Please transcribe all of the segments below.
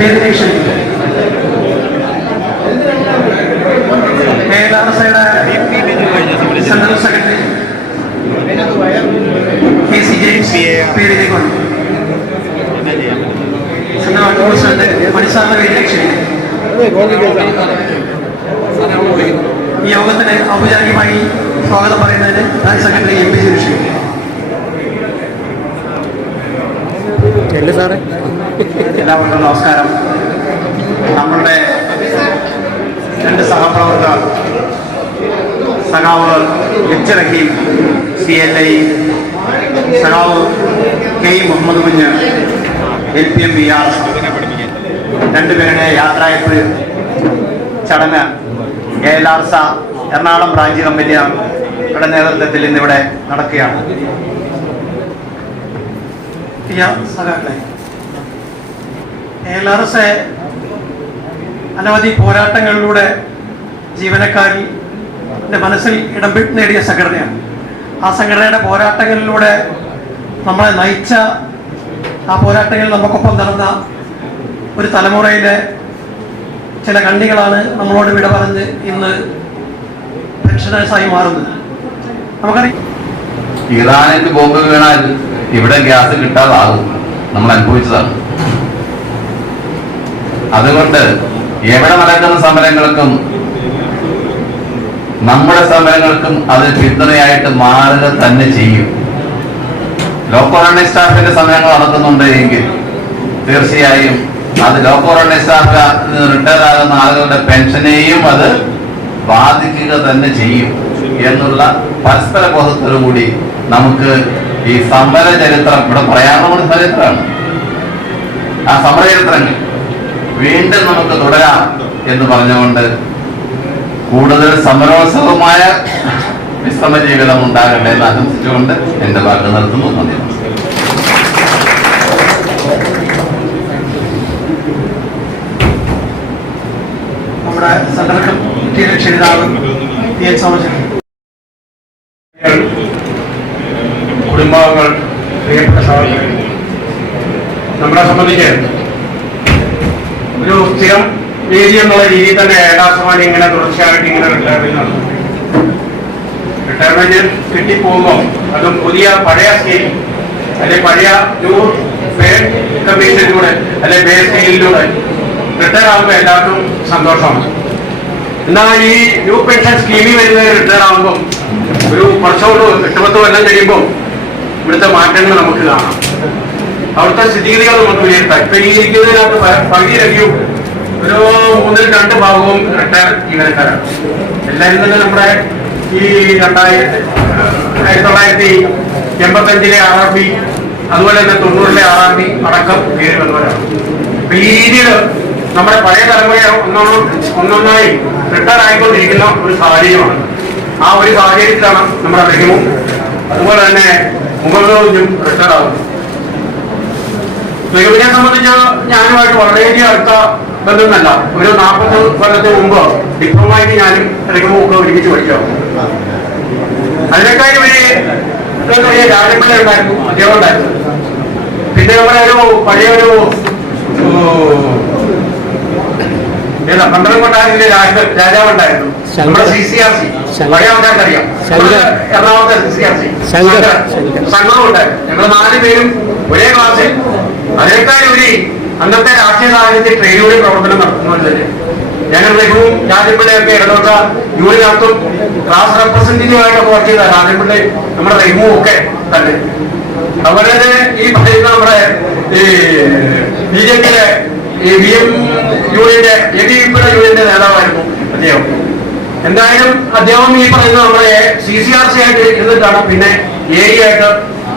വേദിയെ ക്ഷണിക്കുന്നു. Central secretary KC James പേരിലേക്ക് വന്നു. സെൻട്രൽ പ്രസിഡന്റ് മണിസാറിന്റെ വേദിയെ ക്ഷണിക്കുന്നു. ഈ യോഗത്തിന് ഔപചാരികമായി സ്വാഗതം പറയുന്നതിന് ജനറൽ സെക്രട്ടറി MP സുരേഷ്. എല്ലാവർക്കും നമസ്കാരം. നമ്മളുടെ രണ്ട് സഹപ്രവർത്തകർ സഖാവ് എച്ച് റഹീം CLI, സഖാവ് K മുഹമ്മദ് കുഞ്ഞ് LPM VR, രണ്ടുപേരുടെ യാത്രയപ്പ് ചടങ്ങ് ALRSA എറണാകുളം ബ്രാഞ്ച് കമ്മിറ്റിയുടെ നേതൃത്വത്തിൽ ഇന്നിവിടെ നടക്കുകയാണ്. ALRSA അനവധി പോരാട്ടങ്ങളിലൂടെ ജീവനക്കാരുടെ മനസ്സിൽ ഇടം നേടിയ സംഘടനയാണ്. ആ സംഘടനയുടെ പോരാട്ടങ്ങളിലൂടെ നമ്മളെ നയിച്ച, ആ പോരാട്ടങ്ങളിൽ നമുക്കൊപ്പം നടന്ന ഒരു തലമുറയിലെ ചില കണ്ണികളാണ് നമ്മളോട് വിട പറഞ്ഞ് ഇന്ന് പെൻഷനേഴ്സായി മാറുന്നത്. നമുക്കറിയാം, ഇറാനിൽ ബോംബ് വീണാൽ ഇവിടെ ഗ്യാസ് കിട്ടാതാകും. നമ്മൾ അനുഭവിച്ചതാണ്. അതുകൊണ്ട് എവിടെ നടക്കുന്ന സമരങ്ങൾക്കും നമ്മുടെ സമരങ്ങൾക്കും അത് പിന്തുണയായിട്ട് മാറുക തന്നെ ചെയ്യും. ലോക്കോ റണ്ണിംഗ് സ്റ്റാഫിന്റെ സമരങ്ങൾ നടക്കുന്നുണ്ട് എങ്കിൽ തീർച്ചയായും അത് ലോക്കോ റണ്ണിംഗ് സ്റ്റാഫ് റിട്ടയർ ആകുന്ന ആളുകളുടെ പെൻഷനെയും അത് ബാധിക്കുക തന്നെ ചെയ്യും എന്നുള്ള പരസ്പര ബോധത്തോടു കൂടി നമുക്ക് ഈ സമര ചരിത്രം ഇവിടെ പറയാനുള്ള ചരിത്രമാണ്. ആ സമര ചരിത്രങ്ങൾ വീണ്ടും നമുക്ക് തുടരാം എന്ന് പറഞ്ഞുകൊണ്ട് കൂടുതൽ സമരോത്സവമായ വിശ്രമ ജീവിതം ഉണ്ടാകട്ടെ എന്ന് ആശംസിച്ചുകൊണ്ട് എന്റെ വാക്ക് നിർത്തുന്നു. നന്ദി. നമ്മുടെ സെൻട്രൽ കമ്മിറ്റിയുടെ ക്ഷണിതാവ് കുടുംബാംഗങ്ങൾ, പ്രിയപ്പെട്ട സഹോദരൻ, നമ്മളെ സംബന്ധിച്ച് ഒരു സ്ഥിരം വേദി എന്നുള്ള രീതിയിൽ തന്നെ ഏകാസമാനം ഇങ്ങനെ തുടർച്ചയായിട്ട് ഇങ്ങനെ റിട്ടയർമെന്റ് കിട്ടിപ്പോകുമ്പോൾ അതും പുതിയ പഴയ സ്കെയിൽ അല്ലെ പഴയ ന്യൂ പേ കമ്മീഷനിലൂടെ അല്ലെ പേ സ്കെയിലിലൂടെ റിട്ടയർ ആകുമ്പോൾ എല്ലാവർക്കും സന്തോഷമാണ്. എന്നാൽ ഈ ന്യൂ പെൻഷൻ സ്കീമിൽ വരുന്നതിന് റിട്ടയർ ആകുമ്പോൾ ഒരു കുറച്ചുകൊണ്ട് 8-10 കൊല്ലം കഴിയുമ്പോൾ ഇവിടുത്തെ മാറ്റങ്ങൾ നമുക്ക് കാണാം. അവിടുത്തെ സ്ഥിതിഗതികൾ നമുക്ക് വിലയിരുത്താം. ഇപ്പൊ ഈ ഇരിക്കുന്നതിനകത്ത് പകുതിയിലധികവും ഒരു 1/2 ഭാഗവും റിട്ടയർ ജീവനക്കാരാണ്. എല്ലാവരും തന്നെ നമ്മുടെ ഈ 1985 RRB, അതുപോലെ തന്നെ 90 RRB അടക്കം കയറി വന്നവരാണ്. അപ്പൊ ഈ രീതിയിൽ നമ്മുടെ പഴയ തലമുറയെ ഒന്നൊന്നായി റിട്ടയർ ആയിക്കൊണ്ടിരിക്കുന്ന ഒരു സാഹചര്യമാണ്. ആ ഒരു സാഹചര്യത്തിലാണ് നമ്മുടെ റഹീമും അതുപോലെ തന്നെ മുഹമ്മദും റിട്ടയർ ആകുന്നത്. റഹീമിനെ സംബന്ധിച്ച് ഞാനുമായിട്ട് വളരെയധികം അടുത്ത ബന്ധമല്ല. ഒരു 40 കൊല്ലത്തിന് മുമ്പ് ഡിപ്ലോമയ്ക്ക് ഞാനും റഹീമും ഒക്കെ ഒരുമിച്ച് പഠിക്കാം. അതിനേക്കാളും വലിയ രാജപിള്ള ഉണ്ടായിരുന്നു, അദ്ദേഹം ഉണ്ടായിരുന്നു. പിന്നെ നമ്മുടെ ഒരു പഴയൊരു 12 കൊട്ടാരത്തിലെ രാജാവ് ഉണ്ടായിരുന്നു, നമ്മുടെ CCRC, പഴയ ആൾക്കാർക്കറിയാം. എറണാകുളത്തെ CCRC സംഘവും ഉണ്ടായിരുന്നു. ഞങ്ങൾ 4 പേരും ഒരേ ക്ലാസ്സിൽ. അതിനേക്കാളും ഒരു അന്നത്തെ രാഷ്ട്രീയ സാഹചര്യത്തിൽ ട്രേഡ് യൂണിയൻ പ്രവർത്തനം നടത്തുന്നത് തന്നെ ഞങ്ങൾ റഹീമും രാജപിള്ളയൊക്കെ ഇടതോട്ട യൂണിയനകത്തും ക്ലാസ് റെപ്രസെന്റേറ്റീവായിട്ടൊക്കെ വർക്ക് ചെയ്ത രാജപിള്ളയും നമ്മുടെ റഹീമും ഒക്കെ തന്നെ. അതുപോലെ തന്നെ ഈ പറയുന്ന നമ്മുടെ ഈ BJPയിലെ ഈ VM യൂണിയന്റെ യൂണിയന്റെ നേതാവായിരുന്നു അദ്ദേഹം. എന്തായാലും അദ്ദേഹം ഈ പറയുന്നത് നമ്മുടെ CCRC ആയിട്ട് ഇരുന്നിട്ടാണ് പിന്നെ AE ആയിട്ട്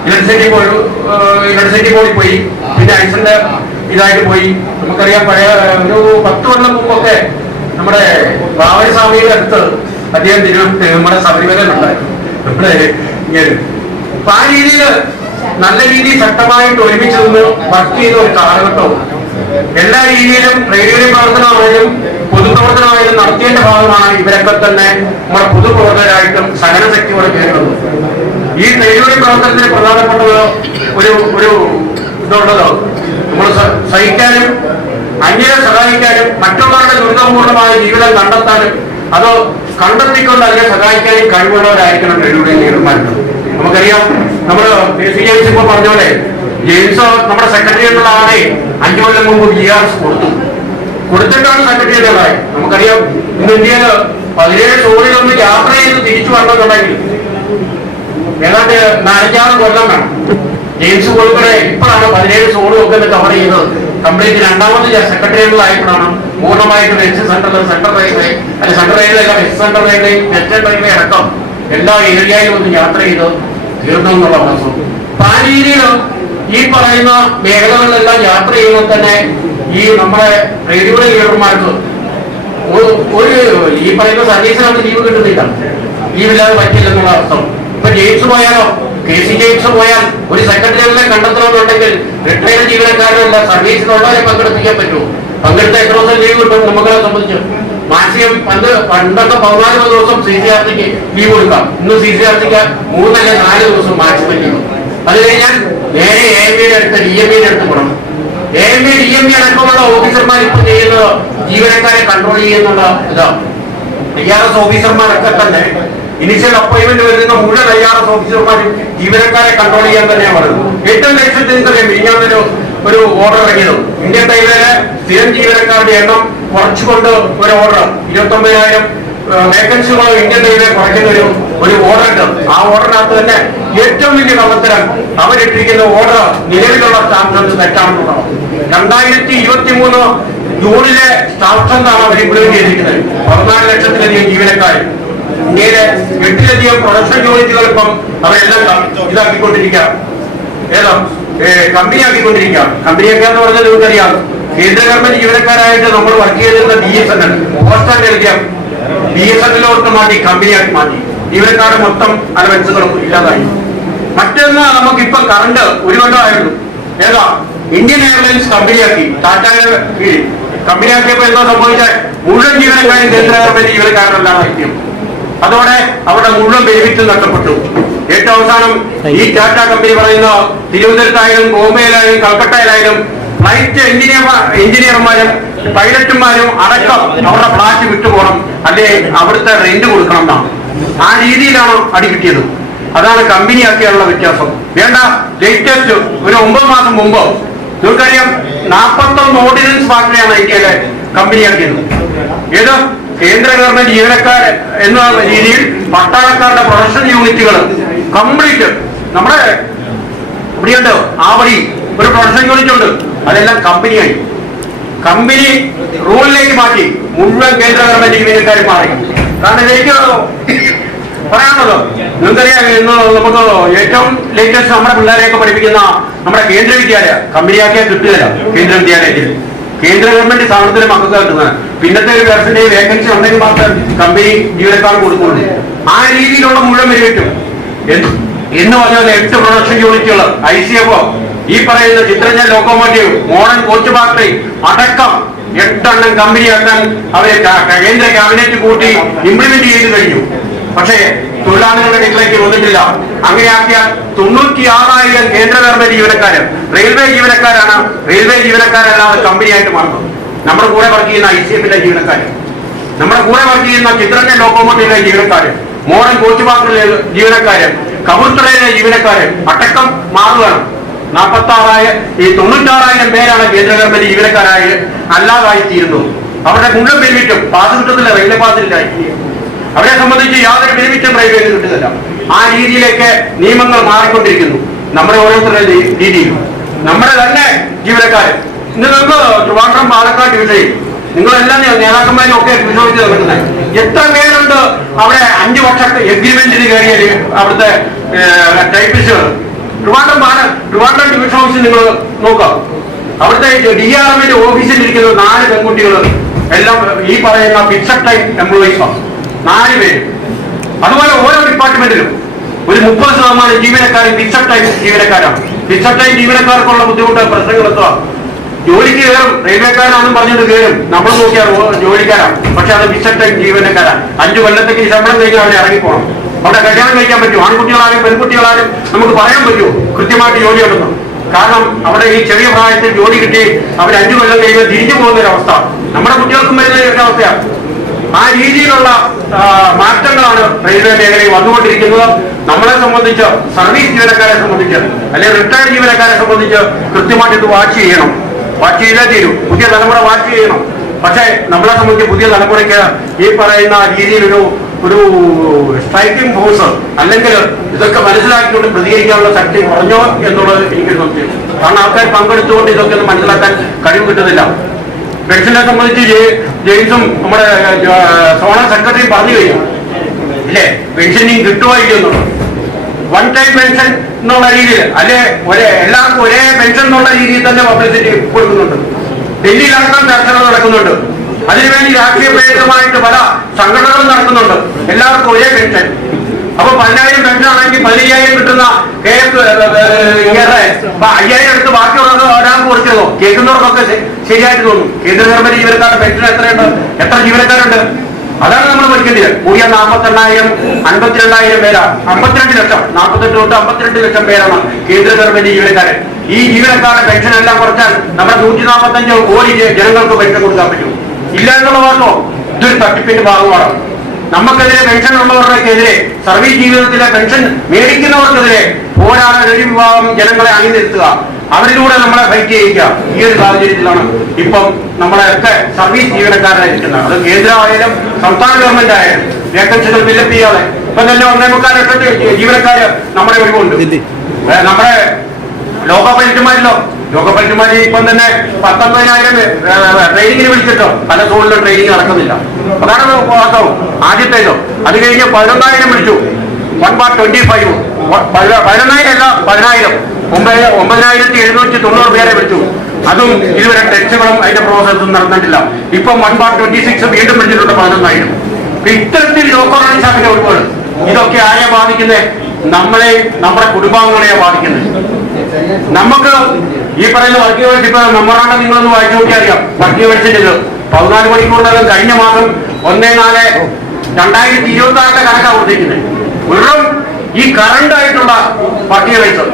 ഇലക്ട്രിസിറ്റി ബോർഡിൽ പോയി, പിന്നെ ഐസന്റെ ഇതായിട്ട് പോയി. നമുക്കറിയാം, പഴയ ഒരു 10 കൊല്ലം മുമ്പൊക്കെ നമ്മുടെ ബാവരസ്വാമിയുടെ അടുത്ത് അദ്ദേഹം നമ്മുടെ ശബരിമലയിലുണ്ടായിരുന്നു. നമ്മുടെ ഇങ്ങനെ അപ്പൊ ആ രീതിയിൽ നല്ല രീതിയിൽ ശക്തമായിട്ട് ഒരുമിച്ച് നിന്ന് വർക്ക് ചെയ്ത ഒരു കാലഘട്ടവും എല്ലാ രീതിയിലും ട്രേഡ് യൂണിയൻ പ്രവർത്തനമായാലും പൊതുപ്രവർത്തനമായാലും നടത്തേണ്ട ഭാഗമാണ് ഇവരൊക്കെ തന്നെ നമ്മുടെ പൊതുപ്രവർത്തകരായിട്ടും സഹനശക്തിയോടെ കയറുന്നത്. ഈ ട്രേഡ് യൂണിയൻ പ്രവർത്തനത്തിന് പ്രധാനപ്പെട്ട ഒരു ഇതുള്ളതോ നമ്മൾ സഹിക്കാനും അന്യരെ സഹായിക്കാനും മറ്റുള്ളവരുടെ ദുരിതപൂർണമായ ജീവിതം കണ്ടെത്താനും അത് കണ്ടെത്തിക്കൊണ്ട് അതിനെ സഹായിക്കാനും കഴിവുള്ളവരായിരിക്കണം റെയിൽവേ ലീഡർമാർക്ക്. നമുക്കറിയാം, നമ്മൾ CIC ഇപ്പോൾ പറഞ്ഞ പോലെ ജെയിംസ് നമ്മുടെ സെക്രട്ടറി എന്നുള്ള ആളെ 5 കൊല്ലം മുമ്പ് VRS കൊടുത്തിട്ടാണ് സെക്രട്ടറി ആയി. നമുക്കറിയാം, ഇന്ന് ഇന്ത്യയിൽ 17 സോണിലൊന്ന് യാത്ര ചെയ്ത് തിരിച്ചു വരണമെന്നുണ്ടെങ്കിൽ ഏതാണ്ട് 4-6 കൊല്ലം വേണം. ജെയിംസ് കോഴിക്കോട് ഇപ്പോഴാണ് 17 സോണും ഒക്കെ കവർ ചെയ്തത്. കംപ്ലീറ്റ് രണ്ടാമത് സെക്രട്ടറികളായപ്പോഴാണ് പൂർണ്ണമായിട്ടും എക്സ് സെൻട്രൽ സെൻട്രൽ റെയിൽവേ അല്ലെ central railway western railway western railway അടക്കം എല്ലാ ഏരിയയിലും ഒന്ന് യാത്ര ചെയ്ത് തീർന്നു എന്നുള്ള അവകാശം. അപ്പൊ ആ രീതിയിൽ ഈ പറയുന്ന മേഖലകളിലെല്ലാം യാത്ര ചെയ്യുമ്പോൾ തന്നെ ഈ നമ്മുടെ റെയിൽവേ ലീഡർമാർക്ക് ഒരു ഈ പറയുന്ന സർവീസിനകത്ത് ലീവ് കിട്ടുന്നില്ല. ലീവില്ലാതെ പറ്റില്ലെന്നുള്ള അർത്ഥം. ഇപ്പൊ ജെയിംസ് പോയാലോ, KC ജെയിംസ് പോയാൽ ഒരു സെക്രട്ടറികളെ കണ്ടെത്തണമെന്നുണ്ടെങ്കിൽ റിട്ടയർഡ് ജീവനക്കാരല്ല സർവീസിലുള്ളവരെ പങ്കെടുപ്പിക്കാൻ പറ്റുമോ? പങ്കെടുത്ത എത്ര ദിവസം ലീവ് കിട്ടും? നമ്മളെ സംബന്ധിച്ച് മാക്സിമം പണ്ടൊക്കെ 14 ദിവസം CCRTക്ക് ലീവ് കൊടുക്കാം. ഇന്ന് CCRTക്ക് 3 അല്ലെങ്കിൽ 4 ദിവസം മാക്സിമം ലീവ്. അത് കഴിഞ്ഞാൽ നേരെ AMEയുടെ അടുത്ത് DMEയുടെ അടുത്ത് പോകണം. AME DME അടക്കമുള്ള ഓഫീസർമാർ ഇപ്പൊ ചെയ്യുന്നത് ജീവനക്കാരെ കൺട്രോൾ ചെയ്യുന്നുള്ള ഇതാണ്. IRS ഓഫീസർമാരൊക്കെ തന്നെ ഇനിഷ്യൽ അപ്പോയിന്റ്മെന്റ് വരുന്ന മുഴുവൻ IRS ഓഫീസർമാരും ജീവനക്കാരെ കൺട്രോൾ ചെയ്യാൻ തന്നെയാണ് പറയുന്നത്. ഏറ്റവും ലക്ഷ്യത്തിൽ ഒരു ഓർഡർ ഇറങ്ങിയത് ഇന്ത്യൻ റെയിൽവേയിലെ സ്ഥിരം ജീവനക്കാരുടെ എണ്ണം കുറച്ചുകൊണ്ട് ഒരു ഓർഡർ 29,000 വേക്കൻസികൾ ഇന്ത്യൻ റെയിൽവേ കുറയ്ക്കുന്ന ഒരു ഓർഡർ ഉണ്ട്. ആ ഓർഡറിനകത്ത് തന്നെ ഏറ്റവും വലിയ കള്ളത്തരം അവരിട്ടിരിക്കുന്ന ഓർഡർ നിലവിലുള്ള സ്റ്റാഫ് സെൻസ് തെറ്റാണെന്നുള്ളതാണ്. 2023 ജൂണിലെ സ്റ്റാഫ് സെൻസാണ് അവർ ഇംപ്ലിമെന്റ് ചെയ്തിരിക്കുന്നത്. 14 ലക്ഷത്തിലധികം ജീവനക്കാർ ഇന്ത്യയിലെ 8ലധികം പ്രൊഡക്ഷൻ യൂണിറ്റുകൾ ഇപ്പം അവരെല്ലാം ഇതാക്കിക്കൊണ്ടിരിക്കുക. ഏതാ കമ്പനിയാക്കിക്കൊണ്ടിരിക്കുക. കമ്പനിയൊക്കെ എന്ന് പറഞ്ഞാൽ നിങ്ങൾക്കറിയാം, കേന്ദ്ര ഗവൺമെന്റ് ജീവനക്കാരായിട്ട് നമ്മൾ വർക്ക് ചെയ്തിരുന്ന BSNL പോസ്റ്റ് ആൻഡ് ടെലിഗ്രാം BSNLോട്ട് മാറ്റി കമ്പനിയാക്കി മാറ്റി. ജീവനക്കാരുടെ മൊത്തം അലവൻസുകളും ഇല്ലാതായി. മറ്റൊന്ന് നമുക്കിപ്പൊ കറണ്ട് 1 കൊല്ലമായിരുന്നു. ഏതാ ഇന്ത്യൻ എയർലൈൻസ് കമ്പനിയാക്കി. ടാറ്റയുടെ കീഴിൽ കമ്പനിയാക്കിയപ്പോ എന്താ സംഭവിച്ചാൽ മുഴുവൻ ജീവനക്കാരും കേന്ദ്ര ഗവൺമെന്റ് ജീവനക്കാരെല്ലാം എത്തിയും. അതോടെ അവരുടെ മുഴുവൻ ബെനിഫിറ്റ് നഷ്ടപ്പെട്ടു. ഏറ്റവും അവസാനം ഈ ടാറ്റ കമ്പനി പറയുന്ന തിരുവനന്തപുരത്തായാലും ബോംബെയിലായാലും കൽക്കട്ടയിലായാലും ഫ്ലൈറ്റ് എഞ്ചിനീയർമാരും പൈലറ്റുമാരും അടക്കം അവരുടെ ഫ്ലാറ്റ് വിട്ടുപോകണം, അല്ലെ അവിടുത്തെ റെന്റ് കൊടുക്കണം എന്നാണ്. ആ രീതിയിലാണ് അടി കിട്ടിയത്. അതാണ് കമ്പനിയാക്കിയുള്ള വ്യത്യാസം. വേണ്ട, ലേറ്റസ്റ്റ് ഒരു 9 മാസം മുമ്പ് നിങ്ങൾക്കറിയാം 41 ഓർഡിനൻസ് ഫാക്ടറിയാണ് ഇന്ത്യയിലെ കമ്പനിയാക്കിയത്. ഏത് കേന്ദ്ര ഗവൺമെന്റ് ജീവനക്കാർ എന്ന രീതിയിൽ പട്ടാളക്കാരുടെ പ്രൊഡക്ഷൻ യൂണിറ്റുകൾ കംപ്ലീറ്റ് നമ്മുടെ ഇവിടെയുണ്ട്. ആവടി ഒരു പ്രൊഡക്ഷൻ യൂണിറ്റ് ഉണ്ട്. അതെല്ലാം കമ്പനിയായി. കമ്പനി റൂളിലേക്ക് മാറ്റി മുഴുവൻ കേന്ദ്ര ഗവൺമെന്റ് ജീവനക്കാരും മാറി. കാരണം എനിക്ക് പറയാനുള്ളത് നിങ്ങൾക്കറിയാം, ഇന്ന് നമുക്ക് ഏറ്റവും ലേറ്റസ്റ്റ് നമ്മുടെ പിള്ളേരെയൊക്കെ പഠിപ്പിക്കുന്ന നമ്മുടെ കേന്ദ്ര വിദ്യാലയ കമ്പനിയാക്കിയാൽ കിട്ടുകയില്ല. കേന്ദ്ര വിദ്യാലയത്തിൽ കേന്ദ്ര ഗവൺമെന്റ് സ്ഥാപനത്തിന് മക്കൾക്ക് കിട്ടുന്നത്. പിന്നത്തെ ഒരു പേഴ്സന്റെ വേക്കൻസി ഉണ്ടെങ്കിൽ മാത്രം കമ്പനി ജീവനക്കാർ കൊടുക്കുള്ളൂ. ആ രീതിയിലുള്ള മുഴുവൻ വെരിവിറ്റും എന്ന് പറഞ്ഞാൽ 8 പ്രൊഡക്ഷൻ യൂണിറ്റുകൾ ICFO, ഈ പറയുന്ന Chitharanjan locomotive, modern coach factory അടക്കം 8 എണ്ണം കമ്പനിയാക്കാൻ അവരെ കേന്ദ്ര ക്യാബിനറ്റ് കൂട്ടി ഇംപ്ലിമെന്റ് ചെയ്ത് കഴിഞ്ഞു. പക്ഷേ തൊഴിലാളികളുടെ ഡിക്ലേക്ക് വന്നിട്ടില്ല. അങ്ങനെയാക്കിയാൽ 96,000 കേന്ദ്ര ഗവൺമെന്റ് ജീവനക്കാരും റെയിൽവേ ജീവനക്കാരാണ്. റെയിൽവേ ജീവനക്കാരല്ലാതെ കമ്പനിയായിട്ട് മാറുന്നത്. നമ്മുടെ കൂടെ വർക്ക് ചെയ്യുന്ന ICFലെ ജീവനക്കാര്, നമ്മുടെ കൂടെ വർക്ക് ചെയ്യുന്ന ചിത്രഞ്ജൻ ലോക്കോമോട്ടീവിലെ ജീവനക്കാര്, മോഡേൺ കോച്ച് ഫാക്ടറിയിലെ ജീവനക്കാര്, കബൂർത്തറയിലെ ജീവനക്കാര് അടക്കം മാറുകയാണ്. 96,000 പേരാണ് കേന്ദ്ര ഗവൺമെന്റ് ജീവനക്കാരായി അല്ലാതായി തീരുന്നത്. അവരുടെ മുഴുവൻ ബെനിഫിറ്റും പാസ് കിട്ടുന്നില്ല, റെയിൽവേ പാസിലായി. അവരെ സംബന്ധിച്ച് യാതൊരു ബെനിഫിറ്റും റെയിൽവേയിൽ കിട്ടുന്നില്ല. ആ രീതിയിലേക്ക് നിയമങ്ങൾ മാറിക്കൊണ്ടിരിക്കുന്നു. നമ്മുടെ ഓരോരുത്തരുടെ രീതിയിൽ നമ്മുടെ തന്നെ ജീവനക്കാര് ഇന്ന് നമുക്ക് ട്രിവാൻഡ്രം പാലക്കാട് ഡിവിഷനിൽ നിങ്ങളെല്ലാം നേതാക്കന്മാരും ഒക്കെ വിശ്വസിച്ച് നടക്കുന്നത് എത്ര പേരുണ്ട് അവിടെ 5 വർഷ എഗ്രിമെന്റിന് കയറിയത് അവിടുത്തെ ടൈപ്പിസ്റ്റുകൾ. ട്രിവാൻഡ്രം ഡിവിഷൻ ഓഫീസിൽ നിങ്ങൾ നോക്കാം. അവിടുത്തെ DRMന്റെ ഓഫീസിൽ ഇരിക്കുന്ന 4 പെൺകുട്ടികൾ എല്ലാം ഈ പറയുന്ന ഫിക്സഡ് ടൈം എംപ്ലോയീസാണ്. 4 പേര്. അതുപോലെ ഓരോ ഡിപ്പാർട്ട്മെന്റിലും ഒരു 30% ജീവനക്കാരും ഫിക്സഡ് ടൈം ജീവനക്കാരാണ്. ഫിക്സഡ് ടൈം ജീവനക്കാർക്കുള്ള ബുദ്ധിമുട്ട് പ്രശ്നങ്ങൾ എത്തുക. ജോലിക്ക് കയറും, റെയിൽവേക്കാരാണെന്നും പറഞ്ഞിട്ട് കയറും. നമ്മൾ നോക്കിയാൽ ജോലിക്കാരാണ്, പക്ഷെ അത് ഫിക്സഡ് ടൈം ജീവനക്കാരാണ്. 5 കൊല്ലത്തേക്ക് ശമ്പളം കഴിഞ്ഞാൽ അവരെ ഇറങ്ങിപ്പോകണം. അവിടെ കല്യാണം കഴിക്കാൻ പറ്റും. ആൺകുട്ടികളാരും പെൺകുട്ടികളാരും നമുക്ക് പറയാൻ പറ്റുമോ കൃത്യമായിട്ട് ജോലി ഉണ്ടെന്ന്? കാരണം അവിടെ ഈ ചെറിയ പ്രായത്തിൽ ജോലി കിട്ടി അവർ 5 കൊല്ലം കഴിയുമ്പോൾ തിരിഞ്ഞു പോകുന്നൊരവസ്ഥ നമ്മുടെ കുട്ടികൾക്കും വരുന്ന ഒരു അവസ്ഥയാണ്. ആ രീതിയിലുള്ള മാറ്റങ്ങളാണ് റെയിൽവേ മേഖലയിൽ വന്നുകൊണ്ടിരിക്കുന്നത്. നമ്മളെ സംബന്ധിച്ച്, സർവീസ് ജീവനക്കാരെ സംബന്ധിച്ച്, അല്ലെങ്കിൽ റിട്ടയർഡ് ജീവനക്കാരെ സംബന്ധിച്ച് കൃത്യമായിട്ട് ഇത് വാച്ച് ചെയ്യണം. വാച്ച് ചെയ്തേ തീരും. പുതിയ തലമുറ വാച്ച് ചെയ്യണം. പക്ഷേ നമ്മളെ സംബന്ധിച്ച് പുതിയ തലമുറയ്ക്ക് ഈ പറയുന്ന രീതിയിലൊരു സ്ട്രൈക്കിംഗ് ഫോഴ്സ് അല്ലെങ്കിൽ ഇതൊക്കെ മനസ്സിലാക്കിക്കൊണ്ട് പ്രതികരിക്കാനുള്ള ശക്തി കുറഞ്ഞോ എന്നുള്ളത് എനിക്ക് സംശയം. കാരണം ആൾക്കാർ പങ്കെടുത്തുകൊണ്ട് ഇതൊക്കെ ഒന്ന് മനസ്സിലാക്കാൻ കഴിവ് കിട്ടുന്നില്ല. പെൻഷനെ സംബന്ധിച്ച് ജെയിംസും നമ്മുടെ സോണൽ സെക്രട്ടറി പറഞ്ഞു കഴിഞ്ഞു ഇല്ലേ, പെൻഷനിങ് കിട്ടുമോ ഇല്ലെന്നുള്ളത്. വൺ ടൈം പെൻഷൻ എന്നുള്ള രീതിയിൽ അല്ലെ എല്ലാവർക്കും ഒരേ പെൻഷൻ എന്നുള്ള രീതിയിൽ തന്നെ പബ്ലിസിറ്റി കൊടുക്കുന്നുണ്ട്. ഡൽഹിയിലടക്കം ചർച്ചകൾ നടക്കുന്നുണ്ട്. അതിനുവേണ്ടി രാഷ്ട്രീയപ്രേരിതമായിട്ട് പല സംഘടനകളും നടക്കുന്നുണ്ട്. എല്ലാവർക്കും ഒരേ പെൻഷൻ. അപ്പൊ 10,000 പെൻഷൻ ആണെങ്കിൽ 15,000 കിട്ടുന്ന KF 5,000 എടുത്ത് ബാക്കിയുള്ളത് ഒരാൾക്ക് കൊടുക്കരുതോ? കേൾക്കുന്നവർക്കൊക്കെ ശരിയായിട്ട് തോന്നും. കേന്ദ്ര ഗവൺമെന്റ് ജീവനക്കാരുടെ പെൻഷൻ എത്രയുണ്ട്, എത്ര ജീവനക്കാരുണ്ട്? അതാണ് നമ്മൾ പഠിക്കേണ്ടത്. കൂടിയ 48,000 52,000 പേരാ, 52 ലക്ഷം, 48 തൊട്ട് 52 ലക്ഷം പേരാണ് കേന്ദ്ര ഗവൺമെന്റ് ജീവനക്കാരൻ. ഈ ജീവനക്കാരുടെ പെൻഷൻ എല്ലാം കുറച്ചാൽ നമ്മുടെ 145 കോടി ജനങ്ങൾക്ക് പെൻഷൻ കൊടുക്കാൻ പറ്റും. ഇല്ല എന്നുള്ള വാക്കോ ഇതൊരു തട്ടിപ്പിന്റെ ഭാഗമാണ്. നമുക്കെതിരെ പെൻഷൻ ഉള്ളവർക്കെതിരെ, സർവീസ് ജീവിതത്തിലെ പെൻഷൻ മേടിക്കുന്നവർക്കെതിരെ പോരാടാൻ ഒരു വിഭാഗം ജനങ്ങളെ അണിനിരത്തുക, അവരിലൂടെ നമ്മളെ ഫൈറ്റ് ചെയ്യിക്കുക. ഈ ഒരു സാഹചര്യത്തിലാണ് ഇപ്പം നമ്മളെയൊക്കെ സർവീസ് ജീവനക്കാരെ ഇരിക്കുന്നത്. അത് കേന്ദ്രമായാലും സംസ്ഥാന ഗവൺമെന്റ് ആയാലും വേക്കൻസികൾ ഫില്ലപ്പ് ചെയ്യാതെ ഇപ്പം തന്നെ 1.25 ലക്ഷം ജീവനക്കാര് നമ്മുടെ ഒഴിവുണ്ട്. നമ്മുടെ ലോക്കോ പൈലറ്റുമാര് ഇപ്പം തന്നെ 19,000 ട്രെയിനിങ്ങിന് വിളിച്ചിട്ടോ പല സോണിലും ട്രെയിനിങ് നടക്കുന്നില്ല. അതാണ് വാസ്തവം. ആദ്യത്തേതോ അത് കഴിഞ്ഞ് 11,000 വിളിച്ചു. 1/25 11,000 അല്ല 10,000 9,790 പേരെ വിളിച്ചു. അതും ഇതുവരെ ടെസ്റ്റുകളും അതിന്റെ പ്രോസസ്സും നടന്നിട്ടില്ല. ഇപ്പം 1/26 വീണ്ടും വിളിച്ചിട്ടുണ്ട് 11,000. ഇത്തരത്തിൽ ലോക്കൽ ഓർഗനൈസേഷന്റെ ഒഴിവുകൾ ഇതൊക്കെ ആരെ ബാധിക്കുന്നത്? നമ്മളെ, നമ്മുടെ കുടുംബാംഗങ്ങളെയാണ് ബാധിക്കുന്നത്. നമുക്ക് ഈ പറയുന്ന വർക്കിംഗ് വേഴ്സ് ഇപ്പൊ മെമ്മോറാണ്ടം നിങ്ങളൊന്ന് വായിച്ചു നോക്കിയാൽ അറിയാം. വർക്കിംഗ് വേഴ്സിന്റെ 14 മണിക്കൂറിനകം കഴിഞ്ഞ മാസം 1/4/2026 കണക്കാണ് കൊടുത്തിരിക്കുന്നത്. വെറും ഈ കറണ്ട് ആയിട്ടുള്ള വർക്കിംഗ് വേഴ്സ്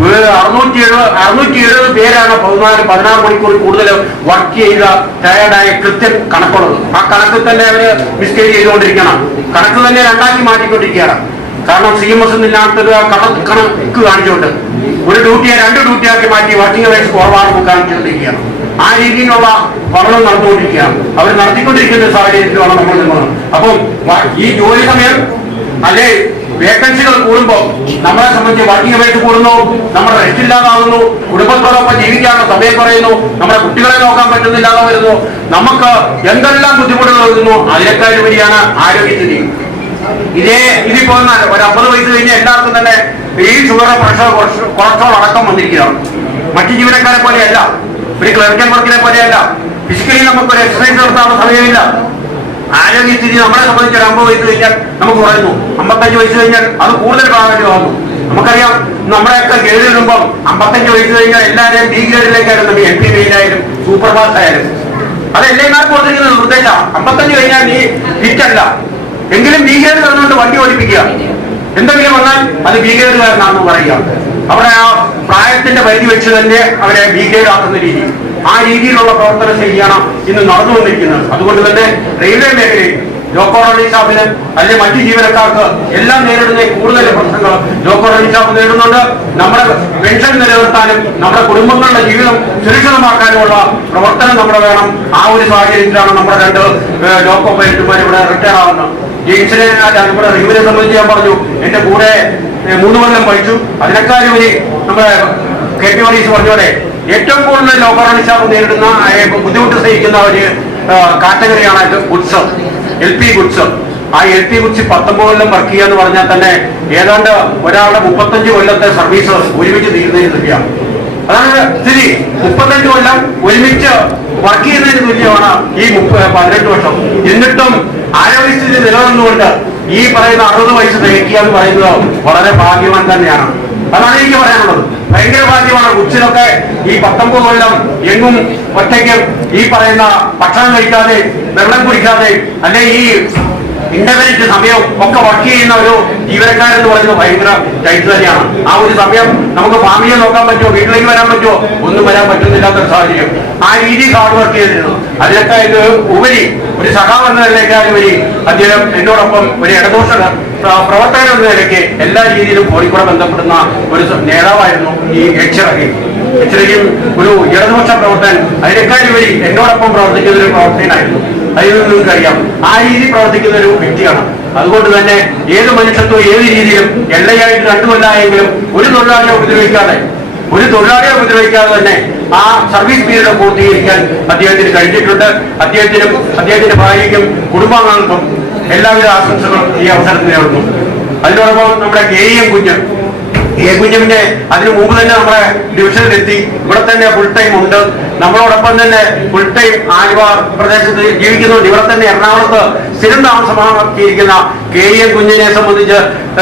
670 പേരാണ് 16 മണിക്കൂർ കൂടുതൽ വർക്ക് ചെയ്ത ടയർഡായ കൃത്യം കണക്കുള്ളത്. ആ കണക്ക് തന്നെ അവര് മിസ്റ്റേക്ക് ചെയ്തുകൊണ്ടിരിക്കണം. കണക്ക് തന്നെ രണ്ടാക്കി മാറ്റിക്കൊണ്ടിരിക്കുകയാണ്. കാരണം CMS ഇല്ലാത്തൊരു കണക്ക് കാണിച്ചുകൊണ്ട് ഒരു ഡ്യൂട്ടിയെ 2 ഡ്യൂട്ടിയാക്കി മാറ്റി വർക്കിംഗ് അവേഴ്സ് കുറവാണെന്ന് കാണിച്ചുകൊണ്ടിരിക്കുകയാണ്. ആ രീതിയിലുള്ള പഠനം നടന്നുകൊണ്ടിരിക്കുകയാണ്. അവർ നടത്തിക്കൊണ്ടിരിക്കുന്ന സാഹചര്യത്തിലാണ് നമ്മൾ നിന്നത്. അപ്പം ഈ ജോലി സമയം അല്ലെ വേക്കൻസികൾ കൂടുമ്പോൾ നമ്മളെ സംബന്ധിച്ച് വർക്കിംഗ് അവേഴ്സ് കൂടുന്നു, നമ്മുടെ റെസ്റ്റ് ഇല്ലാതാകുന്നു, കുടുംബത്തോടൊപ്പം ജീവിക്കാനുള്ള സമയം കുറയുന്നു, നമ്മുടെ കുട്ടികളെ നോക്കാൻ പറ്റുന്നില്ലാതെ വരുന്നു, നമുക്ക് എന്തെല്ലാം ബുദ്ധിമുട്ടുകൾ വരുന്നു. അതിനേക്കാൾ ഉപരിയാണ് ആരോഗ്യസ്ഥിതി. ഇതിപ്പോ ഒരു 50 വയസ്സ് കഴിഞ്ഞ എല്ലാവർക്കും തന്നെ ഈ ഷുഗർ, പ്രഷർ, കൊളസ്ട്രോൾ അടക്കം വന്നിരിക്കുകയാണ്. മറ്റു ജീവനക്കാരെ പോലെയല്ല, ഒരു ക്ലറിക്കൽ വർക്കിനെ പോലെയല്ല. ഫിസിക്കലി നമുക്കൊരു എക്സസൈസ് നടത്താനുള്ള സമയമില്ല. ആരോഗ്യസ്ഥിതി നമ്മളെ സംബന്ധിച്ച് 50 വയസ്സ് കഴിഞ്ഞാൽ നമുക്ക് കുറയുന്നു. 55 വയസ്സ് കഴിഞ്ഞാൽ അത് കൂടുതൽ പ്രാധാന്യമാകുന്നു. നമുക്കറിയാം, നമ്മുടെയൊക്കെ ഗ്രേഡിടുമ്പം 55 വയസ്സ് കഴിഞ്ഞാൽ എല്ലാവരെയും ബി ഗ്രേഡിലേക്കായിരുന്നു. MP മെയിലായാലും സൂപ്പർ ഫാസ്റ്റ് ആയാലും അത് എല്ലാവർക്കും കൊടുത്തിരിക്കുന്ന നിർദ്ദേശം. 55 കഴിഞ്ഞാൽ നീ ഫിറ്റല്ല എങ്കിലും ബി ഗ്രേഡ് തന്നുകൊണ്ട് വണ്ടി ഓടിപ്പിക്കുക. എന്തെങ്കിലും വന്നാൽ അത് ബി ഗ്രേഡുകാരനാണെന്ന് പറയുക. അവിടെ ആ പ്രായത്തിന്റെ പരിധി വെച്ച് തന്നെ അവരെ ബി ഗ്രേഡ് ആക്കുന്ന രീതി, ആ രീതിയിലുള്ള പ്രവർത്തന ശൈലിയാണ് ഇന്ന് നടന്നുകൊണ്ടിരിക്കുന്നത്. അതുകൊണ്ട് തന്നെ റെയിൽവേ മേഖലയിൽ ലോക്കോ റണ്ണിംഗ് സ്റ്റാഫിന് അല്ലെങ്കിൽ മറ്റു ജീവനക്കാർക്ക് എല്ലാം നേരിടുന്ന കൂടുതൽ പ്രശ്നങ്ങൾ ലോക്കോ റണ്ണിംഗ് സ്റ്റാഫ് നേരിടുന്നുണ്ട്. നമ്മുടെ പെൻഷൻ നിലനിർത്താനും നമ്മുടെ കുടുംബങ്ങളുടെ ജീവിതം സുരക്ഷിതമാക്കാനുമുള്ള പ്രവർത്തനം നമ്മുടെ വേണം. ആ ഒരു സാഹചര്യത്തിലാണ് നമ്മുടെ 2 ലോക്കോ പൈലറ്റുമാർ ഇവിടെ റിട്ടയർ ആവുന്നത്. ജെയിംസിനെ നമ്മുടെ റിവിനെ സംബന്ധിച്ച് ഞാൻ പറഞ്ഞു, എന്റെ കൂടെ 3 കൊല്ലം പഠിച്ചു. അതിനേക്കാളും ഒരു നമ്മുടെ KP വർഗീസ് പറഞ്ഞോടെ ഏറ്റവും കൂടുതൽ ലോക്കോ റണ്ണിംഗ് സ്റ്റാഫ് നേരിടുന്ന ബുദ്ധിമുട്ട് സഹിക്കുന്ന ഒരു കാറ്റഗറിയാണ് ഗുഡ്സ്, LP ഗുഡ്സ്. ആ LP ഗുഡ്സ് 19 കൊല്ലം വർക്ക് ചെയ്യുക എന്ന് പറഞ്ഞാൽ തന്നെ ഏതാണ്ട് ഒരാളുടെ 35 കൊല്ലത്തെ സർവീസ് ഒരുമിച്ച് തീരുന്നതിന് തുല്യമാണ്. അതാണ് സ്ഥിതി. 35 കൊല്ലം ഒരുമിച്ച് വർക്ക് ചെയ്യുന്നതിന് തുല്യമാണ് ഈ 18 വർഷം. എന്നിട്ടും ആരോഗ്യസ്ഥിതി നിലനിന്നുകൊണ്ട് ഈ പറയുന്ന 60 വയസ്സ് തികയ്ക്കുക എന്ന് പറയുന്നത് വളരെ ഭാഗ്യവാൻ തന്നെയാണ്. അതാണ് എനിക്ക് പറയാനുള്ളത്. ഭയങ്കര ഭാഗ്യമാണ്. ഉച്ചയിലൊക്കെ ഈ 19 കൊല്ലം എങ്ങും ഒറ്റയ്ക്കും ഈ പറയുന്ന ഭക്ഷണം കഴിക്കാതെ, വെള്ളം കുടിക്കാതെ, അല്ലെ ഈ ഇന്റർനെറ്റ് സമയവും ഒക്കെ വർക്ക് ചെയ്യുന്ന ഒരു ജീവനക്കാരെന്ന് പറയുന്നത് ഭയങ്കര ടൈറ്റ് തന്നെയാണ്. ആ ഒരു സമയം നമുക്ക് ഫാമിലിയെ നോക്കാൻ പറ്റുമോ, വീട്ടിലേക്ക് വരാൻ പറ്റുമോ, ഒന്നും വരാൻ പറ്റുന്നില്ലാത്തൊരു സാഹചര്യം. ആ രീതിയിൽ ഹാർഡ് വർക്ക് ചെയ്തിരുന്നു. അതിനൊക്കെ ഇത് ഉപരി ഒരു സഖാവ് എന്ന നിലയ്ക്കാൾ ഉപരി അദ്ദേഹം എന്നോടൊപ്പം ഒരു ഇടദോഷ പ്രവർത്തകൻ എന്ന നിലയ്ക്ക് എല്ലാ രീതിയിലും കോഴിക്കോട് ബന്ധപ്പെടുന്ന ഒരു നേതാവായിരുന്നു ഈ എച്ചറയും ഒരു ഇടതുപക്ഷ പ്രവർത്തകൻ. അതിനേക്കാൾ ഉപരി എന്നോടൊപ്പം പ്രവർത്തിക്കുന്ന ഒരു പ്രവർത്തകനായിരുന്നു. അതിൽ നിങ്ങൾക്ക് അറിയാം, ആ രീതി പ്രവർത്തിക്കുന്ന ഒരു വ്യക്തിയാണ്. അതുകൊണ്ട് തന്നെ ഏത് മനുഷ്യത്വം ഏത് രീതിയിലും എള്ളയായിട്ട് 2 കൊല്ലമായെങ്കിലും ഒരു തൊഴിലാളിയെ ഉപദ്രവിക്കാതെ തന്നെ ആ സർവീസ് പീരീഡ് പൂർത്തീകരിക്കാൻ അദ്ദേഹത്തിന് കഴിഞ്ഞിട്ടുണ്ട്. അദ്ദേഹത്തിന്റെ ഭാര്യയ്ക്കും കുടുംബാംഗങ്ങൾക്കും എല്ലാവിധ ആശംസകളും ഈ അവസരത്തിൽ നേടുന്നു. അതിനോടൊപ്പം നമ്മുടെ കുഞ്ഞിന്റെ അതിനു മുമ്പ് തന്നെ നമ്മുടെ ഡിവിഷനിലെത്തി ഇവിടെ തന്നെ ഫുൾ ടൈം ഉണ്ട്. നമ്മളോടൊപ്പം തന്നെ ഫുൾ ടൈം ആലുവ പ്രദേശത്ത് ജീവിക്കുന്നുണ്ട്. ഇവിടെ തന്നെ എറണാകുളത്ത് സ്ഥിരം താമസമാക്കിയിരിക്കുന്ന കുഞ്ഞിനെ സംബന്ധിച്ച്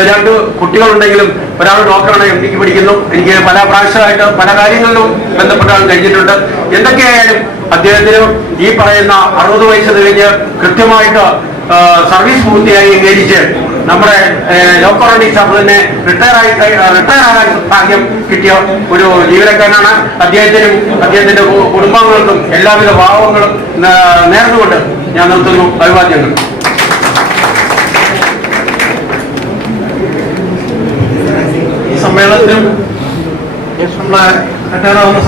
2 കുട്ടികളുണ്ടെങ്കിലും ഒരാൾ ഡോക്ടറാണ്, MD പഠിക്കുന്നു. എനിക്ക് പല പ്രാവശ്യമായിട്ട് പല കാര്യങ്ങളിലും ബന്ധപ്പെട്ടാൽ കഴിഞ്ഞിട്ടുണ്ട്. എന്തൊക്കെയായാലും അദ്ദേഹത്തിന് ഈ പറയുന്ന 60 വയസ്സ് കഴിഞ്ഞ് കൃത്യമായിട്ട് സർവീസ് പൂർത്തിയായി അംഗീകരിച്ച് നമ്മുടെ ലോക്കൽ റണ്ണിംഗ് സ്റ്റാഫ് തന്നെ റിട്ടയർ ആകാൻ ഭാഗ്യം കിട്ടിയ ഒരു ജീവനക്കാരനാണ്. അദ്ദേഹത്തിന്റെ കുടുംബാംഗങ്ങൾക്കും എല്ലാവിധ ഭാവങ്ങളും നേർന്നുകൊണ്ട് ഞാൻ നിർത്തുന്നു. അഭിവാദ്യങ്ങൾ. ഈ സമ്മേളനത്തിലും നമ്മളെ റിട്ടയർ ആവുന്ന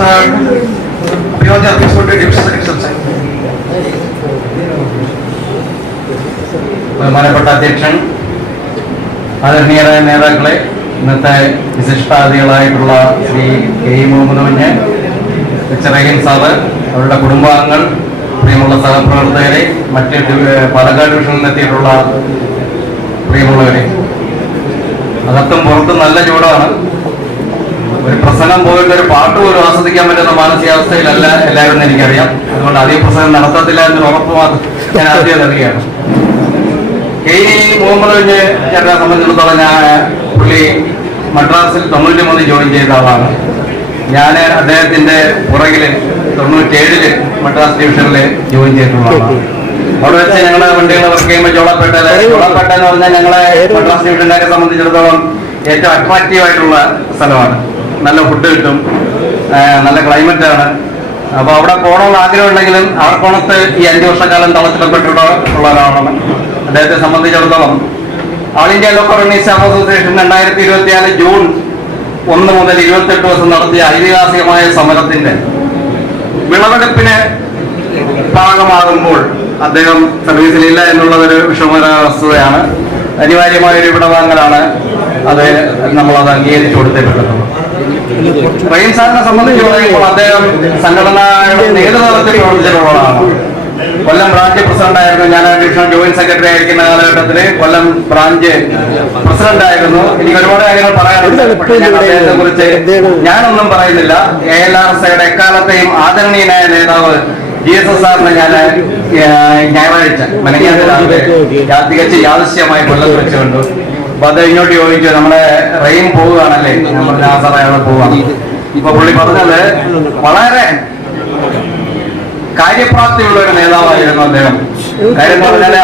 അഭിവാദ്യം അർപ്പിച്ചുകൊണ്ട് ഡിവിഷൻ സെക്രട്ടറി സംസാരിക്കും. ബഹുമാനപ്പെട്ട അധ്യക്ഷൻ, ആദരണീയരായ നേതാക്കളെ, ഇന്നത്തെ വിശിഷ്ടാതിഥികളായിട്ടുള്ള ശ്രീ കെ മുഹമ്മദ് കുഞ്ഞ്, റഹീം സാറ്, അവരുടെ കുടുംബാംഗങ്ങൾ, പ്രിയമുള്ള സഹപ്രവർത്തകരെ, മറ്റ് പാലക്കാട് ഡിവിഷനിൽ എത്തിയിട്ടുള്ള പ്രിയമുള്ളവരെ, അകത്തും പുറത്തും നല്ല ചൂടാണ്. ഒരു പ്രസംഗം പോയിട്ട് ഒരു പാട്ട് പോലും ആസ്വദിക്കാൻ പറ്റുന്ന മാനസികാവസ്ഥയിലല്ല എല്ലാവരും എനിക്കറിയാം. അതുകൊണ്ട് അധികം പ്രസംഗം നടത്തത്തില്ല എന്നൊരു ഉറപ്പ് മാത്രം ഞാൻ ആദ്യം നൽകുകയാണ്. കെ മുഹമ്മദ് കുഞ്ഞ് ചേട്ടനെ സംബന്ധിച്ചിടത്തോളം പുള്ളി മദ്രാസിൽ 93 ജോയിൻ ചെയ്ത ആളാണ്. ഞാൻ അദ്ദേഹത്തിന്റെ പുറകില് 97 മദ്രാസ് ഡിവിഷനിൽ ജോയിൻ ചെയ്തിട്ടുള്ള ആളാണ്. അവിടെ വെച്ച് ഞങ്ങളുടെ വണ്ടികൾ വർക്ക് ചെയ്യുമ്പോൾ ജോളപ്പേട്ട എന്ന് പറഞ്ഞാൽ ഞങ്ങളെ മദ്രാസ് ഡിവിഷൻകാരെ സംബന്ധിച്ചിടത്തോളം ഏറ്റവും അട്രാക്റ്റീവ് ആയിട്ടുള്ള സ്ഥലമാണ്. നല്ല ഫുഡ് കിട്ടും, നല്ല ക്ലൈമറ്റ് ആണ്. അപ്പൊ അവിടെ പോകണമെന്ന് ആഗ്രഹമുണ്ടെങ്കിലും ആർക്കോണത്ത് ഈ 5 വർഷക്കാലം തളച്ചിടപ്പെട്ടുള്ള ഒരാളാണ്. അദ്ദേഹത്തെ സംബന്ധിച്ചിടത്തോളം all India local running staff association 2024 June 1 മുതൽ 28 ദിവസം നടത്തിയ ഐതിഹാസികമായ സമരത്തിന്റെ വിളവെടുപ്പിന് ഭാഗമാകുമ്പോൾ അദ്ദേഹം സർവീസിലില്ല എന്നുള്ളതൊരു വിഷമകര വസ്തുതയാണ്. അനിവാര്യമായ ഒരു വിടവാങ്ങലാണ്. അത് നമ്മളത് അംഗീകരിച്ചു കൊടുത്തിട്ടുള്ളത്. റഹീം സാറിനെ സംബന്ധിച്ച് പറയുമ്പോൾ അദ്ദേഹം സംഘടനയുടെ നേതൃത്വത്തിൽ പ്രവർത്തിച്ചിട്ടുള്ളതാണ്. കൊല്ലം ബ്രാഞ്ച് പ്രസിഡന്റ് ആയിരുന്നു. ഞാൻ ഡിവിഷണൽ ജോയിന്റ് സെക്രട്ടറി ആയിരിക്കുന്ന കാലഘട്ടത്തിൽ കൊല്ലം ബ്രാഞ്ച് പ്രസിഡന്റ് ആയിരുന്നു. എനിക്ക് ഒരുപാട് കാര്യങ്ങൾ പറയാനുണ്ട്. പക്ഷേ ഞാൻ അദ്ദേഹത്തെ കുറിച്ച് ഞാനൊന്നും പറയുന്നില്ല. ALRSയുടെ എക്കാലത്തെയും ആദരണീയനായ നേതാവ് GSS സാറിനെ ഞാൻ ഞായറാഴ്ച തികച്ച് യാദൃശ്യമായി കൊല്ലത്ത് വെച്ചുകൊണ്ട് അപ്പൊ അത് ഇങ്ങോട്ട് ചോദിച്ചു, നമ്മളെ റെയിൻ പോവുകയാണല്ലേ, നമ്മൾ സാറേ അവിടെ പോവാണ്. ഇപ്പൊ പുള്ളി പറഞ്ഞത് വളരെ കാര്യപ്രാപ്തിയുള്ള ഒരു നേതാവായിരുന്നു അദ്ദേഹം. കാര്യം എന്ന് പറഞ്ഞാല്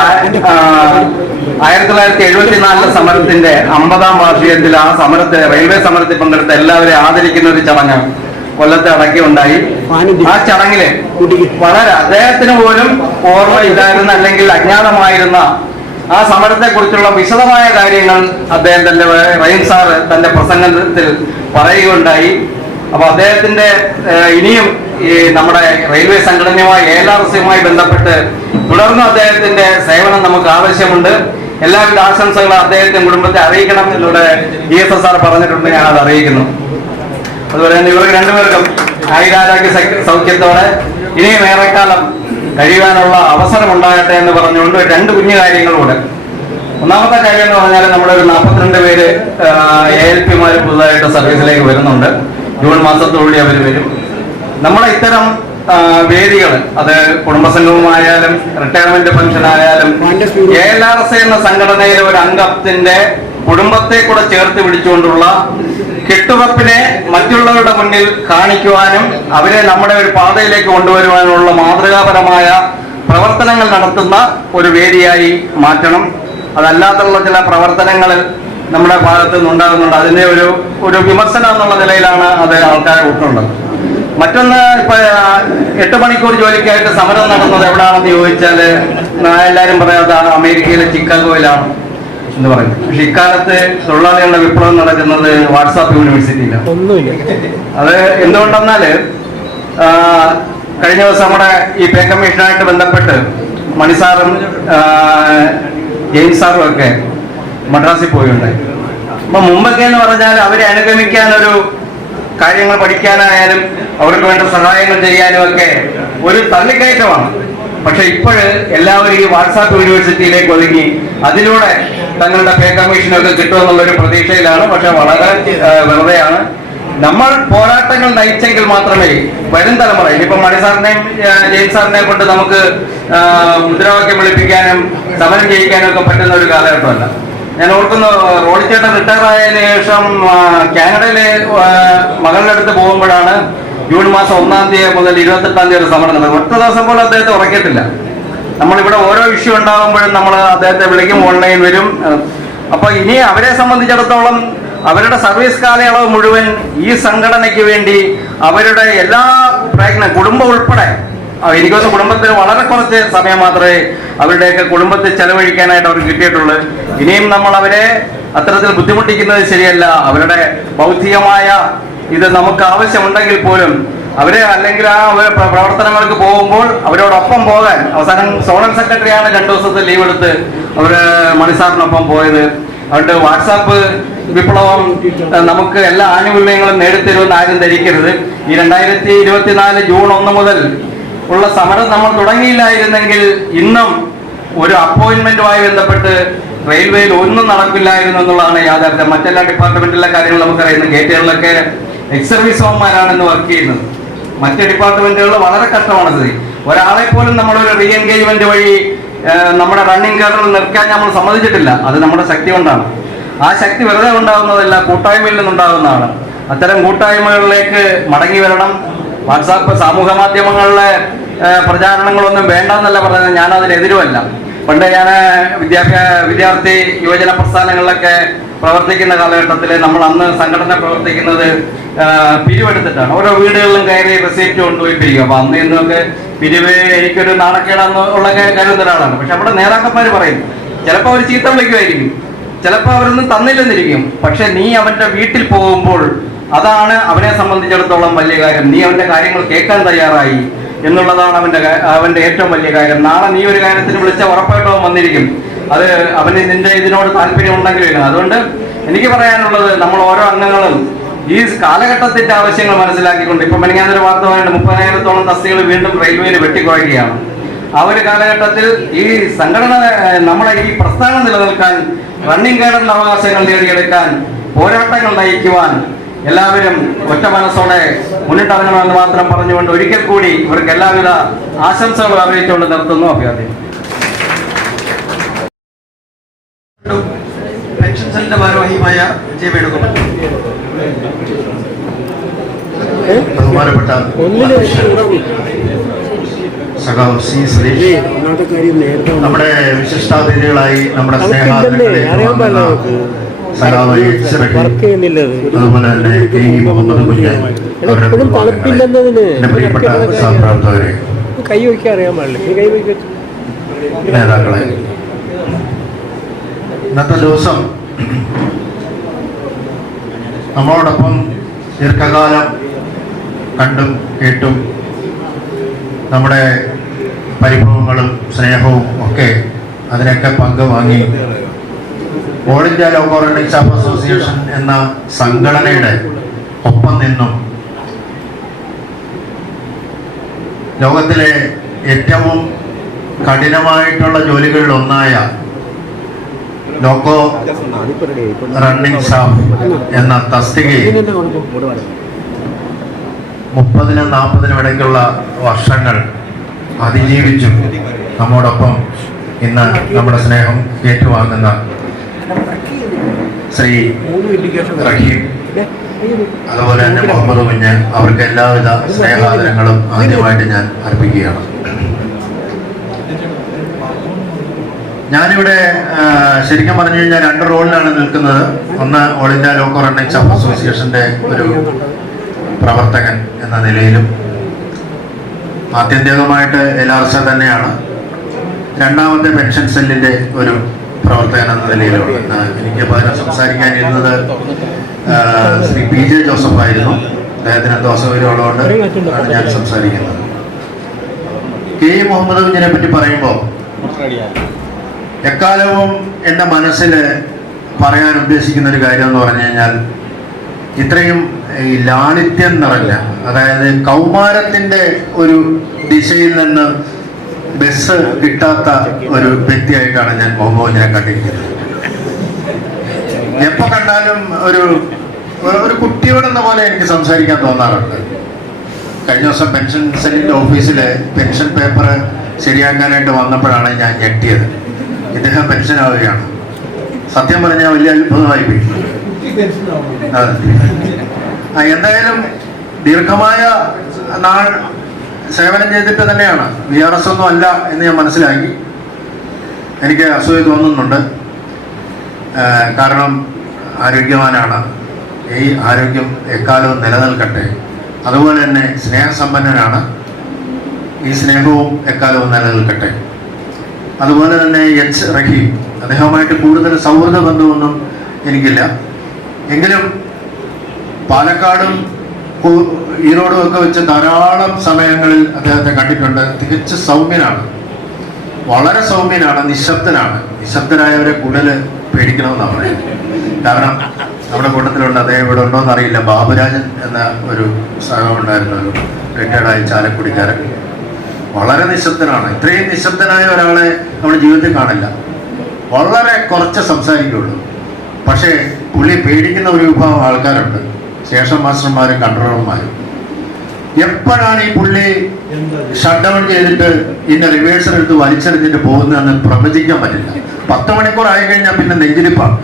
1974 സമരത്തിന്റെ 50ാം വാർഷികത്തിൽ ആ സമരത്തിൽ റെയിൽവേ സമരത്തിൽ പങ്കെടുത്ത എല്ലാവരെയും ആദരിക്കുന്ന ഒരു ചടങ്ങ് കൊല്ലത്തെ അടക്കുകയുണ്ടായി. ആ ചടങ്ങില് വളരെ അദ്ദേഹത്തിന് പോലും ഓർമ്മയില്ലായിരുന്ന അല്ലെങ്കിൽ അജ്ഞാതമായിരുന്ന ആ സമരത്തെ കുറിച്ചുള്ള വിശദമായ കാര്യങ്ങൾ അദ്ദേഹം തന്റെ റഹീം സാറ് തന്റെ പ്രസംഗത്തിൽ പറയുകയുണ്ടായി. അപ്പൊ അദ്ദേഹത്തിന്റെ ഇനിയും ഈ നമ്മുടെ റെയിൽവേ സംഘടനയുമായി ALRSയുമായി ബന്ധപ്പെട്ട് തുടർന്ന് അദ്ദേഹത്തിന്റെ സേവനം നമുക്ക് ആവശ്യമുണ്ട്. എല്ലാവിധ ആശംസകളും അദ്ദേഹത്തിന്റെ കുടുംബത്തെ അറിയിക്കണം എന്നിവിടെ GSS സാർ പറഞ്ഞിട്ടുണ്ട്. ഞാനത് അറിയിക്കുന്നു. അതുപോലെ തന്നെ ഇവർക്ക് രണ്ടുപേർക്കും ആയുരാരോഗ്യ സൗഖ്യത്തോടെ ഇനിയും ഏറെക്കാലം കഴിയാനുള്ള അവസരം ഉണ്ടാകട്ടെ എന്ന് പറഞ്ഞുകൊണ്ട് 2 കുഞ്ഞു കാര്യങ്ങളൂടെ. ഒന്നാമത്തെ കാര്യം എന്ന് പറഞ്ഞാൽ നമ്മുടെ ഒരു 42 പേര് ALPമാർ പുതുതായിട്ട് സർവീസിലേക്ക് വരുന്നുണ്ട്. ജൂൺ മാസത്തോടെ അവർ വരും. നമ്മളെ ഇത്തരം വേദികൾ, അത് കുടുംബസംഘവുമായാലും റിട്ടയർമെന്റ് പെൻഷൻ ആയാലും ALRS എന്ന സംഘടനയിലെ ഒരു അംഗത്തിന്റെ കുടുംബത്തെ കൂടെ ചേർത്ത് പിടിച്ചുകൊണ്ടുള്ള കെട്ടുറപ്പിനെ മറ്റുള്ളവരുടെ മുന്നിൽ കാണിക്കുവാനും അവരെ നമ്മുടെ ഒരു പാതയിലേക്ക് കൊണ്ടുവരുവാനുള്ള മാതൃകാപരമായ പ്രവർത്തനങ്ങൾ നടത്തുന്ന ഒരു വേദിയായി മാറ്റണം. അതല്ലാത്തുള്ള ചില പ്രവർത്തനങ്ങൾ നമ്മുടെ ഭാഗത്ത് നിന്നുണ്ടാകുന്നുണ്ട്. അതിന്റെ ഒരു വിമർശനം എന്നുള്ള നിലയിലാണ് അത് ആൾക്കാരെ ഉൾക്കൊണ്ടത്. മറ്റൊന്ന്, ഇപ്പൊ 8 മണിക്കൂർ ജോലിക്കായിട്ട് സമരം നടന്നത് എവിടെയാണെന്ന് ചോദിച്ചാൽ എല്ലാവരും പറയാതെ അമേരിക്കയിലെ ചിക്കാഗോയിലാണ് എന്ന് പറയും. പക്ഷെ ഇക്കാലത്ത് തൊഴിലാളികളുടെ വിപ്ലവം നടക്കുന്നത് വാട്സാപ്പ് യൂണിവേഴ്സിറ്റിയിലാണ്. അത് എന്തുകൊണ്ടെന്നാല് കഴിഞ്ഞ ദിവസം നമ്മുടെ ഈ പേ കമ്മീഷനായിട്ട് ബന്ധപ്പെട്ട് മണിസാറും ജെയിംസ് സാറും ഒക്കെ മദ്രാസിൽ പോയുണ്ടായി. അപ്പൊ മുമ്പൊക്കെ എന്ന് പറഞ്ഞാൽ അവരെ അനുഗമിക്കാനൊരു കാര്യങ്ങൾ പഠിക്കാനായാലും അവർക്ക് വേണ്ട സഹായങ്ങൾ ചെയ്യാനും ഒക്കെ ഒരു തള്ളിക്കയറ്റമാണ്. പക്ഷെ ഇപ്പോഴ് എല്ലാവരും ഈ വാട്സാപ്പ് യൂണിവേഴ്സിറ്റിയിലേക്ക് ഒതുങ്ങി അതിലൂടെ തങ്ങളുടെ പേ കമ്മീഷനൊക്കെ കിട്ടുമെന്നുള്ളൊരു പ്രതീക്ഷയിലാണ്. പക്ഷെ വളരെ വെറുതെയാണ്. നമ്മൾ പോരാട്ടങ്ങൾ നയിച്ചെങ്കിൽ മാത്രമേ വരും തലമുറ, ഇനിയിപ്പം മണിസാറിനെയും ജെയിംസ് സാറിനെയും കൊണ്ട് നമുക്ക് മുദ്രാവാക്യം വിളിപ്പിക്കാനും സമരം ചെയ്യിക്കാനും ഒക്കെ പറ്റുന്ന ഒരു കാലഘട്ടമല്ല. ഞാൻ ഓർക്കുന്നു, റോഡിച്ചേട്ടൻ റിട്ടയർ ആയതിനു ശേഷം കാനഡയിലെ മകളുടെ അടുത്ത് പോകുമ്പോഴാണ് ജൂൺ മാസം 1-ാം തീയതി മുതൽ 28-ാം തീയതി വരെ സമരം നടന്നത്. ഒറ്റ ദിവസം പോലും അദ്ദേഹത്തെ ഉറക്കിയിട്ടില്ല. നമ്മളിവിടെ ഓരോ ഇഷ്യൂ ഉണ്ടാകുമ്പോഴും നമ്മൾ അദ്ദേഹത്തെ വിളിക്കും, ഓൺലൈൻ വരും. അപ്പൊ ഇനി അവരെ സംബന്ധിച്ചിടത്തോളം അവരുടെ സർവീസ് കാലയളവ് മുഴുവൻ ഈ സംഘടനയ്ക്ക് വേണ്ടി അവരുടെ എല്ലാ പ്രയത്നം, കുടുംബം ഉൾപ്പെടെ, എനിക്കൊന്ന് കുടുംബത്തിൽ വളരെ കുറച്ച് സമയം മാത്രമേ അവരുടെയൊക്കെ കുടുംബത്തിൽ ചെലവഴിക്കാനായിട്ട് അവർക്ക് കിട്ടിയിട്ടുള്ളൂ. ഇനിയും നമ്മൾ അവരെ അത്തരത്തിൽ ബുദ്ധിമുട്ടിക്കുന്നത് ശരിയല്ല. അവരുടെ ബൗദ്ധികമായ ഇത് നമുക്ക് ആവശ്യമുണ്ടെങ്കിൽ പോലും അവരെ, അല്ലെങ്കിൽ ആ പ്രവർത്തനങ്ങൾക്ക് പോകുമ്പോൾ അവരോടൊപ്പം പോകാൻ, അവസാനം സോണൽ സെക്രട്ടറിയാണ് 2 ദിവസത്തെ ലീവ് എടുത്ത് അവര് മണിസാറിനൊപ്പം പോയത്. അതുകൊണ്ട് വാട്സാപ്പ് വിപ്ലവം നമുക്ക് എല്ലാ ആനുകൂല്യങ്ങളും നേടിത്തരുമെന്ന് ആരും ധരിക്കരുത്. ഈ 2024 ജൂൺ 1 മുതൽ ഉള്ള സമരം നമ്മൾ തുടങ്ങിയില്ലായിരുന്നെങ്കിൽ ഇന്നും ഒരു അപ്പോയിന്റ്മെന്റുമായി ബന്ധപ്പെട്ട് റെയിൽവേയിൽ ഒന്നും നടക്കില്ലായിരുന്നു എന്നുള്ളതാണ് യാഥാർത്ഥ്യം. മറ്റെല്ലാ ഡിപ്പാർട്ട്മെന്റിലെ കാര്യങ്ങൾ നമുക്കറിയുന്നു. ഗേറ്റുകളിലൊക്കെ എക്സ് സർവീസ് ഹോംമാരാണ് വർക്ക് ചെയ്യുന്നത്. മറ്റ് ഡിപ്പാർട്ട്മെന്റുകളിൽ വളരെ കഷ്ടമാണ് സ്ഥിതി. ഒരാളെ പോലും നമ്മളൊരു റീ എൻഗേജ്മെന്റ് വഴി നമ്മുടെ റണ്ണിംഗ് കേഡറിൽ നിർക്കാൻ നമ്മൾ സമ്മതിച്ചിട്ടില്ല. അത് നമ്മുടെ ശക്തി കൊണ്ടാണ്. ആ ശക്തി വെറുതെ ഉണ്ടാകുന്നതല്ല, കൂട്ടായ്മയിൽ നിന്നുണ്ടാകുന്നതാണ്. അത്തരം കൂട്ടായ്മകളിലേക്ക് മടങ്ങി വരണം. വാട്സാപ്പ്, സാമൂഹ്യ മാധ്യമങ്ങളിലെ പ്രചാരണങ്ങളൊന്നും വേണ്ടെന്നല്ല പറയുന്നത്. ഞാൻ അതിനെതിരുമല്ല. പണ്ട് ഞാൻ വിദ്യാർത്ഥി യുവജന പ്രസ്ഥാനങ്ങളിലൊക്കെ പ്രവർത്തിക്കുന്ന കാലഘട്ടത്തിൽ നമ്മൾ അന്ന് സംഘടന പ്രവർത്തിക്കുന്നത് പിരിവെടുത്തിട്ടാണ്. ഓരോ വീടുകളിലും കയറി റെസിപ്റ്റ് കൊണ്ടുപോയി പിരിക്കും. അപ്പൊ അന്ന് ഇന്നൊക്കെ പിരിവ് എനിക്കൊരു നാണക്കേടാന്ന് ഉള്ള കരുതുന്ന ഒരാളാണ്. പക്ഷെ നമ്മുടെ നേതാക്കന്മാർ പറയും, ചിലപ്പോൾ അവർ ചീത്ത വിളിക്കുമായിരിക്കും, ചിലപ്പോൾ അവരൊന്നും തന്നില്ലെന്നിരിക്കും. പക്ഷെ നീ അവന്റെ വീട്ടിൽ പോകുമ്പോൾ അതാണ് അവനെ സംബന്ധിച്ചിടത്തോളം വലിയ കാര്യം. നീ അവന്റെ കാര്യങ്ങൾ കേൾക്കാൻ തയ്യാറായി എന്നുള്ളതാണ് അവന്റെ ഏറ്റവും വലിയ കാര്യം. നാളെ നീ ഒരു കാര്യത്തിന് വിളിച്ച ഉറപ്പായിട്ടും അവൻ വന്നിരിക്കും. അത് അവന് നിന്റെ ഇതിനോട് താല്പര്യം ഉണ്ടെങ്കിലും. അതുകൊണ്ട് എനിക്ക് പറയാനുള്ളത്, നമ്മൾ ഓരോ അംഗങ്ങളും ഈ കാലഘട്ടത്തിന്റെ ആവശ്യങ്ങൾ മനസ്സിലാക്കിക്കൊണ്ട്, ഇപ്പൊ ഞാനൊരു വാർത്ത പറയുന്നുണ്ട്, 30,000-ഓളം തസ്തികൾ വീണ്ടും റെയിൽവേയിൽ വെട്ടിക്കുറയ്ക്കുകയാണ്. ആ ഒരു കാലഘട്ടത്തിൽ ഈ സംഘടന, നമ്മളെ ഈ പ്രസ്ഥാനം നിലനിൽക്കാൻ, റണ്ണിംഗ് കേഡറിന്റെ അവകാശങ്ങൾ നേടിയെടുക്കാൻ, പോരാട്ടങ്ങൾ നയിക്കുവാൻ എല്ലാവരും ഒറ്റ മനസ്സോടെ മുന്നിട്ടിറങ്ങണമെന്ന് മാത്രം പറഞ്ഞുകൊണ്ട് ഒരിക്കൽ കൂടി ഇവർക്ക് എല്ലാവിധ ആശംസകളും അറിയിച്ചുകൊണ്ട് നിർത്തുന്നു. അഭ്യർത്ഥന. പെൻഷൻ സെല്ലിന്റെ ഭാരവാഹിയുമായ ജെ വേണുഗോപാൽ. ബഹുമാനപ്പെട്ട സഖാവ് സി സുരേഷ്, നമ്മുടെ വിശിഷ്ടാതിഥികളായി നമ്മുടെ സ്നേഹാദരങ്ങളെ സഖാവ് എച്ച് റഹീം, അതുപോലെ തന്നെ കെ ഇ മുഹമ്മദ് കുഞ്ഞൻ, അവരുടെ പ്രിയപ്പെട്ട സഹപ്രവർത്തകരെ, നേതാക്കളെ, ഇന്നത്തെ ദിവസം നമ്മളോടൊപ്പം ദീർഘകാലം കണ്ടും കേട്ടും നമ്മുടെ പരിഭവങ്ങളും സ്നേഹവും ഒക്കെ അതിനൊക്കെ പങ്കുവാങ്ങി all India loco running staff association എന്ന സംഘടനയുടെ ഒപ്പം നിന്നും ലോകത്തിലെ ഏറ്റവും കഠിനമായിട്ടുള്ള ജോലികളിൽ ഒന്നായ ലോക്കോ റണ്ണിംഗ് സ്റ്റാഫ് എന്ന തസ്തികയിൽ 30-40 ഇടയ്ക്കുള്ള വർഷങ്ങൾ അതിജീവിച്ചും നമ്മോടൊപ്പം ഇന്ന് നമ്മുടെ സ്നേഹം ഏറ്റുവാങ്ങുന്ന ശ്രീ റഹീം, അതുപോലെ തന്നെ മുഹമ്മദ് കുഞ്ഞ്, അവർക്ക് എല്ലാവിധ സ്നേഹാദരങ്ങളും ആദ്യമായിട്ട് ഞാൻ അർപ്പിക്കുകയാണ്. ഞാനിവിടെ ശരിക്കും പറഞ്ഞു കഴിഞ്ഞാൽ 2 റോളിലാണ് നിൽക്കുന്നത്. ഒന്ന് all India loco running staff അസോസിയേഷന്റെ ഒരു പ്രവർത്തകൻ എന്ന നിലയിലും ആത്യന്തികമായിട്ട് LRSA തന്നെയാണ്. രണ്ടാമത്തെ പെൻഷൻ സെല്ലിന്റെ ഒരു പ്രവർത്തകൻ എന്ന നിലയിലാണ്. എനിക്ക് പകരം സംസാരിക്കാനിരുന്നത് ശ്രീ PJ ജോസഫ് ആയിരുന്നു. അദ്ദേഹത്തിന് എന്തോ അസൗകര്യമുള്ളതുകൊണ്ട് ഞാൻ സംസാരിക്കുന്നത്. കെ മുഹമ്മദ് കുഞ്ഞിനെ പറ്റി പറയുമ്പോൾ എക്കാലവും എൻ്റെ മനസ്സിൽ പറയാൻ ഉദ്ദേശിക്കുന്ന ഒരു കാര്യം എന്ന് പറഞ്ഞു കഴിഞ്ഞാൽ, ഇത്രയും ഈ ലാളിത്യം നിറഞ്ഞ, അതായത് കൗമാരത്തിൻ്റെ ഒരു ദിശയിൽ നിന്ന് ബസ് കിട്ടാത്ത ഒരു വ്യക്തിയായിട്ടാണ് ഞാൻ മുഹമ്മദ് കുഞ്ഞിനെ കണ്ടിരിക്കുന്നത്. എപ്പോൾ കണ്ടാലും ഒരു കുട്ടിയോടെന്ന പോലെ എനിക്ക് സംസാരിക്കാൻ തോന്നാറുണ്ട്. കഴിഞ്ഞ ദിവസം പെൻഷൻ സെല്ലിൻ്റെ ഓഫീസിൽ പെൻഷൻ പേപ്പർ ശരിയാക്കാനായിട്ട് വന്നപ്പോഴാണ് ഞാൻ ഞെട്ടിയത്. ഇദ്ദേഹം പെൻഷനാവുകയാണ്. സത്യം പറഞ്ഞാൽ വലിയ അത്ഭുതമായി പോയി. എന്തായാലും ദീർഘമായ നാൾ സേവനം ചെയ്തിട്ട് തന്നെയാണ്, VRS ഒന്നും അല്ല എന്ന് ഞാൻ മനസ്സിലാക്കി. എനിക്ക് അസൂയ തോന്നുന്നുണ്ട്. കാരണം ആരോഗ്യവാനാണ്. ഈ ആരോഗ്യം എക്കാലവും നിലനിൽക്കട്ടെ. അതുപോലെ തന്നെ സ്നേഹസമ്പന്നനാണ്. ഈ സ്നേഹവും എക്കാലവും നിലനിൽക്കട്ടെ. അതുപോലെ തന്നെ H. റഹീം, അദ്ദേഹവുമായിട്ട് കൂടുതൽ സൗഹൃദ ബന്ധമൊന്നും എനിക്കില്ല. എങ്കിലും പാലക്കാടും ഈറോഡും ഒക്കെ വെച്ച് ധാരാളം സമയങ്ങളിൽ അദ്ദേഹത്തെ കണ്ടിട്ടുണ്ട്. തികച്ച് സൗമ്യനാണ്, വളരെ സൗമ്യനാണ്, നിശബ്ദനാണ്. നിശബ്ദരായവരെ കൂടുതൽ പേടിക്കണമെന്നാണ് പറയുന്നത്. കാരണം നമ്മുടെ കൂട്ടത്തിലുണ്ട്, അദ്ദേഹം ഇവിടെ ഉണ്ടോ എന്നറിയില്ല, ബാബുരാജൻ എന്ന ഒരു സഹമുണ്ടായിരുന്ന ഒരു റിട്ടയർഡായ ചാലക്കുടിക്കാരൻ. വളരെ നിശബ്ദനാണ്. ഇത്രയും നിശബ്ദനായ ഒരാളെ നമ്മുടെ ജീവിതത്തിൽ കാണില്ല. വളരെ കുറച്ച് സംസാരിക്കുകയുള്ളൂ. പക്ഷേ പുള്ളി പേടിക്കുന്ന ഒരു വിഭാഗം ആൾക്കാരുണ്ട്, സ്റ്റേഷൻ മാസ്റ്റർമാരും കൺട്രോളർമാരും. എപ്പോഴാണ് ഈ പുള്ളി ഷട്ട് ഡൗൺ ചെയ്തിട്ട് ഇന്ന റിവേഴ്സൽ എടുത്ത് വലിച്ചെറിഞ്ഞിട്ട് പോകുന്നതെന്ന് പ്രവചിക്കാൻ പറ്റില്ല. 10 മണിക്കൂർ ആയി കഴിഞ്ഞാൽ പിന്നെ നെഞ്ചിരിപ്പാണ്.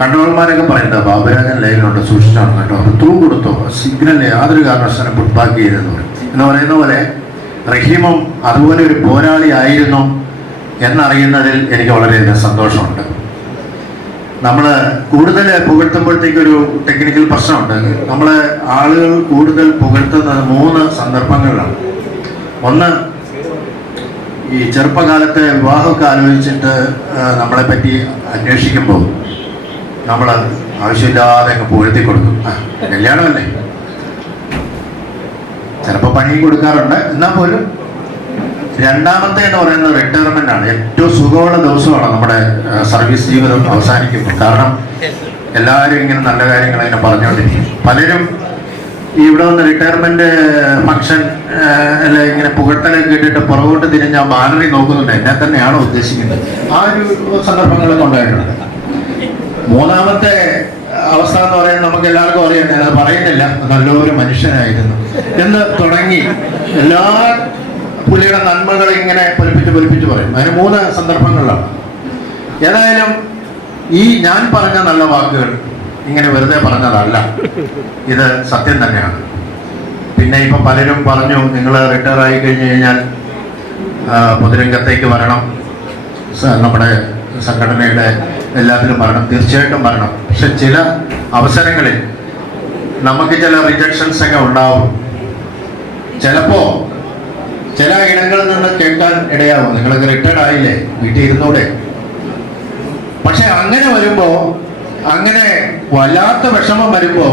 കൺട്രോളർമാരൊക്കെ പറയുന്നത് ബാബുരാജൻ ലൈനിലുണ്ട്, സൂക്ഷിച്ചാണ് കേട്ടോ, ത്രൂ കൊടുത്തോ, സിഗ്നൽ യാതൊരു കാരണവശാലും പുട്ട്ബാക്ക് ചെയ്തെന്ന് പറയും. എന്ന് പറയുന്ന പോലെ റഹീമും അതുപോലെ ഒരു പോരാളി ആയിരുന്നു എന്നറിയുന്നതിൽ എനിക്ക് വളരെയധികം സന്തോഷമുണ്ട്. നമ്മൾ കൂടുതൽ പുകഴ്ത്തുമ്പോഴത്തേക്കൊരു ടെക്നിക്കൽ പ്രശ്നമുണ്ട്. നമ്മൾ ആളുകൾ കൂടുതൽ പുകഴ്ത്തുന്നത് 3 സന്ദർഭങ്ങളിലാണ്. ഒന്ന്, ഈ ചെറുപ്പകാലത്തെ വിവാഹമൊക്കെ ആലോചിച്ചിട്ട് നമ്മളെ പറ്റി അന്വേഷിക്കുമ്പോൾ നമ്മൾ ആവശ്യമില്ലാതെ അങ്ങ് പുകഴ്ത്തി കൊടുക്കും. കല്യാണമല്ലേ, ചിലപ്പോൾ പണിയും കൊടുക്കാറുണ്ട്, എന്നാൽ പോലും. രണ്ടാമത്തെ എന്ന് പറയുന്നത് റിട്ടയർമെന്റ് ആണ്. ഏറ്റവും സുഖമുള്ള ദിവസമാണ് നമ്മുടെ സർവീസ് ജീവിതം അവസാനിക്കുമ്പോൾ. കാരണം എല്ലാവരും ഇങ്ങനെ നല്ല കാര്യങ്ങൾ ഇങ്ങനെ പറഞ്ഞുകൊണ്ടിരിക്കും. പലരും ഈ ഇവിടെ വന്ന് റിട്ടയർമെന്റ് ഫംഗ്ഷൻ അല്ല ഇങ്ങനെ പുകഴ്ത്തലൊക്കെ കേട്ടിട്ട് പുറകോട്ട് തിരിഞ്ഞ് ആ ബാനറി നോക്കുന്നുണ്ട്, എന്നെ തന്നെയാണോ ഉദ്ദേശിക്കുന്നത്. ആ ഒരു സന്ദർഭങ്ങളൊക്കെ ഉണ്ടായിട്ടുണ്ട്. മൂന്നാമത്തെ അവസ്ഥ എന്ന് പറയുന്നത് നമുക്ക് എല്ലാവർക്കും അറിയാം, അത് പറയുന്നില്ല, നല്ലൊരു മനുഷ്യനായിരുന്നു എന്ന് തുടങ്ങി എല്ലാ പുള്ളിയുടെ നന്മകളെ ഇങ്ങനെ പൊലിപ്പിച്ച് പറയും. അതിന് 3 സന്ദർഭങ്ങളിലാണ്. ഏതായാലും ഈ ഞാൻ പറഞ്ഞ നല്ല വാക്കുകൾ ഇങ്ങനെ വെറുതെ പറഞ്ഞതല്ല, ഇത് സത്യം തന്നെയാണ്. പിന്നെ ഇപ്പൊ പലരും പറഞ്ഞു, നിങ്ങൾ റിട്ടയർ ആയി കഴിഞ്ഞു കഴിഞ്ഞാൽ പൊതുരംഗത്തേക്ക് വരണം, നമ്മുടെ സംഘടനയുടെ എല്ലാത്തിലും വരണം. തീർച്ചയായിട്ടും വരണം. പക്ഷെ ചില അവസരങ്ങളിൽ നമുക്ക് ചില റിജക്ഷൻസ് ഒക്കെ ഉണ്ടാവും. ചിലപ്പോ ചില ഇടങ്ങളിൽ നിന്ന് കേൾക്കാൻ ഇടയാവും, നിങ്ങളൊക്കെ റിട്ടയർഡ് ആയില്ലേ, വീട്ടിൽ ഇരുന്നൂടെ. പക്ഷെ അങ്ങനെ വരുമ്പോ, അങ്ങനെ വല്ലാത്ത വിഷമം വരുമ്പോ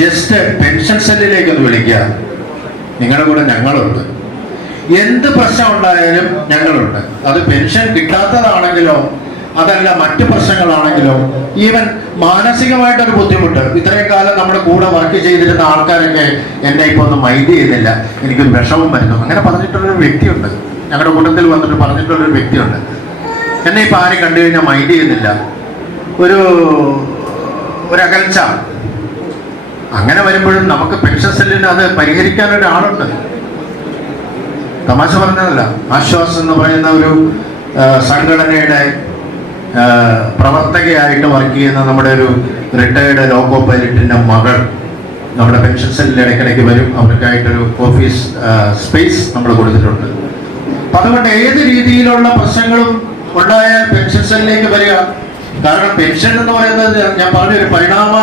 ജസ്റ്റ് പെൻഷൻ സെല്ലിലേക്ക് ഒന്ന് വിളിക്കുക, നിങ്ങളുടെ കൂടെ ഞങ്ങളുണ്ട്. എന്ത് പ്രശ്നം ഉണ്ടായാലും ഞങ്ങളുണ്ട്. അത് പെൻഷൻ കിട്ടാത്തതാണെങ്കിലോ അതല്ല മറ്റു പ്രശ്നങ്ങളാണെങ്കിലോ, ഈവൻ മാനസികമായിട്ടൊരു ബുദ്ധിമുട്ട്, ഇത്രയും കാലം നമ്മുടെ കൂടെ വർക്ക് ചെയ്തിരുന്ന ആൾക്കാരൊക്കെ എന്നെ ഇപ്പൊ ഒന്നും മൈൻഡ് ചെയ്യുന്നില്ല, എനിക്കൊരു വിഷമം വരുന്നു, അങ്ങനെ പറഞ്ഞിട്ടുള്ളൊരു വ്യക്തിയുണ്ട്. ഞങ്ങളുടെ കൂട്ടത്തിൽ വന്നിട്ട് പറഞ്ഞിട്ടുള്ളൊരു വ്യക്തിയുണ്ട്, എന്നെ ഇപ്പൊ ആരും കണ്ടു കഴിഞ്ഞാൽ മൈൻഡ് ചെയ്യുന്നില്ല, ഒരു അകൽച്ച. അങ്ങനെ വരുമ്പോഴും നമുക്ക് പെൻഷൻ സെല്ലിന് അത് പരിഹരിക്കാൻ ഒരാളുണ്ട്. തമാശ പറഞ്ഞതല്ല. ആശ്വാസം എന്ന് പറയുന്ന ഒരു സംഘടനയുടെ പ്രവർത്തകയായിട്ട് വർക്ക് ചെയ്യുന്ന നമ്മുടെ ഒരു റിട്ടയർഡ് ലോക്കോ പൈലറ്റിന്റെ മകൾ നമ്മുടെ പെൻഷൻ സെല്ലിൽ ഇടയ്ക്കിടയ്ക്ക് വരും. അവർക്കായിട്ടൊരു ഓഫീസ് സ്പേസ് നമ്മൾ കൊടുത്തിട്ടുണ്ട്. അപ്പൊ അതുകൊണ്ട് ഏത് രീതിയിലുള്ള പ്രശ്നങ്ങളും ഉണ്ടായാൽ പെൻഷൻ സെല്ലിലേക്ക് വരിക. കാരണം പെൻഷൻ എന്ന് പറയുന്നത് ഞാൻ പറഞ്ഞൊരു പരിണാമ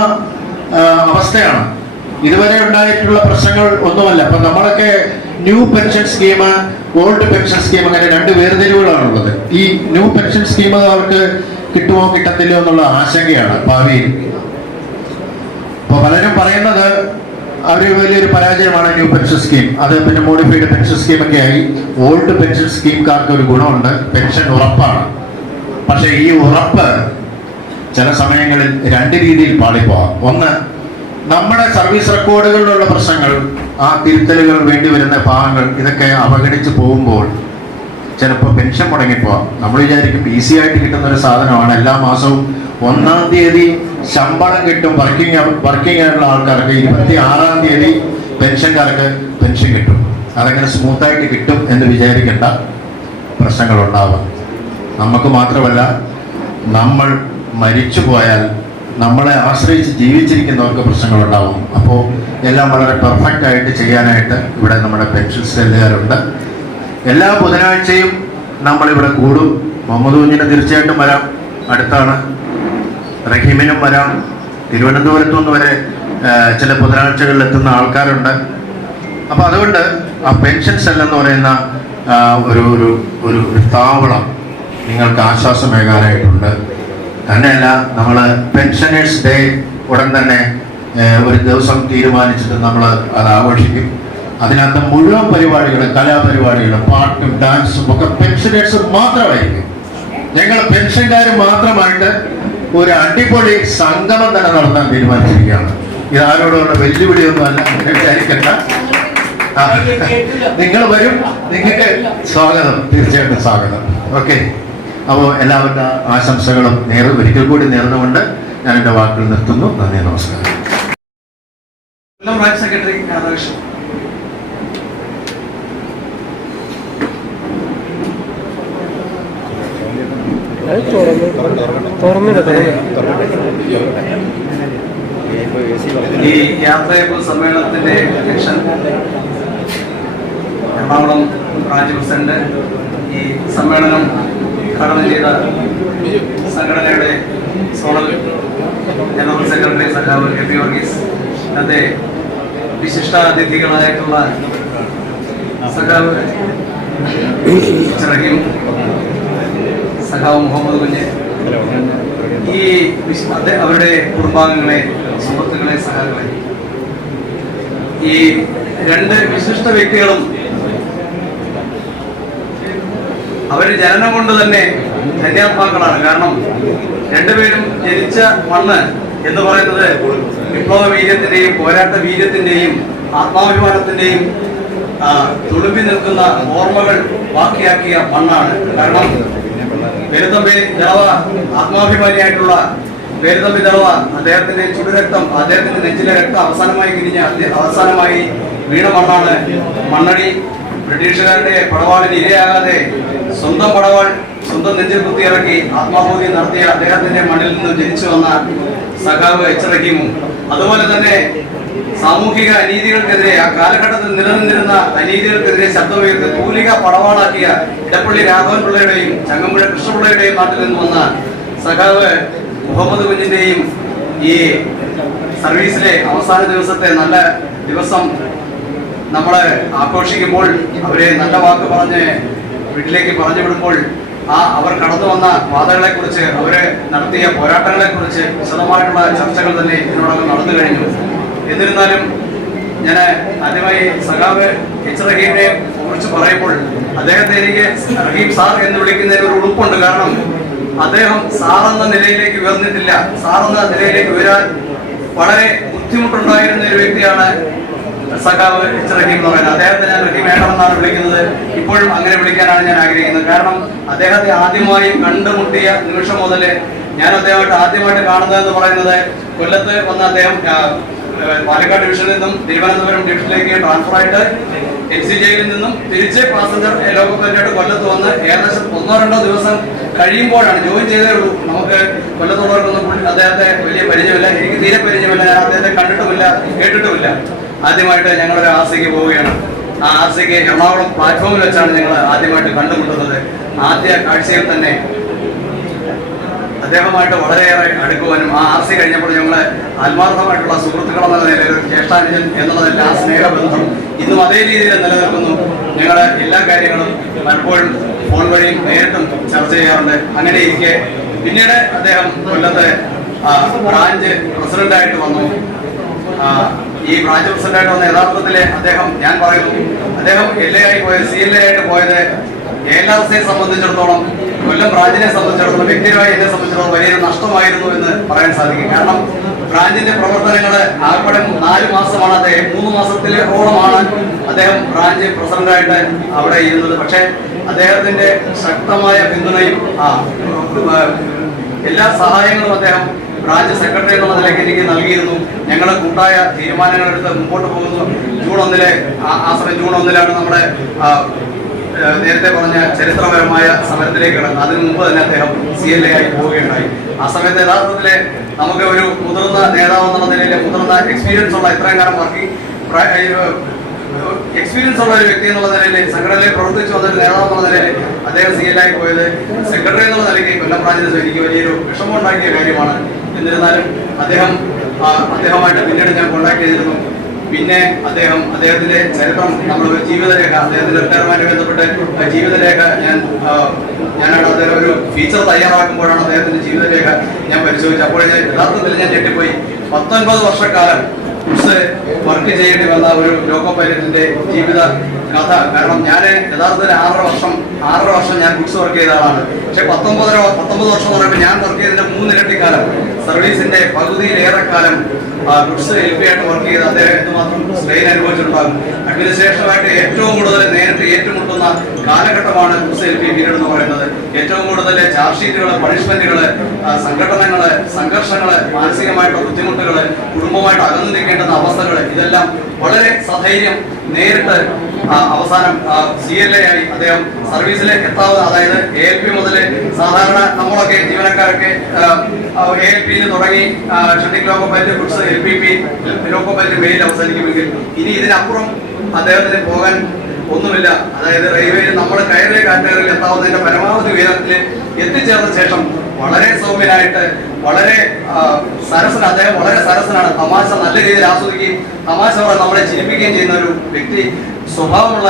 അവസ്ഥയാണ്. ഇതുവരെ ഉണ്ടായിട്ടുള്ള പ്രശ്നങ്ങൾ ഒന്നുമല്ല. അപ്പൊ നമ്മളൊക്കെ new pension scheme, old pension scheme, അങ്ങനെ രണ്ട് വേർതിരിവുകളാണുള്ളത്. ഈ ന്യൂ പെൻഷൻ സ്കീം അവർക്ക് കിട്ടുമോ കിട്ടത്തില്ലോ എന്നുള്ള ആശങ്കയാണ് ഭാവിയിൽ. അപ്പൊ പലരും പറയുന്നത് അവർ വലിയൊരു പരാജയമാണ് ന്യൂ പെൻഷൻ സ്കീം. അത് പിന്നെ മോഡിഫൈഡ് പെൻഷൻ സ്കീം ഒക്കെ ആയി. ഓൾഡ് പെൻഷൻ സ്കീംകാർക്ക് ഒരു ഗുണമുണ്ട്, പെൻഷൻ ഉറപ്പാണ്. പക്ഷെ ഈ ഉറപ്പ് ചില സമയങ്ങളിൽ രണ്ട് രീതിയിൽ പാളിപ്പോവാം. ഒന്ന്, നമ്മുടെ സർവീസ് റെക്കോർഡുകളിലുള്ള പ്രശ്നങ്ങൾ, ആ തിരുത്തലുകൾ വേണ്ടി വരുന്ന ഭാഗങ്ങൾ, ഇതൊക്കെ അവഗണിച്ച് പോകുമ്പോൾ ചിലപ്പോൾ പെൻഷൻ മുടങ്ങിപ്പോവാം. നമ്മൾ വിചാരിക്കും ഈസി ആയിട്ട് കിട്ടുന്ന ഒരു സാധനമാണ്, എല്ലാ മാസവും 1-ാം തീയതി ശമ്പളം കിട്ടും, വർക്കിംഗ് ആയിട്ടുള്ള ആൾക്കാർക്ക് 26-ാം തീയതി പെൻഷൻകാർക്ക് പെൻഷൻ കിട്ടും. അതങ്ങനെ സ്മൂത്തായിട്ട് കിട്ടും എന്ന് വിചാരിക്കേണ്ട, പ്രശ്നങ്ങളുണ്ടാവാം. നമുക്ക് മാത്രമല്ല, നമ്മൾ മരിച്ചു പോയാൽ നമ്മളെ ആശ്രയിച്ച് ജീവിച്ചിരിക്കുന്നവർക്ക് പ്രശ്നങ്ങളുണ്ടാവും. അപ്പോൾ എല്ലാം വളരെ പെർഫെക്റ്റ് ആയിട്ട് ചെയ്യാനായിട്ട് ഇവിടെ നമ്മുടെ പെൻഷൻ സെല്ലുകാരുണ്ട്. എല്ലാ ബുധനാഴ്ചയും നമ്മളിവിടെ കൂടും. മുഹമ്മദ് കുഞ്ഞിന് തീർച്ചയായിട്ടും വരാം, അടുത്താണ്. റഹീമിനും വരാം. തിരുവനന്തപുരത്തു നിന്ന് വരെ ചില ബുധനാഴ്ചകളിൽ എത്തുന്ന ആൾക്കാരുണ്ട്. അപ്പോൾ അതുകൊണ്ട് ആ പെൻഷൻ സെല്ലെന്ന് പറയുന്ന ഒരു ഒരു ഒരു താവളം നിങ്ങൾക്ക് ആശ്വാസമേകാനായിട്ടുണ്ട്. തന്നെയല്ല, നമ്മൾ പെൻഷനേഴ്സ് ഡേ ഉടൻ തന്നെ ഒരു ദിവസം തീരുമാനിച്ചിട്ട് നമ്മൾ അത് ആഘോഷിക്കും. അതിനകത്ത് മുഴുവൻ പരിപാടികളും, കലാപരിപാടികളും, പാട്ടും ഡാൻസും ഒക്കെ പെൻഷനേഴ്സ് മാത്രമായിരിക്കും. ഞങ്ങൾ പെൻഷൻകാർ മാത്രമായിട്ട് ഒരു അടിപൊളി സംഗമം തന്നെ നടത്താൻ തീരുമാനിച്ചിരിക്കുകയാണ്. ഇതാരോടുള്ള വെല്ലുവിളിയൊന്നും അല്ല, വിചാരിക്കണ്ട. നിങ്ങൾ വരും, നിങ്ങൾക്ക് സ്വാഗതം, തീർച്ചയായിട്ടും സ്വാഗതം. ഓക്കെ, അപ്പോൾ എല്ലാവരുടെ ആശംസകളും ഒരിക്കൽ കൂടി നേർന്നുകൊണ്ട് ഞാൻ എൻ്റെ വാക്കുകൾ നിർത്തുന്നു. നന്ദി, നമസ്കാരം. Branch secretary Radhakrishnan. ഈ യാത്രയപ്പ് സമ്മേളനത്തിന്റെ അധ്യക്ഷൻ എറണാകുളം ബ്രാഞ്ച് പ്രസിഡന്റ്, ഈ സമ്മേളനം ഉദ്ഘാടനം ചെയ്ത സംഘടനയുടെ സോണൽ ജനറൽ സെക്രട്ടറി സഖാവ് കെ പി വർഗീസ്, അതിന്റെ വിശിഷ്ട അതിഥികളായിട്ടുള്ള സഖാവ് റഹീം, സഖാവ് മുഹമ്മദ് കുഞ്ഞ്, ഈ അവരുടെ കുടുംബാംഗങ്ങളെ, സുഹൃത്തുക്കളെ, സഖാക്കളെ, ഈ രണ്ട് വിശിഷ്ട വ്യക്തികളും അവര് ജനനം കൊണ്ട് തന്നെ ധന്യാത്മാക്കളാണ്. കാരണം രണ്ടുപേരും ജനിച്ച മണ്ണ് എന്ന് പറയുന്നത് വിപ്ലവ വീര്യത്തിന്റെയും പോരാട്ട വീര്യത്തിന്റെയും ആത്മാഭിമാനത്തിന്റെയും തുളുമ്പി നിൽക്കുന്ന ഓർമ്മകൾ ബാക്കിയാക്കിയ മണ്ണാണ്. കാരണം പേരുത്തമ്പി ദളവ, ആത്മാഭിമാനിയായിട്ടുള്ള പേരുത്തമ്പി ദളവ, അദ്ദേഹത്തിന്റെ ചുടുരക്തം, അദ്ദേഹത്തിന്റെ നെഞ്ചിലെ രക്തം അവസാനമായി വീണ മണ്ണാണ് മണ്ണടി. ബ്രിട്ടീഷുകാരുടെ പടവാളിന് ഇരയാകാതെ സ്വന്തം പടവാൾ സ്വന്തം നെഞ്ചിൽ കുത്തിയിറക്കി ആത്മാഹൂതി നടത്തിയ അദ്ദേഹത്തിന്റെ മണ്ണിൽ നിന്ന് ജനിച്ചു വന്ന സഖാവ് എച്ച് റഹീമും, അതുപോലെ തന്നെ സാമൂഹിക അനീതികൾക്കെതിരെ, ആ കാലഘട്ടത്തിൽ നിലനിന്നിരുന്ന അനീതികൾക്കെതിരെ ശബ്ദമുയർത്തി തൂലിക പടവാളാക്കിയ ഇടപ്പള്ളി രാഘവൻ പിള്ളയുടെയും ചങ്ങമ്പുഴ കൃഷ്ണപിള്ളയുടെയും നാട്ടിൽ നിന്ന് വന്ന സഖാവ് മുഹമ്മദ് കുഞ്ഞിന്റെയും ഈ സർവീസിലെ അവസാന ദിവസത്തെ നല്ല ദിവസം നമ്മൾ ആഘോഷിക്കുമ്പോൾ, അവരെ നല്ല വാക്ക് പറഞ്ഞ് വീട്ടിലേക്ക് പറഞ്ഞു വിടുമ്പോൾ, അവർ കടന്നു വന്ന പാതകളെ കുറിച്ച്, അവര് നടത്തിയ പോരാട്ടങ്ങളെ കുറിച്ച് വിശദമായിട്ടുള്ള ചർച്ചകൾ തന്നെ ഇതിനോടകം നടന്നു കഴിഞ്ഞു. എന്നിരുന്നാലും ഞാൻ ആദ്യമായി സഖാവ് എച്ച് റഹീമിനെ കുറിച്ച് പറയുമ്പോൾ, അദ്ദേഹത്തെ എനിക്ക് റഹീം സാർ എന്ന് വിളിക്കുന്നതിന് ഒരു ഉടുപ്പുണ്ട്. കാരണം അദ്ദേഹം സാറെന്ന നിലയിലേക്ക് ഉയർന്നിട്ടില്ല. സാറെന്ന നിലയിലേക്ക് ഉയരാൻ വളരെ ബുദ്ധിമുട്ടുണ്ടായിരുന്ന ഒരു വ്യക്തിയാണ് സഖാവ് എച്ച് റഹീം എന്ന് പറയുന്നത്. അദ്ദേഹത്തെ ഞാൻ റഹീം ഏട്ടനെന്നാണ് വിളിക്കുന്നത്. ഇപ്പോഴും അങ്ങനെ വിളിക്കാനാണ് ഞാൻ ആഗ്രഹിക്കുന്നത്. കാരണം അദ്ദേഹത്തെ ആദ്യമായി കണ്ടുമുട്ടിയ നിമിഷം മുതൽ ഞാൻ അദ്ദേഹമായിട്ട് ആദ്യമായിട്ട് കാണുന്നതെന്ന് പറയുന്നത്, കൊല്ലത്ത് വന്ന അദ്ദേഹം പാലക്കാട് ഡിവിഷനിൽ നിന്നും തിരുവനന്തപുരം ഡിവിഷനിലേക്ക് ട്രാൻസ്ഫർ ആയിട്ട് NCJയിൽ നിന്നും തിരിച്ച് പാസഞ്ചർ ലോകോപരിയായിട്ട് കൊല്ലത്ത് വന്ന് ഏകദേശം 1-2 ദിവസം കഴിയുമ്പോഴാണ്, ജോയിൻ ചെയ്തേ ഉള്ളൂ. നമുക്ക് കൊല്ലത്തുള്ളവർക്കൊന്നും അദ്ദേഹത്തെ വലിയ പരിചയമില്ല, എനിക്ക് തീരെ പരിചയമില്ല, ഞാൻ അദ്ദേഹത്തെ കണ്ടിട്ടുമില്ല, കേട്ടിട്ടുമില്ല. ആദ്യമായിട്ട് ഞങ്ങളൊരു ആർസിക്ക് പോവുകയാണ്. ആ ആർസിക്ക് എറണാകുളം പ്ലാറ്റ്ഫോമിൽ വെച്ചാണ് ഞങ്ങൾ ആദ്യമായിട്ട് കണ്ടുമുട്ടുന്നത്. ആദ്യ കാഴ്ചയിൽ തന്നെ അദ്ദേഹവുമായിട്ട് വളരെയേറെ അടുക്കുവാനും ആ RC കഴിഞ്ഞപ്പോൾ ഞങ്ങൾ ആത്മാർത്ഥമായിട്ടുള്ള സുഹൃത്തുക്കൾ എന്ന നിലയിൽ ഒരു ജ്യേഷ്ഠാനുജൻ എന്നുള്ളതല്ല ആ സ്നേഹബന്ധം ഇന്നും അതേ രീതിയിൽ നിലനിൽക്കുന്നു. ഞങ്ങൾ എല്ലാ കാര്യങ്ങളും പലപ്പോഴും ഫോൺ വഴിയും നേരിട്ടും ചർച്ച ചെയ്യാറുണ്ട്. അങ്ങനെ ഇരിക്കെ പിന്നീട് അദ്ദേഹം കൊല്ലത്തെ ബ്രാഞ്ച് പ്രസിഡന്റായിട്ട് വന്നു. ഈ ബ്രാഞ്ച് പ്രസിഡന്റായിട്ട് വന്ന യഥാർത്ഥത്തിൽ അദ്ദേഹം, ഞാൻ പറയുന്നു, അദ്ദേഹം LA പോയത് CLA ആയിട്ട് പോയത് ALRCയെ സംബന്ധിച്ചിടത്തോളം, കൊല്ലം ബ്രാഞ്ചിനെ സംബന്ധിച്ചിടത്തോളം, വ്യക്തിപരമായി എന്നെ സംബന്ധിച്ചിടത്തോളം വലിയൊരു നഷ്ടമായിരുന്നു എന്ന് പറയാൻ സാധിക്കും. കാരണം ബ്രാഞ്ചിന്റെ പ്രവർത്തനങ്ങൾ ആകെ 4 മാസമാണ്, അദ്ദേഹം 3 മാസത്തിലോളമാണ് അദ്ദേഹം ബ്രാഞ്ച് പ്രസിഡന്റായിട്ട് അവിടെ ഇരുന്നത്. പക്ഷേ അദ്ദേഹത്തിന്റെ ശക്തമായ പിന്തുണയും എല്ലാ സഹായങ്ങളും അദ്ദേഹം ബ്രാഞ്ച് സെക്രട്ടറി എന്നുള്ള നിലയ്ക്ക് എനിക്ക് നൽകിയിരുന്നു. ഞങ്ങൾ കൂട്ടായ തീരുമാനങ്ങളെടുത്ത് മുമ്പോട്ട് പോകുന്നു. ജൂൺ 1 ആ സമയം ജൂൺ 1 നമ്മുടെ നേരത്തെ പറഞ്ഞ ചരിത്രപരമായ സമരത്തിലേക്ക് കടന്നു. അതിനു മുമ്പ് തന്നെ അദ്ദേഹം CLA ആയി പോവുകയുണ്ടായി. ആ സമയത്ത് യഥാർത്ഥത്തില് നമുക്ക് ഒരു മുതിർന്ന നേതാവ് എന്നുള്ള നിലയിൽ, മുതിർന്ന എക്സ്പീരിയൻസ് ഉള്ള ഇത്രയും കാലം എക്സ്പീരിയൻസ് ഉള്ള ഒരു വ്യക്തി എന്നുള്ള നിലയിൽ, സംഘടനയിൽ പ്രവർത്തിച്ചു വന്ന ഒരു നേതാവ് എന്നുള്ള നിലയിൽ അദ്ദേഹം CLA ആയി പോയത് സെക്രട്ടറി എന്നുള്ള നിലയ്ക്ക് കൊല്ലം ബ്രാഞ്ചിന് എനിക്ക് വലിയൊരു വിഷമം ഉണ്ടാക്കിയ കാര്യമാണ്. എന്നിരുന്നാലും അദ്ദേഹവുമായിട്ട് പിന്നീട് ഞാൻ കോൺടാക്ട് ചെയ്തിരുന്നു. പിന്നെ അദ്ദേഹത്തിന്റെ ചരിത്രം, നമ്മുടെ ജീവിതരേഖ, അദ്ദേഹത്തിന്റെ റിട്ടയർമെന്റുമായി ബന്ധപ്പെട്ട് ജീവിതരേഖ ഞാനാണ് അദ്ദേഹം ഒരു ഫീച്ചർ തയ്യാറാക്കുമ്പോഴാണ് അദ്ദേഹത്തിന്റെ ജീവിതരേഖ ഞാൻ പരിശോധിച്ചത്. അപ്പോൾ യഥാർത്ഥത്തിൽ ഞാൻ ഞെട്ടിപ്പോയി. 19 വർഷക്കാലം വർക്ക് ചെയ്യേണ്ടി വന്ന ഒരു ലോക്കോ പൈലറ്റിന്റെ ജീവിത കഥ. കാരണം ഞാൻ യഥാർത്ഥത്തിൽ 6 വർഷം ഞാൻ ബുക്സ് വർക്ക് ചെയ്ത ആളാണ്. പക്ഷെ 19 വർഷം എന്ന് പറയുമ്പോൾ ഞാൻ വർക്ക് ചെയ്തതിന്റെ 3 ഇരട്ടി കാലം, സർവീസിന്റെ പകുതിയിലേറെ കാലം ബുക്സ് LP ആയിട്ട് വർക്ക് ചെയ്ത് അദ്ദേഹം എന്തുമാത്രം സ്ട്രെയിൻ അനുഭവിച്ചിട്ടുണ്ടാകും. അഡ്മിനിസ്ട്രേഷനുമായിട്ട് ഏറ്റവും കൂടുതൽ നേരിട്ട് ഏറ്റുമുട്ടുന്ന കാലഘട്ടമാണ് ബുക്സ് LP പീരീഡ് എന്ന് പറയുന്നത്. ഏറ്റവും കൂടുതൽ ചാർജ് ഷീറ്റുകള്, പണിഷ്മെന്റുകള്, സംഘടനകള്, സംഘർഷങ്ങള്, മാനസികമായിട്ടുള്ള ബുദ്ധിമുട്ടുകള്, കുടുംബമായിട്ട് അകന്നു നിൽക്കേണ്ടുന്ന അവസ്ഥകള്, ഇതെല്ലാം വളരെ സധൈര്യം നേരിട്ട് അവസാനം CLA ആയി അദ്ദേഹം സർവീസിലേക്ക് എത്താവുന്ന, അതായത് ALP മുതൽ സാധാരണ നമ്മളൊക്കെ ജീവനക്കാരൊക്കെ ALPയിൽ തുടങ്ങി shunting loco pilot, goods LPP loco pilot mail അവസാനിക്കുമെങ്കിൽ ഇനി ഇതിനപ്പുറം അദ്ദേഹത്തിന് പോകാൻ ഒന്നുമില്ല. അതായത് റെയിൽവേയിൽ നമ്മൾ കയറിയ കാറ്റഗറിയിൽ എത്താവുന്നതിന്റെ പരമാവധി ഉയരത്തിൽ എത്തിച്ചേർന്ന ശേഷം വളരെ സൗമ്യനായിട്ട്, വളരെ അദ്ദേഹം വളരെ സരസനാണ്. തമാശ നല്ല രീതിയിൽ ആസ്വദിക്കുകയും തമാശ നമ്മളെ ചിരിപ്പിക്കുകയും ചെയ്യുന്ന ഒരു വ്യക്തി സ്വഭാവമുള്ള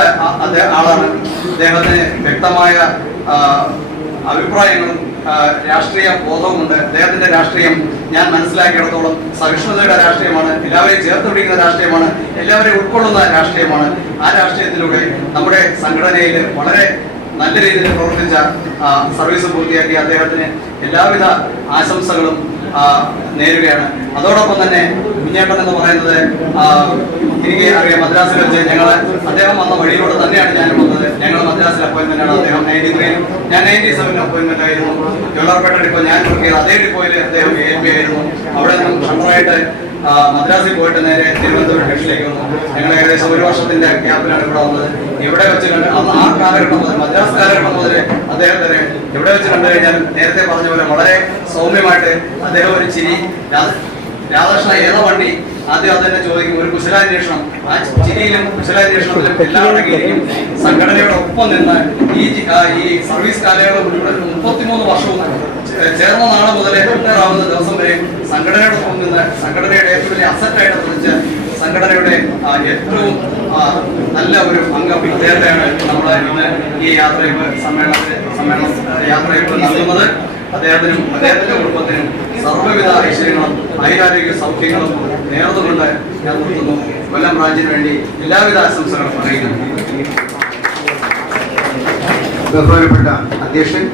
ആളാണ്. അദ്ദേഹത്തിന് വ്യക്തമായ അഭിപ്രായങ്ങളും രാഷ്ട്രീയ ബോധവുമുണ്ട്. അദ്ദേഹത്തിന്റെ രാഷ്ട്രീയം ഞാൻ മനസ്സിലാക്കിയിടത്തോളം സഹിഷ്ണുതയുടെ രാഷ്ട്രീയമാണ്, എല്ലാവരെയും ചേർത്ത് പിടിക്കുന്ന രാഷ്ട്രീയമാണ്, എല്ലാവരെയും ഉൾക്കൊള്ളുന്ന രാഷ്ട്രീയമാണ്. ആ രാഷ്ട്രീയത്തിലൂടെ നമ്മുടെ സംഘടനയിൽ വളരെ നല്ല രീതിയിൽ പ്രവർത്തിച്ച, സർവീസ് പൂർത്തിയാക്കിയ അദ്ദേഹത്തിന് എല്ലാവിധ ആശംസകളും നേരുകയാണ്. അതോടൊപ്പം തന്നെ കുഞ്ഞേട്ടൻ എന്ന് പറയുന്നത് എനിക്ക് അറിയാം, മദ്രാസിൽ വെച്ച് അദ്ദേഹം വന്ന വഴിയിലൂടെ തന്നെയാണ് ഞാൻ വന്നത്. ഞങ്ങൾ മദ്രാസിൽ അപ്പോയിന്റ്മെന്റ് ആണ്. അദ്ദേഹം 93 ഞാൻ 97 അപ്പോയിന്റ്മെന്റ് ആയിരുന്നു. ജോളർപേട്ട ഡിപ്പോ ഞാൻ വർക്ക് ചെയ്ത അതേ ഡിപ്പോയിൽ അദ്ദേഹം ALP ആയിരുന്നു. അവിടെ നിന്നും ഷണ്ടറായിട്ട് മദ്രാസിൽ പോയിട്ട് നേരെ തിരുവനന്തപുരം ഡിവിഷനിലേക്ക് വന്നു. ഞങ്ങൾ ഏകദേശം 1 വർഷത്തിന്റെ ഗ്യാപ്പിലാണ് ഇവിടെ വന്നത്. ഇവിടെ വെച്ച് കണ്ട് അന്ന് ആ കാലഘട്ടം മുതൽ, മദ്രാസ് കാലഘട്ടം മുതൽ അദ്ദേഹത്തിന് ഇവിടെ വെച്ച് കണ്ടു കഴിഞ്ഞാൽ നേരത്തെ പറഞ്ഞ പോലെ വളരെ സൗമ്യമായിട്ട് അദ്ദേഹം ഒരു ചിരി, രാധാകൃഷ്ണ ഏതാ വണ്ടി, ആദ്യം അതെന്നെ ചോദിക്കും, ഒരു കുശലാന്വേഷണം. ആ ചിരിയിലും കുശലാന്വേഷണത്തിലും എല്ലാം അടങ്ങിയിരിക്കും. സംഘടനയുടെ ഒപ്പം നിന്ന് ഈ സർവീസ് കാലയളവ് 33 വർഷവും ചേർന്ന നാളെ മുതൽ റിട്ടയർ ആവുന്ന ദിവസം വരെ സംഘടനയുടെ ഒപ്പം നിന്ന് സംഘടനയുടെ ഏറ്റവും വലിയ അസറ്റായിട്ട് വിളിച്ച് സംഘടനയുടെ ഏറ്റവും നല്ല ഒരു അംഗം ഇദ്ദേഹത്തെയാണ് നമ്മൾ ഇന്ന് ഈ സമ്മേളന യാത്രയപ്പ് നൽകുന്നത്. അദ്ദേഹത്തിനും അദ്ദേഹത്തിന്റെ കുടുംബത്തിനും സർവ്വവിധ ഐശ്വര്യങ്ങളും ആയുരാരോഗ്യ സൗഖ്യങ്ങളും നേർന്നുകൊണ്ട് ഞാൻ നിർത്തുന്നു. കൊല്ലം ബ്രാഞ്ചിന് വേണ്ടി എല്ലാവിധ ആശംസകളും അറിയിക്കുന്നു. ബഹുമാനപ്പെട്ട അധ്യക്ഷൻ,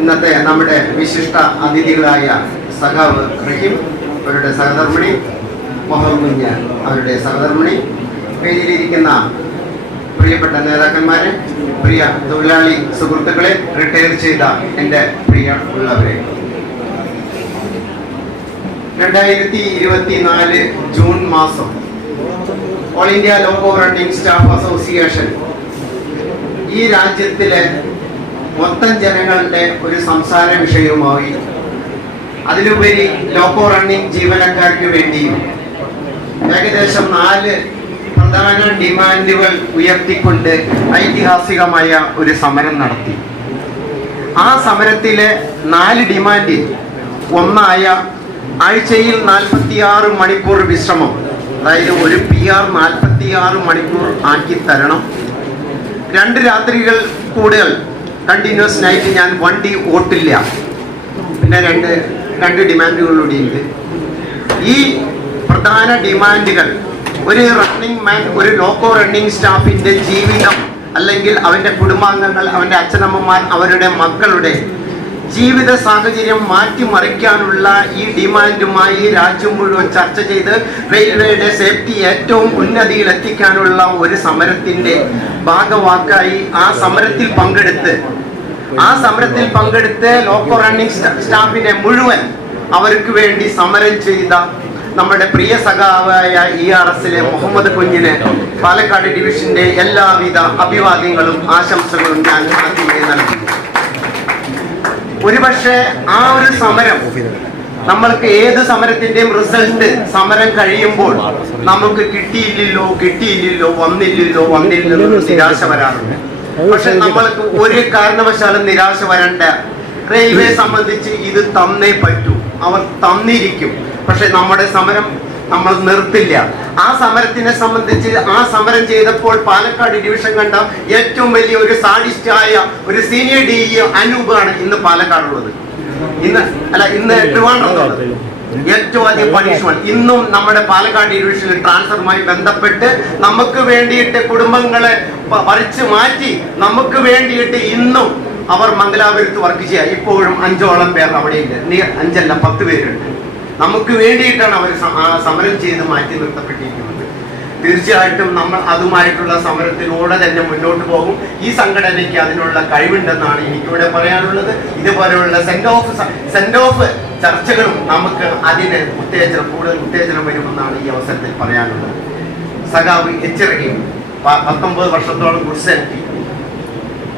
ഇന്നത്തെ നമ്മുടെ വിശിഷ്ട അതിഥികളായ സഖാവ് റഹീം, അവരുടെ സഹധർമ്മിണി, മുഹമ്മദ് കുഞ്ഞ് അവരുടെ സഹധർമ്മിണി, വേദിയിലിരിക്കുന്ന പ്രിയപ്പെട്ട നേതാക്കന്മാരെ, പ്രിയ തൊഴിലാളി സുഹൃത്തുക്കളെ, റിട്ടയർ ചെയ്ത എൻ്റെ പ്രിയ ഉള്ളവരെ, 2024 ജൂൺ മാസം all India loco running staff association ഈ രാജ്യത്തിലെ മൊത്തം ജനങ്ങളുടെ ഒരു സംസാര വിഷയവുമായി, അതിലുപരി ലോക്കോ റണ്ണിംഗ് ജീവനക്കാർക്ക് വേണ്ടിയും ഏകദേശം 4 പ്രധാന ഡിമാൻഡുകൾ ഉയർത്തിക്കൊണ്ട് ഐതിഹാസികമായ ഒരു സമരം നടത്തി. ആ സമരത്തിലെ 4 ഡിമാൻഡ് ഒന്നായ ആഴ്ചയിൽ 46 മണിക്കൂർ വിശ്രമം, അതായത് ഒരു PR 46 മണിക്കൂർ ആക്കി തരണം. 2 രാത്രികൾ കൂടുതൽ കണ്ടിന്യൂസ് നൈറ്റ് ഞാൻ വണ്ടി ഓട്ടില്ല. പിന്നെ രണ്ട് ഡിമാൻഡുകളുടെയുണ്ട്. ഈ പ്രധാന ഡിമാൻഡുകൾ ഒരു റണ്ണിംഗ് മാൻ, ഒരു ലോക്കോ റണ്ണിംഗ് സ്റ്റാഫിന്റെ ജീവിതം അല്ലെങ്കിൽ അവന്റെ കുടുംബാംഗങ്ങൾ, അവന്റെ അച്ഛനമ്മമാർ, അവരുടെ മക്കളുടെ ജീവിത സാഹചര്യം മാറ്റിമറിക്കാനുള്ള ഈ ഡിമാൻഡുമായി രാജ്യം മുഴുവൻ ചർച്ച ചെയ്ത് റെയിൽവേയുടെ സേഫ്റ്റി ഏറ്റവും ഉന്നതിയിൽ എത്തിക്കാനുള്ള ഒരു സമരത്തിന്റെ ഭാഗവാക്കായി ആ സമരത്തിൽ പങ്കെടുത്ത് ലോക്കോ റണ്ണിംഗ് സ്റ്റാഫിനെ മുഴുവൻ അവർക്ക് വേണ്ടി സമരം ചെയ്ത നമ്മുടെ പ്രിയ സഖാവായ ERSലെ മുഹമ്മദ് കുഞ്ഞിന് പാലക്കാട് ഡിവിഷന്റെ എല്ലാവിധ അഭിവാദ്യങ്ങളും ആശംസകളും ഞാൻ ആദ്യമേ നൽകുന്നു. ഒരുപക്ഷെ ആ ഒരു സമരം, നമ്മൾക്ക് ഏത് സമരത്തിന്റെയും റിസൾട്ട് സമരം കഴിയുമ്പോൾ നമുക്ക് കിട്ടിയില്ലല്ലോ വന്നില്ലല്ലോ നിരാശ വരാറുണ്ട്. പക്ഷെ നമ്മൾക്ക് ഒരു കാരണവശാലും നിരാശ വരണ്ട. റെയിൽവേ സംബന്ധിച്ച് ഇത് തന്നേ പറ്റൂ, അവർ തന്നിരിക്കും. പക്ഷെ നമ്മുടെ സമരം നമ്മൾ നിർത്തില്ല. ആ സമരത്തിനെ സംബന്ധിച്ച് ആ സമരം ചെയ്തപ്പോൾ പാലക്കാട് ഡിവിഷൻ കണ്ട ഏറ്റവും വലിയ ഒരു സാഡിസ്റ്റായ ഒരു സീനിയർ DE അനൂപാണ് ഇന്ന് പാലക്കാടുള്ളത്. ഇന്ന് ട്രിവാൻഡ്രത്തുള്ളത്. ഏറ്റവും അധികം പണിഷ്മെന്റ് ഇന്നും നമ്മുടെ പാലക്കാട് ഡിവിഷനിൽ ട്രാൻസ്ഫറുമായി ബന്ധപ്പെട്ട് നമുക്ക് വേണ്ടിയിട്ട് കുടുംബങ്ങളെ പറിച്ചു മാറ്റി നമുക്ക് വേണ്ടിയിട്ട് ഇന്നും അവർ മംഗലാപുരത്ത് വർക്ക് ചെയ്യുക. ഇപ്പോഴും 5ഓളം പേർ അവിടെയുണ്ട്. 5 അല്ല 10 പേരുണ്ട്. നമുക്ക് വേണ്ടിയിട്ടാണ് അവർ സമരം ചെയ്ത് മാറ്റി നിർത്തപ്പെട്ടിരിക്കുന്നത്. തീർച്ചയായിട്ടും നമ്മൾ അതുമായിട്ടുള്ള സമരത്തിലൂടെ തന്നെ മുന്നോട്ട് പോകും. ഈ സംഘടനയ്ക്ക് അതിനുള്ള കഴിവുണ്ടെന്നാണ് എനിക്കിവിടെ പറയാനുള്ളത്. ഇതുപോലെയുള്ള സെൻഡ് ഓഫ് ചർച്ചകളും നമുക്ക് അതിന് കൂടുതൽ ഉത്തേജനം വരുമെന്നാണ് ഈ അവസരത്തിൽ പറയാനുള്ളത്. സഖാവ് എച്ചിറങ്ങി 19 വർഷത്തോളം ഗുഡ്സെറ്റി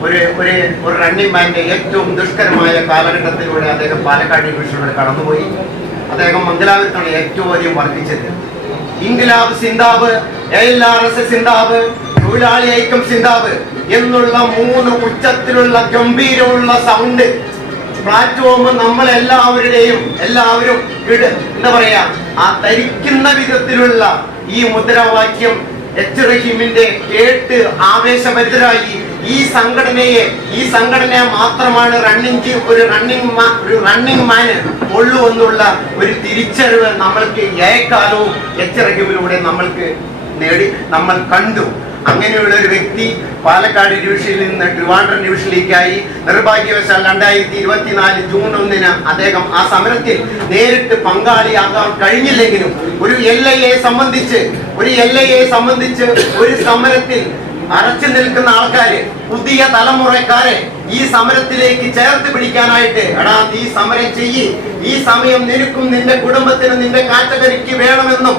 ഒരു റണ്ണിംഗ് മാന്റെ ഏറ്റവും ദുഷ്കരമായ കാലഘട്ടത്തിലൂടെ അദ്ദേഹം പാലക്കാട് ഡിവിഷനിലൂടെ കടന്നുപോയി. അദ്ദേഹം മംഗലാപുരത്താണ് ഏറ്റവും അധികം വർദ്ധിച്ചത്. ഇൻക്ലാബ് സിന്ദാബ്, ALRS സിന്ദാബ്, തൊഴിലാളി ഐക്യം സിന്ദാബ് എന്നുള്ള 3 ഉച്ചത്തിലുള്ള ഗംഭീരമുള്ള സൗണ്ട് പ്ലാറ്റ്ഫോം നമ്മളെല്ലാവരും എന്താ പറയാ, ആ തരിക്കുന്ന വിധത്തിലുള്ള ഈ മുദ്രാവാക്യം റഹീമിന്റെ കേട്ട് ആവേശഭരിതരായി ഈ സംഘടനയെ മാത്രമാണ് ഒരു റണ്ണിംഗ് മാന് ഉള്ളൂ എന്നുള്ള ഒരു തിരിച്ചറിവ് നമ്മൾക്ക് ഏക്കാലവും റഹീമിലൂടെ നമ്മൾ കണ്ടു. അങ്ങനെയുള്ള ഒരു വ്യക്തി പാലക്കാട് ഡിവിഷനിൽ നിന്ന് ട്രിവാൻഡ്രം ഡിവിഷനിലേക്കായി. നിർഭാഗ്യവശാൽ 2024 ജൂൺ 1 അദ്ദേഹം ആ സമരത്തിൽ നേരിട്ട് പങ്കാളിയാകാൻ കഴിഞ്ഞില്ലെങ്കിലും ഒരു LIA സംബന്ധിച്ച് ഒരു സമരത്തിൽ അറച്ചു നിൽക്കുന്ന ആൾക്കാര്, പുതിയ തലമുറക്കാരെ ഈ സമരത്തിലേക്ക് ചേർത്ത് പിടിക്കാനായിട്ട്, എടാ നീ സമരം ചെയ്യ്, ഈ സമയം നിനക്കും നിന്റെ കുടുംബത്തിനും നിന്റെ കാറ്റഗറിക്ക് വേണമെന്നും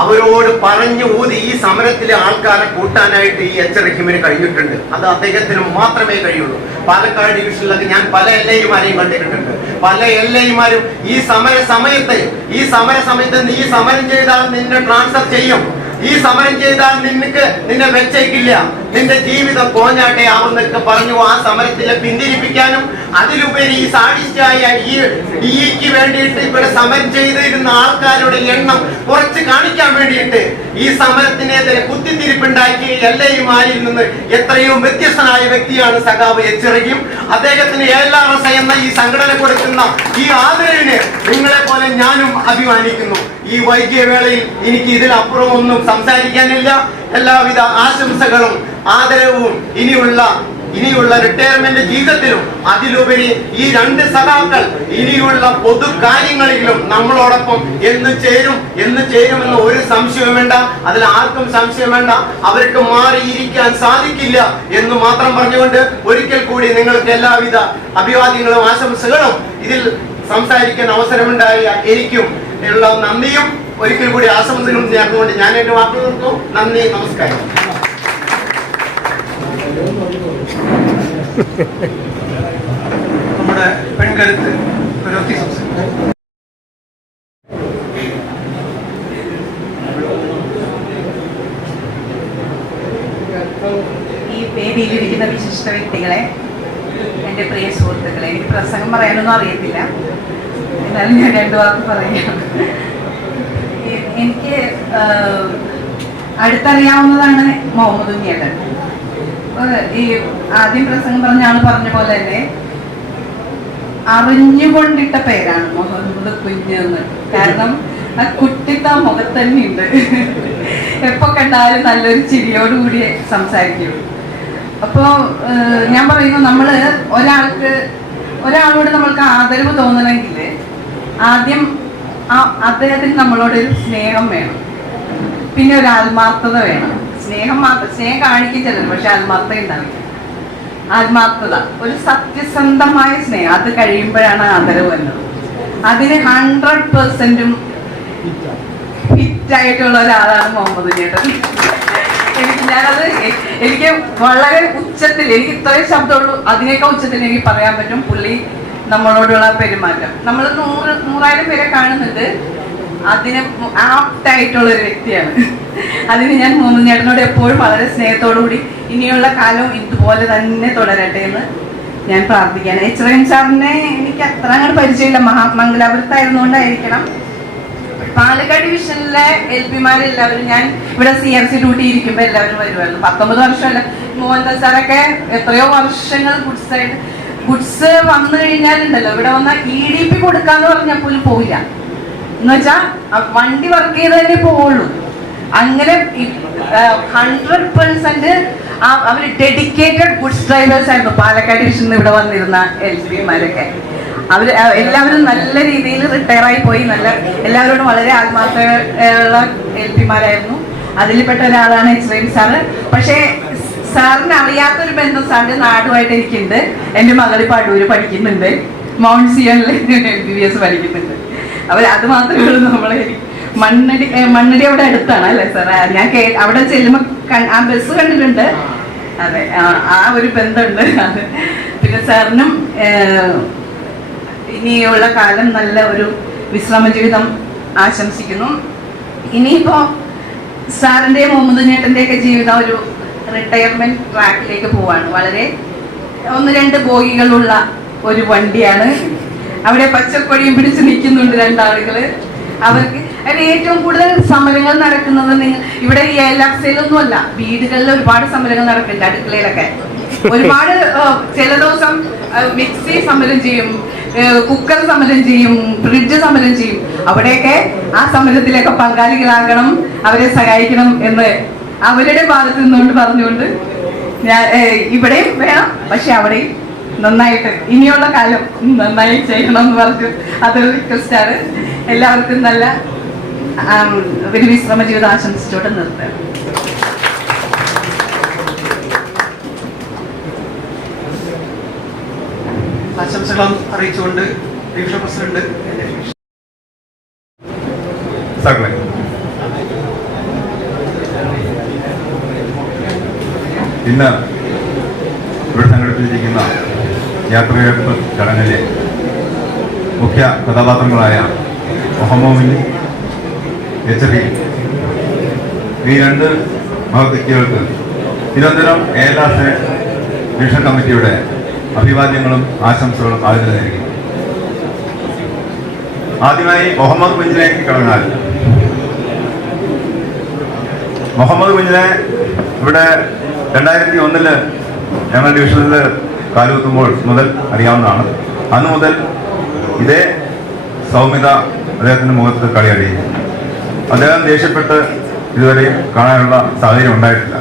അവരോട് പറഞ്ഞു ഊതി ഈ സമരത്തിലെ ആൾക്കാരെ കൂട്ടാനായിട്ട് ഈ റഹീമിന് കഴിഞ്ഞിട്ടുണ്ട്. അത് അദ്ദേഹത്തിന് മാത്രമേ കഴിയുള്ളൂ. പാലക്കാട് ഡിവിഷനിലൊക്കെ ഞാൻ പല LIമാരെയും കണ്ടിട്ടുണ്ട്. പല LIമാരും ഈ സമരസമയത്ത് നീ സമരം ചെയ്താൽ നിന്നെ ട്രാൻസ്ഫർ ചെയ്യും, ഈ സമരം ചെയ്താൽ നിന്നെ വെച്ചേക്കില്ല, നിന്റെ ജീവിതം കോഞ്ഞാട്ടയാവുന്നൊക്കെ പറഞ്ഞു ആ സമരത്തിലെ പിന്തിരിപ്പിക്കാനും അതിലുപരി ഈ സാഡിസ്റ്റായ ഈ DEക്ക് വേണ്ടിയിട്ട് ഇവിടെ സമരം ചെയ്തിരുന്ന ആൾക്കാരുടെ എണ്ണം കുറച്ച് കാണിക്കാൻ വേണ്ടിയിട്ട് ഈ സമരത്തിനെതിരെ കുത്തിത്തിരിപ്പുണ്ടാക്കി LIമാരിൽ നിന്ന് എത്രയോ വ്യത്യസ്തനായ വ്യക്തിയാണ് സഖാവ് റഹീം. അദ്ദേഹത്തിന് ALRS എന്ന ഈ സംഘടന കൊടുക്കുന്ന ഈ ആദരവിന് നിങ്ങളെ പോലെ ഞാനും അഭിമാനിക്കുന്നു. ഈ വൈകിയ വേളയിൽ എനിക്ക് ഇതിലപ്പുറം ഒന്നും സംസാരിക്കാനില്ല. എല്ലാവിധ ആശംസകളും ആദരവും ഇനിയുള്ള റിട്ടയർമെന്റ് ജീവിതത്തിലും അതിലുപരി ഈ 2 സഖാക്കൾ ഇനിയുള്ള പൊതു കാര്യങ്ങളിലും നമ്മളോടൊപ്പം എന്ന് ചേരുമെന്ന് ഒരു സംശയവും വേണ്ട. അതിൽ ആർക്കും സംശയം വേണ്ട. അവർക്ക് മാറിയിരിക്കാൻ സാധിക്കില്ല എന്ന് മാത്രം പറഞ്ഞുകൊണ്ട് ഒരിക്കൽ കൂടി നിങ്ങൾക്ക് എല്ലാവിധ അഭിവാദ്യങ്ങളും ആശംസകളും ഇതിൽ സംസാരിക്കാൻ അവസരമുണ്ടായ എനിക്കും ഉള്ള നന്ദിയും ഒരിക്കൽ കൂടി ആശംസകളും ചേർന്നുകൊണ്ട് ഞാൻ എന്റെ വാക്കുകൾ നിർത്തും. നന്ദി, നമസ്കാരം. നമ്മുടെ പെൺകരുത്ത് ഈ വേദിയിലിരിക്കുന്ന വിശിഷ്ട വ്യക്തികളെ, എൻ്റെ പ്രിയ സുഹൃത്തുക്കളെ, എനിക്ക് പ്രസംഗം പറയാനൊന്നും അറിയത്തില്ല, എന്നാലും ഞാൻ 2 വാക്ക് പറയാം. എനിക്ക് അടുത്തറിയാവുന്നതാണ് മുഹമ്മദ് ഉണ്ണിയേട്ടൻ. ഈ ആദ്യം പ്രസംഗം പറഞ്ഞ ആൾ പറഞ്ഞ പോലെ തന്നെ അറിഞ്ഞുകൊണ്ടിട്ട പേരാണ് മുഹമ്മദ് കുഞ്ഞെന്ന്. കാരണം ആ കുട്ടിത്തെ മുഖത്ത് തന്നെ ഉണ്ട്. എപ്പോ കണ്ടാലും നല്ലൊരു ചിരിയോടുകൂടി സംസാരിക്കും. അപ്പോ ഞാൻ പറയുന്നു, നമ്മള് ഒരാളോട് നമ്മൾക്ക് ആദരവ് തോന്നണമെങ്കിൽ ആദ്യം അദ്ദേഹത്തിന് നമ്മളോടൊരു സ്നേഹം വേണം, പിന്നെ ഒരു ആത്മാർത്ഥത വേണം. സ്നേഹം കാണിക്കും ചിലർ, പക്ഷെ ആത്മാർത്ഥത ഉണ്ടാവില്ല. ആത്മാർത്ഥത, ഒരു സത്യസന്ധമായ സ്നേഹം, അത് കഴിയുമ്പോഴാണ് ആദരവ് വരുന്നത്. അതിന് 100% ഹിറ്റായിട്ടുള്ള ഒരാളാണ് മുഹമ്മദ് ചേട്ടൻ. എനിക്ക് വളരെ ഉച്ചത്തിൽ, എനിക്ക് ഇത്രയും ശബ്ദമുള്ളൂ, അതിനേക്കാൾ ഉച്ചത്തിൽ എനിക്ക് പറയാൻ പറ്റും പുള്ളി നമ്മളോടുള്ള പെരുമാറ്റം. നമ്മൾ 100,000 പേരെ കാണുന്നുണ്ട്, അതിന് ആപ്റ്റായിട്ടുള്ള ഒരു വ്യക്തിയാണ്. അതിന് ഞാൻ മുഹമ്മദ് ചേട്ടനോട് എപ്പോഴും വളരെ സ്നേഹത്തോടു കൂടി ഇനിയുള്ള കാലവും ഇതുപോലെ തന്നെ തുടരട്ടെ എന്ന് ഞാൻ പ്രാർത്ഥിക്കുകയാണ്. HRM സാറിനെ എനിക്ക് അത്ര അങ്ങോട്ട് പരിചയമില്ല, മംഗലാപുരത്തായിരുന്നുകൊണ്ടായിരിക്കണം. പാലക്കാട് ഡിവിഷനിലെ LP-മാരെല്ലാവരും, ഞാൻ ഇവിടെ CRC ഡ്യൂട്ടി ഇരിക്കുമ്പോൾ എല്ലാവരും വരുമായിരുന്നു. 19 വർഷമല്ല, മോഹൻദാസ് സാറൊക്കെ എത്രയോ വർഷങ്ങൾ ഗുഡ്സ് വന്നു കഴിഞ്ഞാലുണ്ടല്ലോ, ഇവിടെ വന്ന EDP കൊടുക്കാന്ന് പറഞ്ഞാൽ പോലും പോവില്ല. എന്നുവെച്ചാ വണ്ടി വർക്ക് ചെയ്തതന്നെ പോവുള്ളൂ. അങ്ങനെ 100% അവര് ഡെഡിക്കേറ്റഡ് ഗുഡ്സ് ഡ്രൈവേഴ്സ് ആയിരുന്നു പാലക്കാട് ഡിവിഷനിൽ ഇവിടെ വന്നിരുന്ന LP-മാരൊക്കെ. അവര് എല്ലാവരും നല്ല രീതിയിൽ റിട്ടയർ ആയി പോയി. എല്ലാവരോടും വളരെ ആത്മാർത്ഥമുള്ള LP-മാരായിരുന്നു. അതിൽപ്പെട്ട ഒരാളാണ് HRM സാറ്. പക്ഷേ സാറിന് അറിയാത്തൊരു ബന്ധം സാറിന്റെ നാടുമായിട്ട് എനിക്കുണ്ട്. എൻ്റെ മകൾ ഇപ്പൊ അടൂര് പഠിക്കുന്നുണ്ട്, മൗണ്ട് സിയോണിൽ MBBS പഠിക്കുന്നുണ്ട്. അത് മാത്രമേ ഉള്ളൂ. നമ്മളെ മണ്ണടി അവിടെ അടുത്താണ് അല്ലേ സാർ? ഞാൻ അവിടെ ചെല്ലുമ്പോൾ ആ ബസ് കണ്ടിട്ടുണ്ട്. അതെ, ആ ഒരു ബന്ധമുണ്ട്. അത് പിന്നെ സാറിനും ഇനിയുള്ള കാലം നല്ല ഒരു വിശ്രമ ജീവിതം ആശംസിക്കുന്നു. ഇനിയിപ്പോ സാറിന്റെ മുഹമ്മദ് ചേട്ടന്റെ ജീവിതം ഒരു റിട്ടയർമെന്റ് ട്രാക്കിലേക്ക് പോവാണ്. വളരെ 1-2 ബോഗികളുള്ള ഒരു വണ്ടിയാണ്. അവിടെ പച്ചക്കൊടിയും പിടിച്ച് നിൽക്കുന്നുണ്ട് 2 ആളുകള്. അവർക്ക് അതിൽ ഏറ്റവും കൂടുതൽ സമരങ്ങൾ നടക്കുന്നത് ഇവിടെ ഈ ALFCയിലൊന്നും അല്ല, വീടുകളിൽ ഒരുപാട് സമരങ്ങൾ നടക്കുന്നുണ്ട്. അടുക്കളയിലൊക്കെ ഒരുപാട്, ചില ദിവസം മിക്സി സമരം ചെയ്യും, കുക്കർ സമരം ചെയ്യും, ഫ്രിഡ്ജ് സമരം ചെയ്യും. അവിടെയൊക്കെ ആ സമരത്തിലൊക്കെ പങ്കാളികളാകണം, അവരെ സഹായിക്കണം എന്ന് അവരുടെ ഭാഗത്ത് നിന്നുകൊണ്ട് പറഞ്ഞുകൊണ്ട് ഞാൻ ഇവിടെയും വേണം, പക്ഷെ അവിടെയും നന്നായിട്ട് ഇനിയുള്ള കാലം നന്നായി ചെയ്യണം എന്ന് പറഞ്ഞു അതൊരു റിക്വസ്റ്റാണ്. എല്ലാവർക്കും നല്ല ഒരു വിശ്രമ ജീവിതം ആശംസിച്ചോട്ട് നിർത്തുക. ആശംസകളും അറിയിച്ചുകൊണ്ട് ഡിവിഷൻ പ്രസിഡന്റ് ഇന്ന് ഇവിടെ സംഘടിപ്പിച്ചിരിക്കുന്ന യാത്രയയപ്പ് ചടങ്ങിലെ മുഖ്യ കഥാപാത്രങ്ങളായ മുഹമ്മദ് HRM, ഈ 2 മഹത് വ്യക്തികൾക്ക് തിരുവനന്തപുരം ALF ഡിവിഷൻ കമ്മിറ്റിയുടെ അഭിവാദ്യങ്ങളും ആശംസകളും ആദ്യം നൽകി. ആദ്യമായി മുഹമ്മദ് കുഞ്ഞിലേക്ക് കടന്നാൽ, മുഹമ്മദ് കുഞ്ഞിനെ ഇവിടെ 2001 ഞങ്ങൾ ഡിവിഷനിൽ കാലുകുത്തുമ്പോൾ മുതൽ അറിയാവുന്നതാണ്. അന്ന് മുതൽ ഇതേ സൗമ്യത അദ്ദേഹത്തിന്റെ മുഖത്ത് കളിയടിയും. അദ്ദേഹം ദേഷ്യപ്പെട്ട് ഇതുവരെയും കാണാനുള്ള സാഹചര്യം ഉണ്ടായിട്ടില്ല.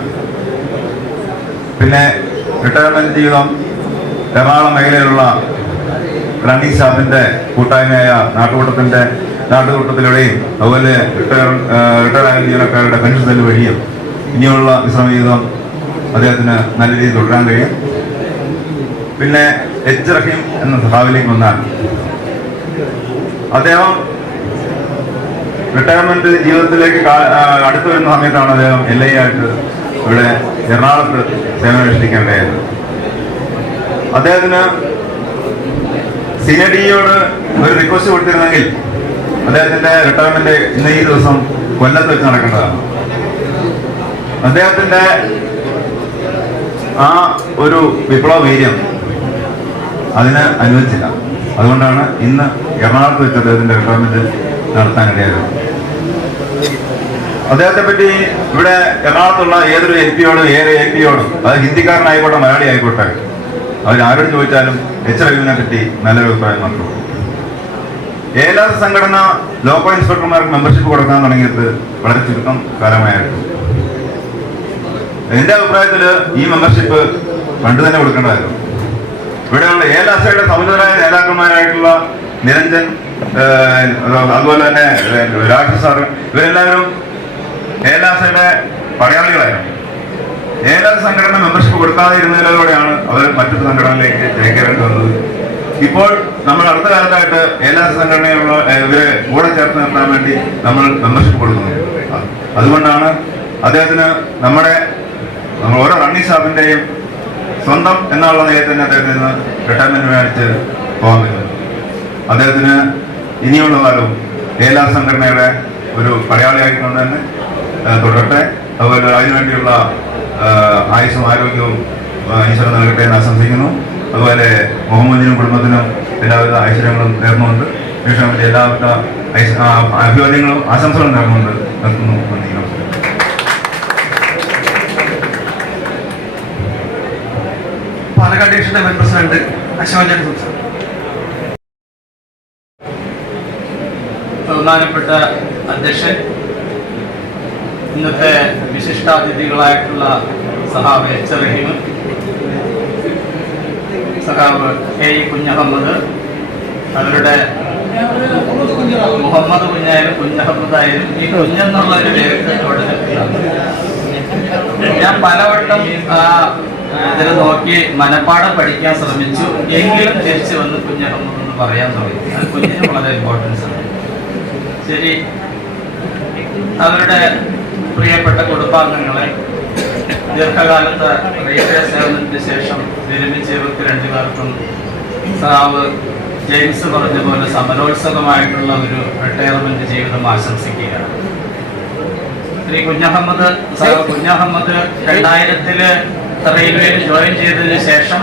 പിന്നെ റിട്ടയർമെന്റ് ജീവിതം എറണാകുളം മേഖലയിലുള്ള റണ്ണിംഗ് സ്റ്റാഫിന്റെ കൂട്ടായ്മയായ നാട്ടുകൂട്ടത്തിലൂടെയും അതുപോലെ റിട്ടയർ ജീവനക്കാരുടെ പെൻഷൻ സെല്ല് വഴിയും ഇനിയുള്ള വിശ്രമ ജീവിതം അദ്ദേഹത്തിന് നല്ല രീതിയിൽ തുടരാൻ കഴിയും. പിന്നെ HRM എന്ന സഹാവിലേക്ക് വന്നാൽ, അദ്ദേഹം റിട്ടയർമെന്റ് ജീവിതത്തിലേക്ക് അടുത്തു വരുന്ന സമയത്താണ് അദ്ദേഹം LI ആയിട്ട് ഇവിടെ എറണാകുളത്ത് സേവനമനുഷ്ഠിക്കാൻ കഴിയുന്നത്. അദ്ദേഹത്തിന് CNDയോട് ഒരു റിക്വസ്റ്റ് കൊടുത്തിരുന്നെങ്കിൽ അദ്ദേഹത്തിന്റെ റിട്ടയർമെന്റ് ഇന്ന് ഈ ദിവസം കൊല്ലത്ത് വെച്ച് നടക്കേണ്ടതാണ്. അദ്ദേഹത്തിന്റെ ആ ഒരു വിപ്ലവ വീര്യം അതിന് അനുവദിച്ചില്ല. അതുകൊണ്ടാണ് ഇന്ന് എറണാകുളത്ത് വെച്ച് അദ്ദേഹത്തിന്റെ റിട്ടയർമെന്റ് നടത്താനിടയായത്. അദ്ദേഹത്തെ പറ്റി ഇവിടെ എറണാകുളത്തുള്ള ഏതൊരു എൽ പിയോടും അത് ഹിന്ദിക്കാരനായിക്കോട്ടെ മലയാളി ആയിക്കോട്ടെ അവരാരോട് ചോദിച്ചാലും എച്ച് റഹീമിനെ പറ്റി നല്ലൊരു അഭിപ്രായം മാത്രമേ. ഏലാർ സംഘടന ലോക്കൽ ഇൻസ്പെക്ടർമാർക്ക് മെമ്പർഷിപ്പ് കൊടുക്കാൻ തുടങ്ങിയത് വളരെ ചുരുക്കം കാലമായിരുന്നു. എന്റെ അഭിപ്രായത്തില് ഈ മെമ്പർഷിപ്പ് പണ്ട് തന്നെ കൊടുക്കേണ്ടതായിരുന്നു. ഇവിടെയുള്ള ഏലാസയുടെ സമുന്നതരായ നേതാക്കന്മാരായിട്ടുള്ള നിരഞ്ജൻ, അതുപോലെ തന്നെ രാജു സാർ, ഇവരെല്ലാവരും ഏലാസയുടെ പടയാളികളായിരുന്നു. ഏലാസ് സംഘടന മെമ്പർഷിപ്പ് കൊടുക്കാതെ ഇരുന്നതിലൂടെയാണ് അവർ മറ്റൊരു സംഘടനയിലേക്ക് ചേക്കേറേണ്ടി വന്നത്. ഇപ്പോൾ നമ്മൾ അടുത്ത കാലത്തായിട്ട് ഏലാസ് സംഘടനയുള്ള ഇവരെ കൂടെ ചേർത്ത് നിർത്താൻ വേണ്ടി നമ്മൾ മെമ്പർഷിപ്പ് കൊടുക്കുന്നു. അതുകൊണ്ടാണ് അദ്ദേഹത്തിന് നമ്മൾ ഓരോ റണ്ണിംഗ് സ്റ്റാഫിന്റെയും സ്വന്തം എന്നുള്ള നിലയിൽ തന്നെ അദ്ദേഹത്തിന് നിന്ന് റിട്ടയർമെന്റ് മേടിച്ച് പോകാൻ പറ്റുന്നു. അദ്ദേഹത്തിന് ഇനിയുള്ള കാലവും ഏലാസ് സംഘടനയുടെ ഒരു പടയാളിയായിക്കൊണ്ട് തന്നെ തുടരട്ടെ. അതുപോലെ അതിനുവേണ്ടിയുള്ള ആയുസ്സും ആരോഗ്യവും ഈശ്വരൻ നൽകട്ടെ എന്ന് ആശംസിക്കുന്നു. അതുപോലെ മുഹമ്മദിനും കുടുംബത്തിനും എല്ലാവിധ ഐശ്വര്യങ്ങളും നേർന്നുകൊണ്ട് വേണ്ടി എല്ലാവിധ അഭിവാദ്യങ്ങളും ആശംസകളും നേർന്നുകൊണ്ട് നിർത്തുന്നു. നന്ദി, നമസ്കാരം. പാലക്കാട് ഡിവിഷന്റെ മുൻ പ്രസിഡന്റ് അശോകൻ സംസാരം. ബഹുമാനപ്പെട്ട അധ്യക്ഷൻ, ഇന്നത്തെ വിശിഷ്ടാതിഥികളായിട്ടുള്ള സഹാബ് എച്ച് റഹീം, സഹാബ് കെ ഇ കുഞ്ഞഹമ്മദ്, അവരുടെ മുഹമ്മദ് കുഞ്ഞായാലും കുഞ്ഞഹമ്മദായാലും ഈ കുഞ്ഞെന്നുള്ള ഒരു പേര് ഞാൻ പലവട്ടം ഇതിൽ നോക്കി മനപ്പാഠം പഠിക്കാൻ ശ്രമിച്ചു. എങ്കിലും തിരിച്ചു വന്ന് കുഞ്ഞഹമ്മദ് എന്ന് പറയാൻ തുടങ്ങി. അത് കുഞ്ഞിന് വളരെ ഇമ്പോർട്ടൻസ് ആണ്. ശരി, അവരുടെ പ്രിയപ്പെട്ട കുടുംബാംഗങ്ങളെ ദീർഘകാലത്ത് റെയിൽവേ സേവനത്തിന് ശേഷം വിരമിച്ച ഇവർക്ക് രണ്ടു പേർക്കും സഹാവ് ജെയിംസ് പറഞ്ഞ പോലെ സമരോത്സവമായിട്ടുള്ള ഒരു റിട്ടയർമെന്റ് ജീവിതം ആശംസിക്കുകയാണ്. ശ്രീ കുഞ്ഞഹമ്മദ് 2000 റെയിൽവേയിൽ ജോയിൻ ചെയ്തതിന് ശേഷം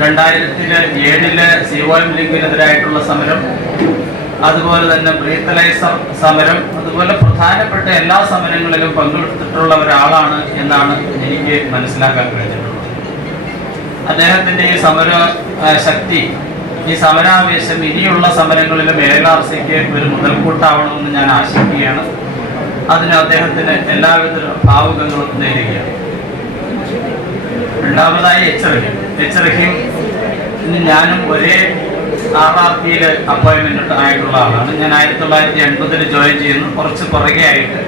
2007 COM ലിങ്കിനെതിരായിട്ടുള്ള സമരം, അതുപോലെ തന്നെ ബ്രീത്തലൈസർ സമരം, അതുപോലെ പ്രധാനപ്പെട്ട എല്ലാ സമരങ്ങളിലും പങ്കെടുത്തിട്ടുള്ള ഒരാളാണ് എന്നാണ് എനിക്ക് മനസ്സിലാക്കാൻ കഴിഞ്ഞിട്ടുള്ളത്. അദ്ദേഹത്തിന്റെ ഈ സമര ശക്തി, ഈ സമരാവേശം ഇനിയുള്ള സമരങ്ങളിലും ALRCക്ക് ഒരു മുതൽക്കൂട്ടാവണമെന്ന് ഞാൻ ആശിക്കുകയാണ്. അതിന് അദ്ദേഹത്തിന് എല്ലാവിധ ഭാവുകങ്ങളും നേരുകയാണ്. രണ്ടാമതായി എച്ച് റഹീം ഞാനും ഒരേ RRPയിൽ അപ്പോയിന്റ്മെന്റ് ആയിട്ടുള്ള ആളാണ്. ഞാൻ 1980 ജോയിൻ ചെയ്യുന്നു. കുറച്ച് പുറകെ ആയിട്ട്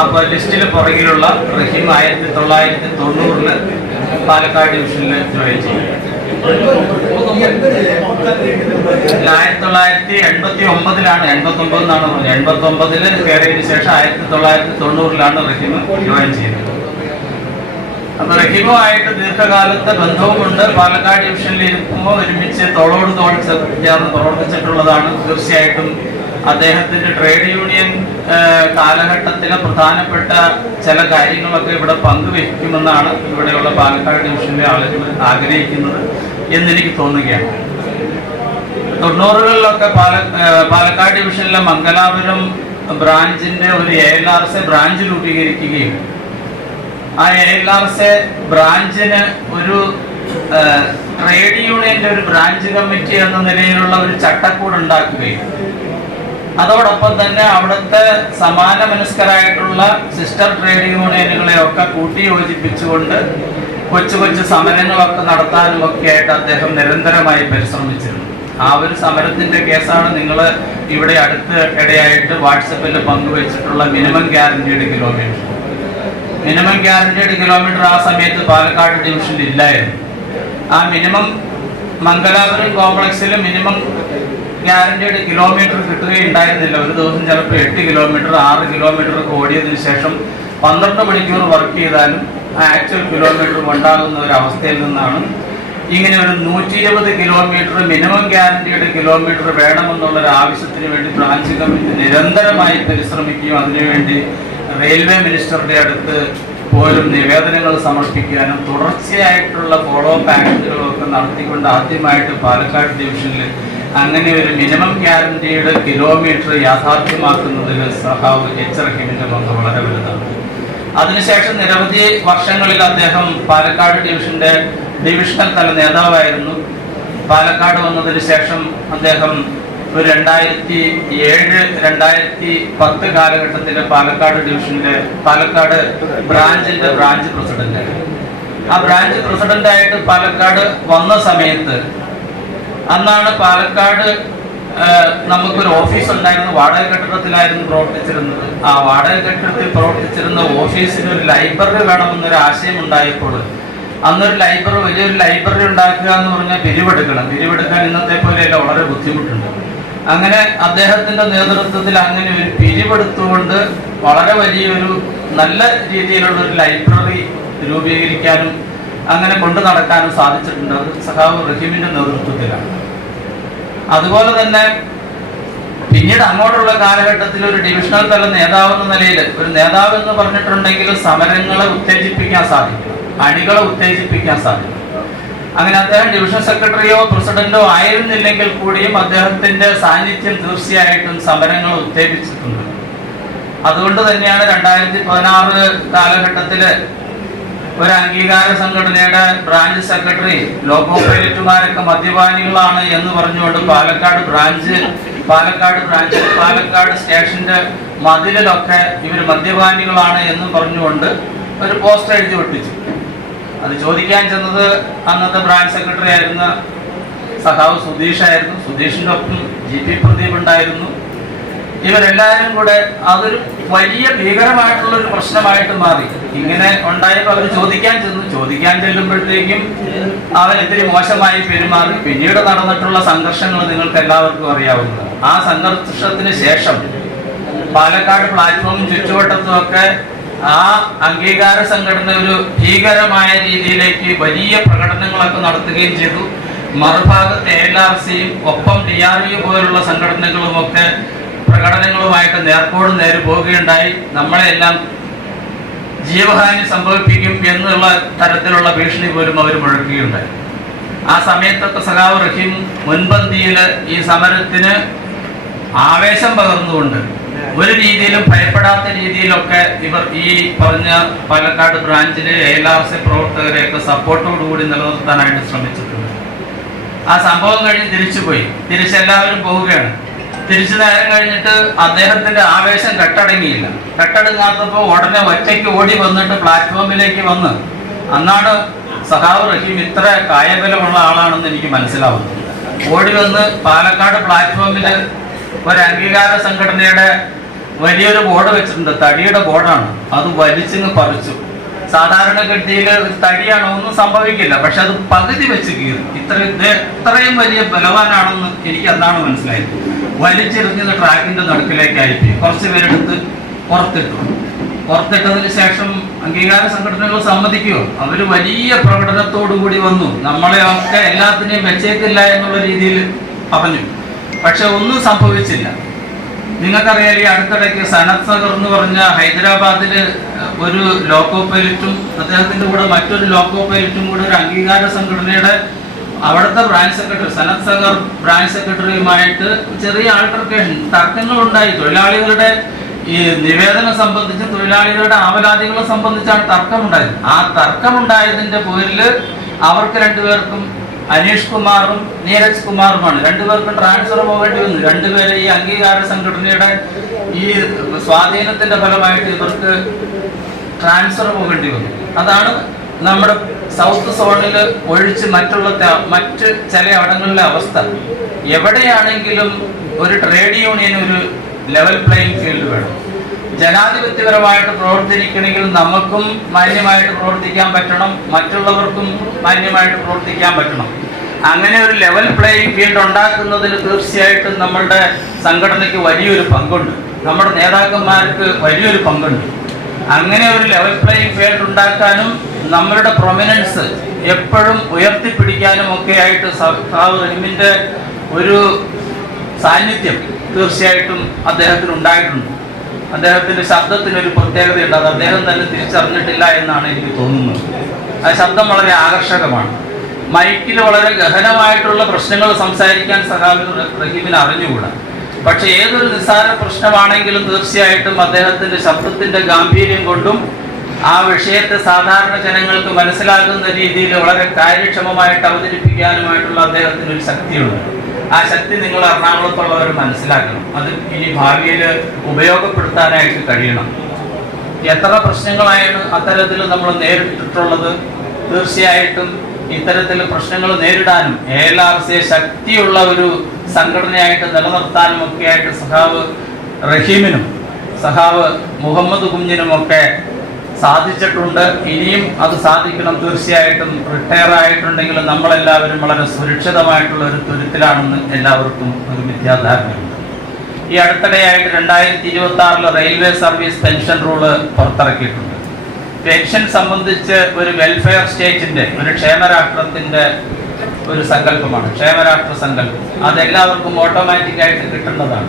അപ്പോൾ ലിസ്റ്റിൽ പുറകിലുള്ള റഹീം 1990 പാലക്കാട് ഡിവിഷനിൽ ജോയിൻ ചെയ്തു. 1989 എന്നാണ് പറഞ്ഞത്. 89 കയറിയതിനു ശേഷം 1990 റഹീം ജോയിൻ ചെയ്തത്. അപ്പൊ റഹീമുമായിട്ട് ദീർഘകാലത്തെ ബന്ധവുമുണ്ട്. പാലക്കാട് ഡിവിഷനിൽ ഇരിക്കുമ്പോൾ ഒരുമിച്ച് തോളോട് തോൾ ചേർന്ന് പ്രവർത്തിച്ചിട്ടുള്ളതാണ്. തീർച്ചയായിട്ടും അദ്ദേഹത്തിന്റെ ട്രേഡ് യൂണിയൻ കാലഘട്ടത്തിലെ പ്രധാനപ്പെട്ട ചില കാര്യങ്ങളൊക്കെ ഇവിടെ പങ്കുവയ്ക്കുമെന്നാണ് ഇവിടെയുള്ള പാലക്കാട് ഡിവിഷനിലെ ആളുകൾ ആഗ്രഹിക്കുന്നത് എന്നെനിക്ക് തോന്നുകയാണ്. 90കളിലൊക്കെ പാലക്കാട് ഡിവിഷനിലെ മംഗലാപുരം ബ്രാഞ്ചിന്റെ ഒരു ALRC ബ്രാഞ്ച് രൂപീകരിക്കുകയും ആ ALRC ബ്രാഞ്ചിന് ഒരു ട്രേഡ് യൂണിയന്റെ ഒരു ബ്രാഞ്ച് കമ്മിറ്റി എന്ന നിലയിലുള്ള ഒരു ചട്ടക്കൂട് ഉണ്ടാക്കുകയും അതോടൊപ്പം തന്നെ അവിടുത്തെ സമാന മനസ്കരായിട്ടുള്ള സിസ്റ്റർ ട്രേഡ് യൂണിയനുകളെ ഒക്കെ കൂട്ടിയോജിപ്പിച്ചുകൊണ്ട് കൊച്ചു കൊച്ചു സമരങ്ങളൊക്കെ നടത്താനും ഒക്കെ ആയിട്ട് അദ്ദേഹം നിരന്തരമായി പരിശ്രമിച്ചിരുന്നു. ആ ഒരു സമരത്തിന്റെ കേസാണ് നിങ്ങൾ ഇവിടെ അടുത്ത് ഇടയായിട്ട് വാട്സപ്പിൽ പങ്കുവച്ചിട്ടുള്ള minimum guaranteed kilometre. Minimum guaranteed kilometre ആ സമയത്ത് പാലക്കാട് ഡിവിഷനിൽ ഇല്ലായിരുന്നു. ആ മിനിമം മംഗലാപുരം കോംപ്ലക്സിൽ മിനിമം ഗ്യാരണ്ടീഡ് കിലോമീറ്റർ കിട്ടുകയുണ്ടായിരുന്നില്ല. ഒരു ദിവസം ചിലപ്പോൾ 8 കിലോമീറ്റർ 6 കിലോമീറ്റർ ഓടിയതിനു ശേഷം 12 മണിക്കൂർ വർക്ക് ചെയ്താലും ആക്ച്വൽ കിലോമീറ്റർ ഉണ്ടാകുന്ന ഒരു അവസ്ഥയിൽ നിന്നാണ് ഇങ്ങനെ ഒരു 120 കിലോമീറ്റർ മിനിമം ഗ്യാരണ്ടീഡ് കിലോമീറ്റർ വേണമെന്നുള്ളൊരു ആവശ്യത്തിന് വേണ്ടി ബ്രാഞ്ച് കമ്മിറ്റി നിരന്തരമായി പരിശ്രമിക്കുകയും അതിനുവേണ്ടി റെയിൽവേ മിനിസ്റ്ററുടെ അടുത്ത് പോലും നിവേദനങ്ങൾ സമർപ്പിക്കാനും തുടർച്ചയായിട്ടുള്ള ഫോളോ അപ്പ് ആക്ഷനുകളൊക്കെ നടത്തിക്കൊണ്ട് ആദ്യമായിട്ട് പാലക്കാട് ഡിവിഷനിൽ അങ്ങനെ ഒരു മിനിമം ഗ്യാരണ്ടിയുടെ കിലോമീറ്റർ യാഥാർത്ഥ്യമാക്കുന്നതിൽ സഹാവ് എച്ച് റഹീമിന്റെ പങ്ക് വളരെ വലുതാണ്. അതിനുശേഷം നിരവധി വർഷങ്ങളിൽ അദ്ദേഹം പാലക്കാട് ഡിവിഷണൽ തല നേതാവായിരുന്നു. പാലക്കാട് വന്നതിന് ശേഷം അദ്ദേഹം ഒരു 2007-2010 കാലഘട്ടത്തിലെ പാലക്കാട് ഡിവിഷനിലെ പാലക്കാട് ബ്രാഞ്ച് പ്രസിഡന്റായിരുന്നു. ആ ബ്രാഞ്ച് പ്രസിഡന്റായിട്ട് പാലക്കാട് വന്ന സമയത്ത് അന്നാണ് പാലക്കാട് നമുക്കൊരു ഓഫീസ് ഉണ്ടായിരുന്നു. വാടക കെട്ടിടത്തിലായിരുന്നു പ്രവർത്തിച്ചിരുന്നത്. ആ വാടക കെട്ടിടത്തിൽ പ്രവർത്തിച്ചിരുന്ന ഓഫീസിന് ഒരു ലൈബ്രറി വേണമെന്നൊരു ആശയം ഉണ്ടായപ്പോൾ അന്നൊരു വലിയൊരു ലൈബ്രറി ഉണ്ടാക്കുക എന്ന് പറഞ്ഞാൽ പിരിവെടുക്കാൻ ഇന്നത്തെ പോലെയല്ല, വളരെ ബുദ്ധിമുട്ടുണ്ട്. അങ്ങനെ അദ്ദേഹത്തിന്റെ നേതൃത്വത്തിൽ അങ്ങനെ ഒരു പിരിവെടുത്തുകൊണ്ട് വളരെ വലിയൊരു നല്ല രീതിയിലുള്ള ഒരു ലൈബ്രറി രൂപീകരിക്കാനും അങ്ങനെ കൊണ്ടു നടക്കാനും സാധിച്ചിട്ടുണ്ട്. അത് സഖാവ് റഹീമിന്റെ നേതൃത്വത്തിലാണ്. അതുപോലെ തന്നെ പിന്നീട് അങ്ങോട്ടുള്ള കാലഘട്ടത്തിൽ ഒരു ഡിവിഷണൽ തല നേതാവെന്ന നിലയിൽ ഒരു നേതാവ് എന്ന് പറഞ്ഞിട്ടുണ്ടെങ്കിൽ സമരങ്ങളെ ഉത്തേജിപ്പിക്കാൻ സാധിക്കും, അണികളെ ഉത്തേജിപ്പിക്കാൻ സാധിക്കും. അങ്ങനെ അദ്ദേഹം ഡിവിഷൻ സെക്രട്ടറിയോ പ്രസിഡന്റോ ആയിരുന്നില്ലെങ്കിൽ കൂടിയും അദ്ദേഹത്തിന്റെ സാന്നിധ്യം തീർച്ചയായിട്ടും സമരങ്ങൾ ഉത്തേജിപ്പിച്ചിട്ടുണ്ട്. അതുകൊണ്ട് തന്നെയാണ് 2016 കാലഘട്ടത്തില് ഒരു അംഗീകാര സംഘടനയുടെ ബ്രാഞ്ച് സെക്രട്ടറി ലോക്കോ പൈലറ്റുമാരൊക്കെ മദ്യപാനികളാണ് എന്ന് പറഞ്ഞുകൊണ്ട് പാലക്കാട് സ്റ്റേഷന്റെ മതിലിലൊക്കെ ഇവർ മദ്യപാനികളാണ് എന്ന് പറഞ്ഞുകൊണ്ട് ഒരു പോസ്റ്റർ എഴുതി ഒട്ടിച്ചു. അത് ചോദിക്കാൻ ചെന്നത് അന്നത്തെ ബ്രാഞ്ച് സെക്രട്ടറി ആയിരുന്ന സഖാവ് സുധീഷായിരുന്നു. സുധീഷിന്റെ ഒപ്പം GP പ്രദീപ് ഉണ്ടായിരുന്നു. ഇവരെല്ലാവരും കൂടെ അതൊരു വലിയ ഭീകരമായിട്ടുള്ള ഒരു പ്രശ്നമായിട്ട് മാറി. ഇങ്ങനെ ഉണ്ടായപ്പോൾ അവർ ചോദിക്കാൻ ചെല്ലുമ്പോഴത്തേക്കും അവരിത്തിരി മോശമായി പെരുമാറി. പിന്നീട് നടന്നിട്ടുള്ള സംഘർഷങ്ങൾ നിങ്ങൾക്ക് എല്ലാവർക്കും അറിയാവുന്നത്. ആ സംഘർഷത്തിന് ശേഷം പാലക്കാട് പ്ലാറ്റ്ഫോമും ചുറ്റുവട്ടത്തും ഒക്കെ ആ അംഗീകാര സംഘടന ഒരു ഭീകരമായ രീതിയിലേക്ക് വലിയ പ്രകടനങ്ങളൊക്കെ നടത്തുകയും ചെയ്തു. മറുഭാഗത്ത് ALRCയും ഒപ്പം DRU പോലുള്ള സംഘടനകളുമൊക്കെ പ്രകടനങ്ങളുമായിട്ട് നേർക്കോട് നേരെ പോവുകയുണ്ടായി. നമ്മളെല്ലാം ജീവഹാനി സംഭവിപ്പിക്കും എന്നുള്ള തരത്തിലുള്ള ഭീഷണി പോലും അവർ മുഴക്കുകയുണ്ടായി. ആ സമയത്തൊക്കെ സഖാവ് റഹീം മുൻപന്തിയിൽ ഈ സമരത്തിന് ആവേശം പകർന്നുകൊണ്ട് ഒരു രീതിയിലും ഭയപ്പെടാത്ത രീതിയിലൊക്കെ ഇവർ ഈ പറഞ്ഞ പാലക്കാട് ബ്രാഞ്ചിലെ ALRC പ്രവർത്തകരെയൊക്കെ സപ്പോർട്ടോടുകൂടി നിലനിർത്താനായിട്ട് ശ്രമിച്ചിട്ടുണ്ട്. ആ സംഭവം കഴിഞ്ഞ് തിരിച്ചെല്ലാവരും പോവുകയാണ്. തിരിച്ചു നേരം കഴിഞ്ഞിട്ട് അദ്ദേഹത്തിന്റെ ആവേശം കെട്ടടങ്ങാത്തപ്പോൾ ഉടനെ ഒറ്റയ്ക്ക് ഓടി വന്നിട്ട് പ്ലാറ്റ്ഫോമിലേക്ക് വന്ന് അന്നാണ് സഖാവ് റഹീം ഇത്ര കായബലമുള്ള ആളാണെന്ന് എനിക്ക് മനസ്സിലാവുന്നത്. ഓടി വന്ന് പാലക്കാട് പ്ലാറ്റ്ഫോമില് ഒരു അംഗീകാര സംഘടനയുടെ വലിയൊരു ബോർഡ് വെച്ചിട്ടുണ്ട്. തടിയുടെ ബോർഡാണ്. അത് വലിച്ചിങ്ങ് പറിച്ചു. സാധാരണഗതിയിൽ തടിയാണ്, ഒന്നും സംഭവിക്കില്ല. പക്ഷെ അത് പകുതി വെച്ച് കീറി. ഇത്രയും വലിയ ബലവാനാണെന്ന് എനിക്ക് അന്നാണ് മനസ്സിലായത്. വലിച്ചെറിഞ്ഞത് ട്രാക്കിന്റെ നടുക്കിലേക്കായിപ്പോയി. കുറച്ച് പേരെടുത്ത് പുറത്തിട്ടതിന് ശേഷം അംഗീകാര സംഘടനകൾ സമ്മതിക്കുമോ? അവര് വലിയ പ്രകടനത്തോടു കൂടി വന്നു. നമ്മളെ ഒക്കെ എല്ലാത്തിനെയും വെച്ചേക്കില്ല എന്നുള്ള രീതിയിൽ പറഞ്ഞു. പക്ഷെ ഒന്നും സംഭവിച്ചില്ല. നിങ്ങൾക്കറിയാം, ഈ അടുത്തിടയ്ക്ക് സനത് സഗർ എന്ന് പറഞ്ഞ ഹൈദരാബാദില് ഒരു ലോക്കോ പൈലറ്റും അദ്ദേഹത്തിന്റെ കൂടെ മറ്റൊരു ലോക്കോ പൈലറ്റും കൂടെ ഒരു അംഗീകാര സംഘടനയുടെ അവിടുത്തെ ബ്രാഞ്ച് സെക്രട്ടറി സനത് സഗർ ബ്രാഞ്ച് സെക്രട്ടറിയുമായിട്ട് ചെറിയ ആൾട്ടർക്കേഷൻ തർക്കങ്ങളുണ്ടായി. തൊഴിലാളികളുടെ ഈ നിവേദനം സംബന്ധിച്ച് തൊഴിലാളികളുടെ ആവലാതികളെ സംബന്ധിച്ചാണ് തർക്കമുണ്ടായത്. ആ തർക്കമുണ്ടായതിന്റെ പേരിൽ അവർക്ക് രണ്ടുപേർക്കും അനീഷ് കുമാറും നീരജ് കുമാറുമാണ് രണ്ടുപേർക്കും ട്രാൻസ്ഫർ പോകേണ്ടി വന്നു. രണ്ടുപേരെ ഈ അംഗീകാര സംഘടനയുടെ ഈ സ്വാധീനത്തിന്റെ ഫലമായിട്ട് ഇവർക്ക് ട്രാൻസ്ഫർ പോകേണ്ടി വന്നു. അതാണ് നമ്മുടെ സൗത്ത് സോണിൽ ഒഴിച്ച് മറ്റ് ചില ഇടങ്ങളിലെ അവസ്ഥ. എവിടെയാണെങ്കിലും ഒരു ട്രേഡ് യൂണിയൻ ഒരു ലെവൽ പ്ലേയിങ് ഫീൽഡ് വേണം. ജനാധിപത്യപരമായിട്ട് പ്രവർത്തിക്കണമെങ്കിൽ നമുക്കും മാന്യമായിട്ട് പ്രവർത്തിക്കാൻ പറ്റണം, മറ്റുള്ളവർക്കും മാന്യമായിട്ട് പ്രവർത്തിക്കാൻ പറ്റണം. അങ്ങനെ ഒരു ലെവൽ പ്ലേയിങ് ഫീൽഡ് ഉണ്ടാക്കുന്നതിന് തീർച്ചയായിട്ടും നമ്മളുടെ സംഘടനയ്ക്ക് വലിയൊരു പങ്കുണ്ട്, നമ്മുടെ നേതാക്കന്മാർക്ക് വലിയൊരു പങ്കുണ്ട്. അങ്ങനെ ഒരു ലെവൽ പ്ലേയിങ് ഫീൽഡ് ഉണ്ടാക്കാനും നമ്മളുടെ പ്രൊമിനൻസ് എപ്പോഴും ഉയർത്തിപ്പിടിക്കാനും ഒക്കെ ആയിട്ട് സഖാവ് റഹീമിന്റെ ഒരു സാന്നിധ്യം തീർച്ചയായിട്ടും അദ്ദേഹത്തിന് ഉണ്ടായിട്ടുണ്ട്. അദ്ദേഹത്തിന്റെ ശബ്ദത്തിനൊരു പ്രത്യേകതയുണ്ട്. അത് അദ്ദേഹം തന്നെ തിരിച്ചറിഞ്ഞിട്ടില്ല എന്നാണ് എനിക്ക് തോന്നുന്നത്. ആ ശബ്ദം വളരെ ആകർഷകമാണ്. മൈക്കിൽ വളരെ ഗഹനമായിട്ടുള്ള പ്രശ്നങ്ങൾ സംസാരിക്കാൻ സഹാബിന് റഹീമിന് അറിഞ്ഞുകൂടാ. പക്ഷെ ഏതൊരു നിസ്സാര പ്രശ്നമാണെങ്കിലും തീർച്ചയായിട്ടും അദ്ദേഹത്തിന്റെ ശബ്ദത്തിന്റെ ഗാംഭീര്യം കൊണ്ടും ആ വിഷയത്തെ സാധാരണ ജനങ്ങൾക്ക് മനസ്സിലാകുന്ന രീതിയിൽ വളരെ കാര്യക്ഷമമായിട്ട് അവതരിപ്പിക്കാനുമായിട്ടുള്ള അദ്ദേഹത്തിന് ഒരു ശക്തിയുണ്ട്. ആ ശക്തി നിങ്ങൾ എറണാകുളത്തുള്ളവർ മനസ്സിലാക്കണം. അത് ഇനി ഭാവിയിൽ ഉപയോഗപ്പെടുത്താനായിട്ട് കഴിയണം. എത്ര പ്രശ്നങ്ങളായാണ് അത്തരത്തിൽ നമ്മൾ നേരിട്ടിട്ടുള്ളത്. തീർച്ചയായിട്ടും ഇത്തരത്തിൽ പ്രശ്നങ്ങൾ നേരിടാനും ALRC ശക്തിയുള്ള ഒരു സംഘടനയായിട്ട് നിലനിർത്താനും ഒക്കെ ആയിട്ട് സഖാവ് റഹീമിനും സഖാവ് മുഹമ്മദ് കുഞ്ഞിനുമൊക്കെ സാധിച്ചിട്ടുണ്ട്. ഇനിയും അത് സാധിക്കണം. തീർച്ചയായിട്ടും റിട്ടയർ ആയിട്ടുണ്ടെങ്കിലും നമ്മളെല്ലാവരും വളരെ സുരക്ഷിതമായിട്ടുള്ള ഒരു തുരുത്തിലാണെന്ന് എല്ലാവർക്കും ഒരു വിദ്യാധാരണയുണ്ട്. ഈ അടുത്തിടെയായിട്ട് 2026 റെയിൽവേ സർവീസ് പെൻഷൻ റൂള് പുറത്തിറക്കിയിട്ടുണ്ട്. പെൻഷൻ സംബന്ധിച്ച് ഒരു വെൽഫെയർ സ്റ്റേറ്റിന്റെ, ഒരു ക്ഷേമരാഷ്ട്രത്തിന്റെ ഒരു സങ്കല്പമാണ്, ക്ഷേമരാഷ്ട്ര സങ്കല്പം. അതെല്ലാവർക്കും ഓട്ടോമാറ്റിക്കായിട്ട് കിട്ടുന്നതാണ്.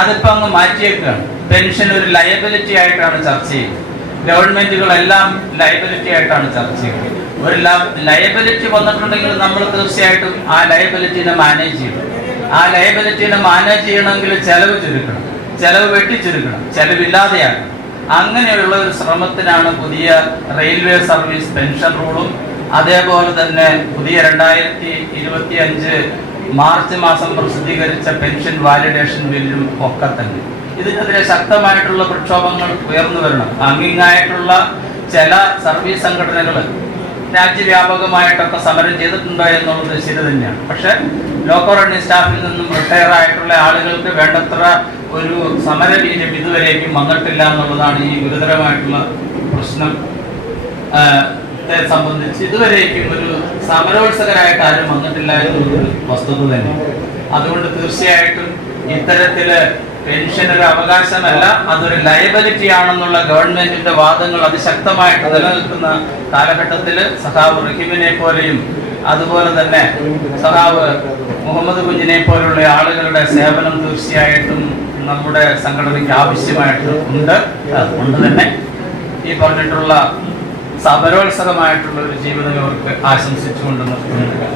അതിപ്പോ അങ്ങ് മാറ്റിയേക്കുകയാണ്. പെൻഷൻ ഒരു ലയബിലിറ്റി ആയിട്ടാണ് ചർച്ച ചെയ്യുന്നത്. ഗവൺമെന്റുകളെല്ലാം ലയബിലിറ്റി ആയിട്ടാണ് ചർച്ച ചെയ്യുന്നത്. ഒരു ലയബിലിറ്റി വന്നിട്ടുണ്ടെങ്കിൽ നമ്മൾ തീർച്ചയായിട്ടും ആ ലയബിലിറ്റിനെ മാനേജ് ചെയ്യണം. ആ ലയബിലിറ്റിനെ മാനേജ് ചെയ്യണമെങ്കിൽ ചെലവ് ചുരുക്കണം, ചെലവ് വെട്ടിച്ചുരുക്കണം, ചെലവില്ലാതെയാക്കണം. അങ്ങനെയുള്ള ഒരു ശ്രമത്തിനാണ് പുതിയ റെയിൽവേ സർവീസ് പെൻഷൻ റൂളും അതേപോലെ തന്നെ പുതിയ 2025 മാർച്ച് മാസം പ്രസിദ്ധീകരിച്ച പെൻഷൻ വാലിഡേഷൻ ബില്ലും ഒക്കെ തന്നെ. ഇതിനെതിരെ ശക്തമായിട്ടുള്ള പ്രക്ഷോഭങ്ങൾ ഉയർന്നു വരണം. അങ്ങിങ്ങായിട്ടുള്ള ചില സർവീസ് സംഘടനകൾ രാജ്യവ്യാപകമായിട്ടൊക്കെ സമരം ചെയ്തിട്ടുണ്ടോ എന്നുള്ളത് ശരി തന്നെയാണ്. പക്ഷെ ലോക്കൽ റണ്ണിംഗ് സ്റ്റാഫിൽ നിന്നും റിട്ടയർ ആയിട്ടുള്ള ആളുകൾക്ക് വേണ്ടത്ര ഒരു സമരവീര്യം ഇതുവരേക്കും വന്നിട്ടില്ല എന്നുള്ളതാണ് ഈ ഗുരുതരമായിട്ടുള്ള പ്രശ്നം സംബന്ധിച്ച് ഇതുവരേക്കും ഒരു സമരോത്സകരായിട്ട് ആരും വന്നിട്ടില്ല എന്നുള്ളൊരു വസ്തുത തന്നെ. അതുകൊണ്ട് തീർച്ചയായിട്ടും ഇത്തരത്തില് പെൻഷൻ ഒരു അവകാശമല്ല, അതൊരു ലയബിലിറ്റി ആണെന്നുള്ള ഗവൺമെന്റിന്റെ വാദങ്ങൾ അതിശക്തമായിട്ട് നിലനിൽക്കുന്ന കാലഘട്ടത്തിൽ സഖാവ് റഹീമിനെ പോലെയും അതുപോലെ തന്നെ സഖാവ് മുഹമ്മദ് കുഞ്ഞിനെ പോലുള്ള ആളുകളുടെ സേവനം തീർച്ചയായിട്ടും നമ്മുടെ സംഘടനയ്ക്ക് ആവശ്യമായിട്ട് ഉണ്ട്. അതുകൊണ്ട് തന്നെ ഈ പറഞ്ഞിട്ടുള്ള സമരോത്സകമായിട്ടുള്ള ഒരു ജീവിതം അവർക്ക് ആശംസിച്ചുകൊണ്ട് നിർത്തുന്നുണ്ട്.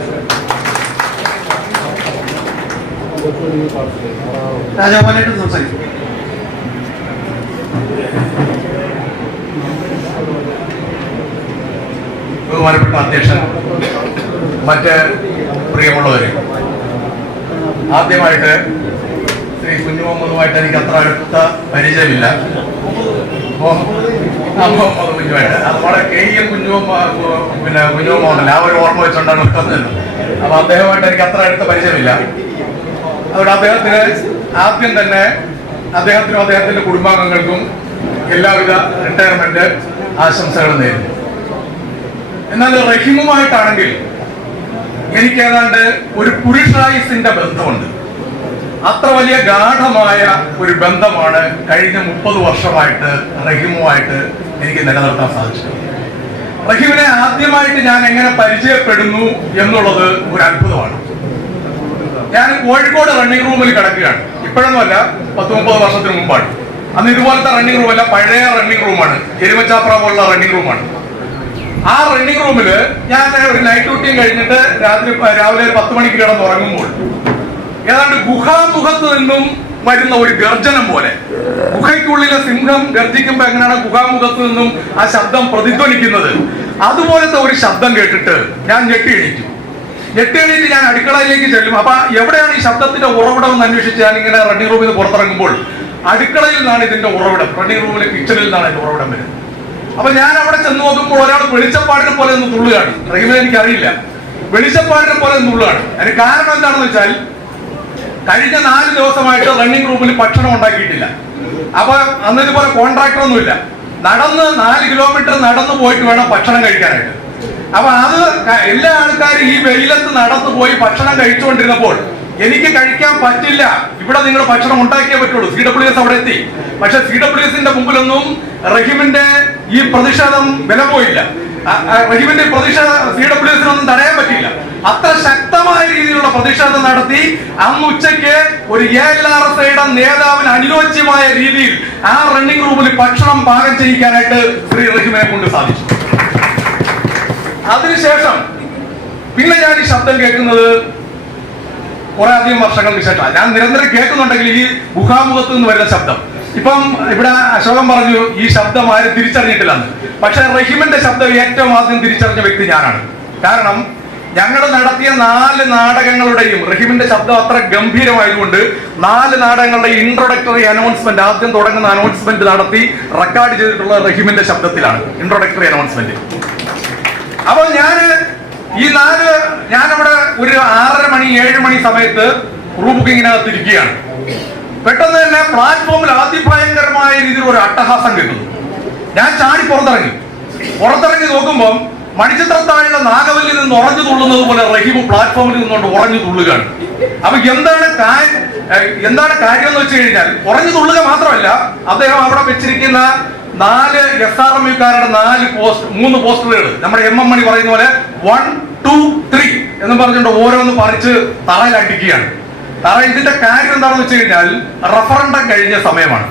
രാജഗോപാലായിട്ട് സംസാരിക്കും. ബഹുമാനപ്പെട്ട അധ്യക്ഷൻ, മറ്റ് പ്രിയമുള്ളവരെ, ആദ്യമായിട്ട് ശ്രീ കുഞ്ഞു മുഹമ്മദുമായിട്ട് എനിക്ക് അത്ര അടുത്ത പരിചയമില്ല. മുഹമ്മദ് കുഞ്ഞുമായിട്ട് അത് വളരെ KM കുഞ്ഞുമോഹൻ ആ ഒരു ഓർമ്മ വെച്ചുകൊണ്ടാണ് നിൽക്കുന്നത്. അപ്പൊ അദ്ദേഹമായിട്ട് എനിക്ക് അത്ര അടുത്ത പരിചയമില്ല. അതുകൊണ്ട് അദ്ദേഹത്തിന് ആദ്യം തന്നെ അദ്ദേഹത്തിനും അദ്ദേഹത്തിന്റെ കുടുംബാംഗങ്ങൾക്കും എല്ലാവിധ റിട്ടയർമെന്റ് ആശംസകളും നേരുന്നു. എന്നാൽ റഹീമുമായിട്ടാണെങ്കിൽ എനിക്ക് ഏതാണ്ട് ഒരു പുരുഷായുസിന്റെ ബന്ധമുണ്ട്. അത്ര വലിയ ഗാഢമായ ഒരു ബന്ധമാണ് കഴിഞ്ഞ 30 വർഷമായിട്ട് റഹീമുമായിട്ട് എനിക്ക് നിലനിർത്താൻ സാധിച്ചത്. റഹീമിനെ ആദ്യമായിട്ട് ഞാൻ എങ്ങനെ പരിചയപ്പെടുന്നു എന്നുള്ളത് ഒരു അത്ഭുതമാണ്. ഞാൻ കോഴിക്കോട് റണ്ണിംഗ് റൂമിൽ കിടക്കുകയാണ്. ഇപ്പോഴൊന്നുമല്ല, 10-30 വർഷത്തിന് മുമ്പാണ്. അന്ന് ഇതുപോലത്തെ റണ്ണിംഗ് റൂമല്ല, പഴയ റണ്ണിംഗ് റൂമാണ്, എരുമച്ചാപ്ര പോലുള്ള റണ്ണിംഗ് റൂമാണ്. ആ റണ്ണിംഗ് റൂമില് ഞാൻ ഒരു നൈറ്റ് ഡ്യൂട്ടിയും കഴിഞ്ഞിട്ട് രാവിലെ 10 മണിക്ക് കിടന്നുറങ്ങുമ്പോൾ ഏതാണ്ട് ഗുഹാമുഖത്ത് നിന്നും വരുന്ന ഒരു ഗർജനം പോലെ, ഗുഹയ്ക്കുള്ളിലെ സിംഹം ഗർജിക്കുമ്പോ എങ്ങനെയാണ് ഗുഹാമുഖത്ത് നിന്നും ആ ശബ്ദം പ്രതിധ്വനിക്കുന്നത്, അതുപോലത്തെ ഒരു ശബ്ദം കേട്ടിട്ട് ഞാൻ ഞെട്ടി എണീറ്റു ഞാൻ അടുക്കളയിലേക്ക് ചെല്ലും. അപ്പൊ എവിടെയാണ് ഈ ശബ്ദത്തിന്റെ ഉറവിടം എന്ന് അന്വേഷിച്ച് ഞാൻ ഇങ്ങനെ റണ്ണിംഗ് റൂമിൽ നിന്ന് പുറത്തിറങ്ങുമ്പോൾ അടുക്കളയിൽ നിന്നാണ് ഇതിന്റെ ഉറവിടം. റണ്ണിംഗ് റൂമിലെ കിച്ചണിൽ നിന്നാണ് ഇതിന്റെ ഉറവിടം വരുന്നത്. അപ്പൊ ഞാൻ അവിടെ ചെന്ന് നോക്കുമ്പോൾ ഒരാൾ വെളിച്ചപ്പാടിനെ പോലെ ഒന്ന് തുള്ളുകയാണ്. റഹീമിനെ എനിക്കറിയില്ല, വെളിച്ചപ്പാടിനെ പോലെ ഒന്ന് തുള്ളുകയാണ്. അതിന് കാരണം എന്താണെന്ന് വെച്ചാൽ കഴിഞ്ഞ 4 ദിവസമായിട്ട് റണ്ണിംഗ് റൂമിൽ ഭക്ഷണം ഉണ്ടാക്കിയിട്ടില്ല. അപ്പൊ അന്ന് ഇതുപോലെ കോൺട്രാക്ടർ ഒന്നുമില്ല. നടന്ന് 4 കിലോമീറ്റർ നടന്നു പോയിട്ട് വേണം ഭക്ഷണം കഴിക്കാനായിട്ട്. അപ്പൊ അത് എല്ലാ ആൾക്കാരും ഈ വെയിലത്ത് നടന്നു പോയി ഭക്ഷണം കഴിച്ചുകൊണ്ടിരുന്നപ്പോൾ എനിക്ക് കഴിക്കാൻ പറ്റില്ല, ഇവിടെ നിങ്ങൾ ഭക്ഷണം ഉണ്ടാക്കിയേ പറ്റുള്ളൂ. CWS അവിടെ എത്തി. പക്ഷെ CWSന്റെ മുമ്പിലൊന്നും റഹീമിന്റെ ഈ പ്രതിഷേധം വില പോയില്ല. റഹീമിന്റെ പ്രതിഷേധ CWSനൊന്നും തടയാൻ പറ്റില്ല. അത്ര ശക്തമായ രീതിയിലുള്ള പ്രതിഷേധം നടത്തി അന്ന് ഉച്ചയ്ക്ക് ഒരു ALRSയുടെ നേതാവിന് അനുയോജ്യമായ രീതിയിൽ ആ റണ്ണിംഗ് റൂമിൽ ഭക്ഷണം പാകം ചെയ്യിക്കാനായിട്ട് ശ്രീ റഹീമിനെ കൊണ്ട് സാധിച്ചു. അതിനുശേഷം പിന്നെ ഞാൻ ഈ ശബ്ദം കേൾക്കുന്നത് കുറെ അധികം വർഷങ്ങൾക്ക് ശേഷം. ഞാൻ നിരന്തരം കേൾക്കുന്നുണ്ടെങ്കിൽ ഈ മുഖാമുഖത്ത് നിന്ന് വരുന്ന ശബ്ദം, ഇപ്പം ഇവിടെ അശോകൻ പറഞ്ഞു ഈ ശബ്ദം ആരും തിരിച്ചറിഞ്ഞിട്ടില്ലെന്ന്. പക്ഷെ റഹീമിന്റെ ശബ്ദം ഏറ്റവും ആദ്യം തിരിച്ചറിഞ്ഞ വ്യക്തി ഞാനാണ്. കാരണം ഞങ്ങൾ നടത്തിയ 4 നാടകങ്ങളുടെയും റഹീമിന്റെ ശബ്ദം അത്ര ഗംഭീരമായതുകൊണ്ട് 4 നാടകങ്ങളുടെ ഇൻട്രൊഡക്ടറി അനൗൺസ്മെന്റ്, ആദ്യം തുടങ്ങുന്ന അനൗൺസ്മെന്റ് നടത്തി റെക്കോർഡ് ചെയ്തിട്ടുള്ള റഹീമിന്റെ ശബ്ദത്തിലാണ് ഇൻട്രൊഡക്ടറി അനൗൺസ്മെന്റ്. അപ്പോൾ ഞാനവിടെ ഒരു 6:30 മണി 7 മണി സമയത്ത് റൂം ബുക്കിങ്ങിനകത്ത് ഇരിക്കുകയാണ്. പെട്ടെന്ന് തന്നെ പ്ലാറ്റ്ഫോമിൽ അതിഭയങ്കരമായ രീതിയിൽ ഒരു അട്ടഹാസം കേൾക്കുന്നു. ഞാൻ ചാടി പുറത്തിറങ്ങി നോക്കുമ്പോൾ മണിച്ചിത്രത്താഴിലെ നാഗവല്ലിൽ നിന്ന് ഉറഞ്ഞു തുള്ളുന്നത് പോലെ റഹീം പ്ലാറ്റ്ഫോമിൽ നിന്നുകൊണ്ട് ഉറഞ്ഞു തുള്ളുകയാണ്. അപ്പൊ എന്താണ് കാര്യം എന്ന് വെച്ച് കഴിഞ്ഞാൽ, ഉറഞ്ഞു തുള്ളുക മാത്രമല്ല, അദ്ദേഹം അവിടെ വെച്ചിരിക്കുന്ന 4 SRMUകാരുടെ 3 പോസ്റ്ററുകൾ നമ്മുടെ MM മണി പറയുന്ന പോലെ 1, 2, 3 എന്ന് പറഞ്ഞുകൊണ്ട് ഓരോന്ന് പറിച്ച് തറയിൽ അടിക്കുകയാണ്. ഇതിന്റെ കാര്യം എന്താണെന്ന് വെച്ച് കഴിഞ്ഞാൽ, റഫറണ്ടം കഴിഞ്ഞ സമയമാണ്.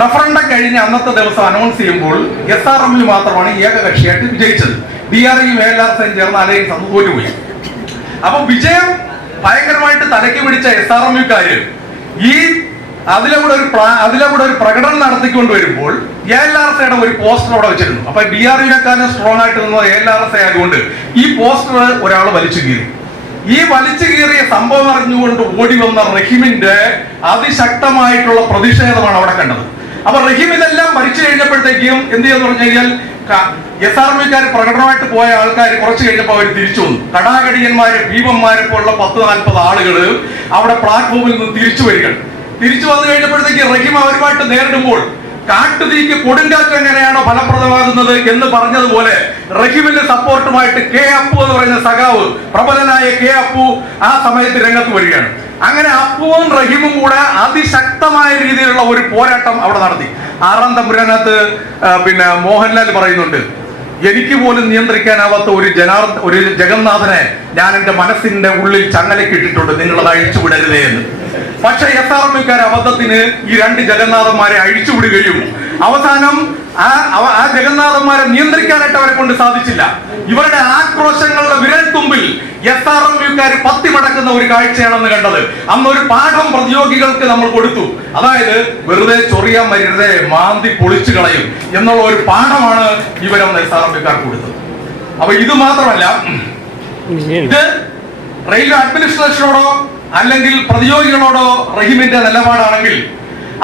റഫറണ്ടം കഴിഞ്ഞ് അന്നത്തെ ദിവസം അനൗൺസ് ചെയ്യുമ്പോൾ SRMU മാത്രമാണ് ഏകകക്ഷിയായിട്ട് വിജയിച്ചത്. DREയും ALRSയും ചേർന്ന് അലയൻസ് അന്ന് തോറ്റുപോയി. അപ്പൊ വിജയം ഭയങ്കരമായിട്ട് തലയ്ക്ക് പിടിച്ച SRMUക്കാര് അതിലൂടെ ഒരു പ്രകടനം നടത്തിക്കൊണ്ട് വരുമ്പോൾ ALRSയുടെ ഒരു പോസ്റ്റർ അവിടെ വെച്ചിരുന്നു. അപ്പൊ DREക്കാരൻ സ്ട്രോങ് ആയിട്ട് നിന്നത് ALRS ആയതുകൊണ്ട് ഈ പോസ്റ്റർ ഒരാൾ വലിച്ചു കീറി. ഈ വലിച്ചു കീറിയ സംഭവം അറിഞ്ഞുകൊണ്ട് ഓടി വന്ന റഹീമിന്റെ അതിശക്തമായിട്ടുള്ള പ്രതിഷേധമാണ് അവിടെ കണ്ടത്. അപ്പൊ റഹീം ഇതെല്ലാം ഭരിച്ചു കഴിഞ്ഞപ്പോഴത്തേക്കും എന്ത് ചെയ്യാന്ന് പറഞ്ഞു കഴിഞ്ഞാൽ, SRMUക്കാർ പ്രകടനമായിട്ട് പോയ ആൾക്കാർ കുറച്ച് കഴിഞ്ഞപ്പോൾ അവർ തിരിച്ചു വന്നു. കടാകടിയന്മാര് ഭീമന്മാരെ പോലുള്ള 10-40 ആളുകൾ അവിടെ പ്ലാറ്റ്ഫോമിൽ നിന്ന് തിരിച്ചു വരികയാണ്. തിരിച്ചു വന്നു കഴിഞ്ഞപ്പോഴത്തേക്ക് റഹീം അവരുമായിട്ട് നേരിടുമ്പോൾ കാട്ടുതീക്ക് കൊടുങ്കാറ്റ് എങ്ങനെയാണോ ഫലപ്രദമാകുന്നത് എന്ന് പറഞ്ഞതുപോലെ റഹീമിന്റെ സപ്പോർട്ടുമായിട്ട് K അപ്പു എന്ന് പറയുന്ന സഖാവ്, പ്രബലനായ K അപ്പു ആ സമയത്ത് രംഗത്ത് വരികയാണ്. അങ്ങനെ അപ്പുവും റഹീമും കൂടെ അതിശക്തമായ രീതിയിലുള്ള ഒരു പോരാട്ടം അവിടെ നടത്തി. 6-ാം തമ്പുരാനകത്ത് മോഹൻലാൽ പറയുന്നുണ്ട്, എനിക്ക് പോലും നിയന്ത്രിക്കാനാവാത്ത ഒരു ജഗന്നാഥനെ ഞാൻ എന്റെ മനസ്സിന്റെ ഉള്ളിൽ ചങ്ങലക്കിട്ടിട്ടുണ്ട്, നിങ്ങളത് അഴിച്ചുവിടരുതേ എന്ന്. പക്ഷെ SRMUക്കാർ അബദ്ധത്തിന് ഈ 2 ജഗന്നാഥന്മാരെ അഴിച്ചുവിടുകയും അവസാനം ആ ജഗന്നാഥന്മാരെ നിയന്ത്രിക്കാനായിട്ട് അവരെ കൊണ്ട് സാധിച്ചില്ല. ഇവരുടെ ആക്രോശങ്ങളുടെ വിരൽത്തുമ്പിൽ SRMUക്കാർ പത്തി മടക്കുന്ന ഒരു കാഴ്ചയാണെന്ന് കണ്ടത്. അന്നൊരു പാഠം പ്രതിയോഗികൾക്ക് നമ്മൾ കൊടുത്തു. അതായത് വെറുതെ ചൊറിയാൻ മരുതേ മാന്തി പൊളിച്ചു കളയും എന്നുള്ള ഒരു പാഠമാണ് ഇവരന്ന് SRMUക്കാർ കൊടുത്തത്. അപ്പൊ ഇത് മാത്രമല്ല, ഇത് റെയിൽവേ അഡ്മിനിസ്ട്രേഷനോടോ അല്ലെങ്കിൽ പ്രതിയോഗികളോടോ റഹീമിന്റെ നിലപാടാണെങ്കിൽ,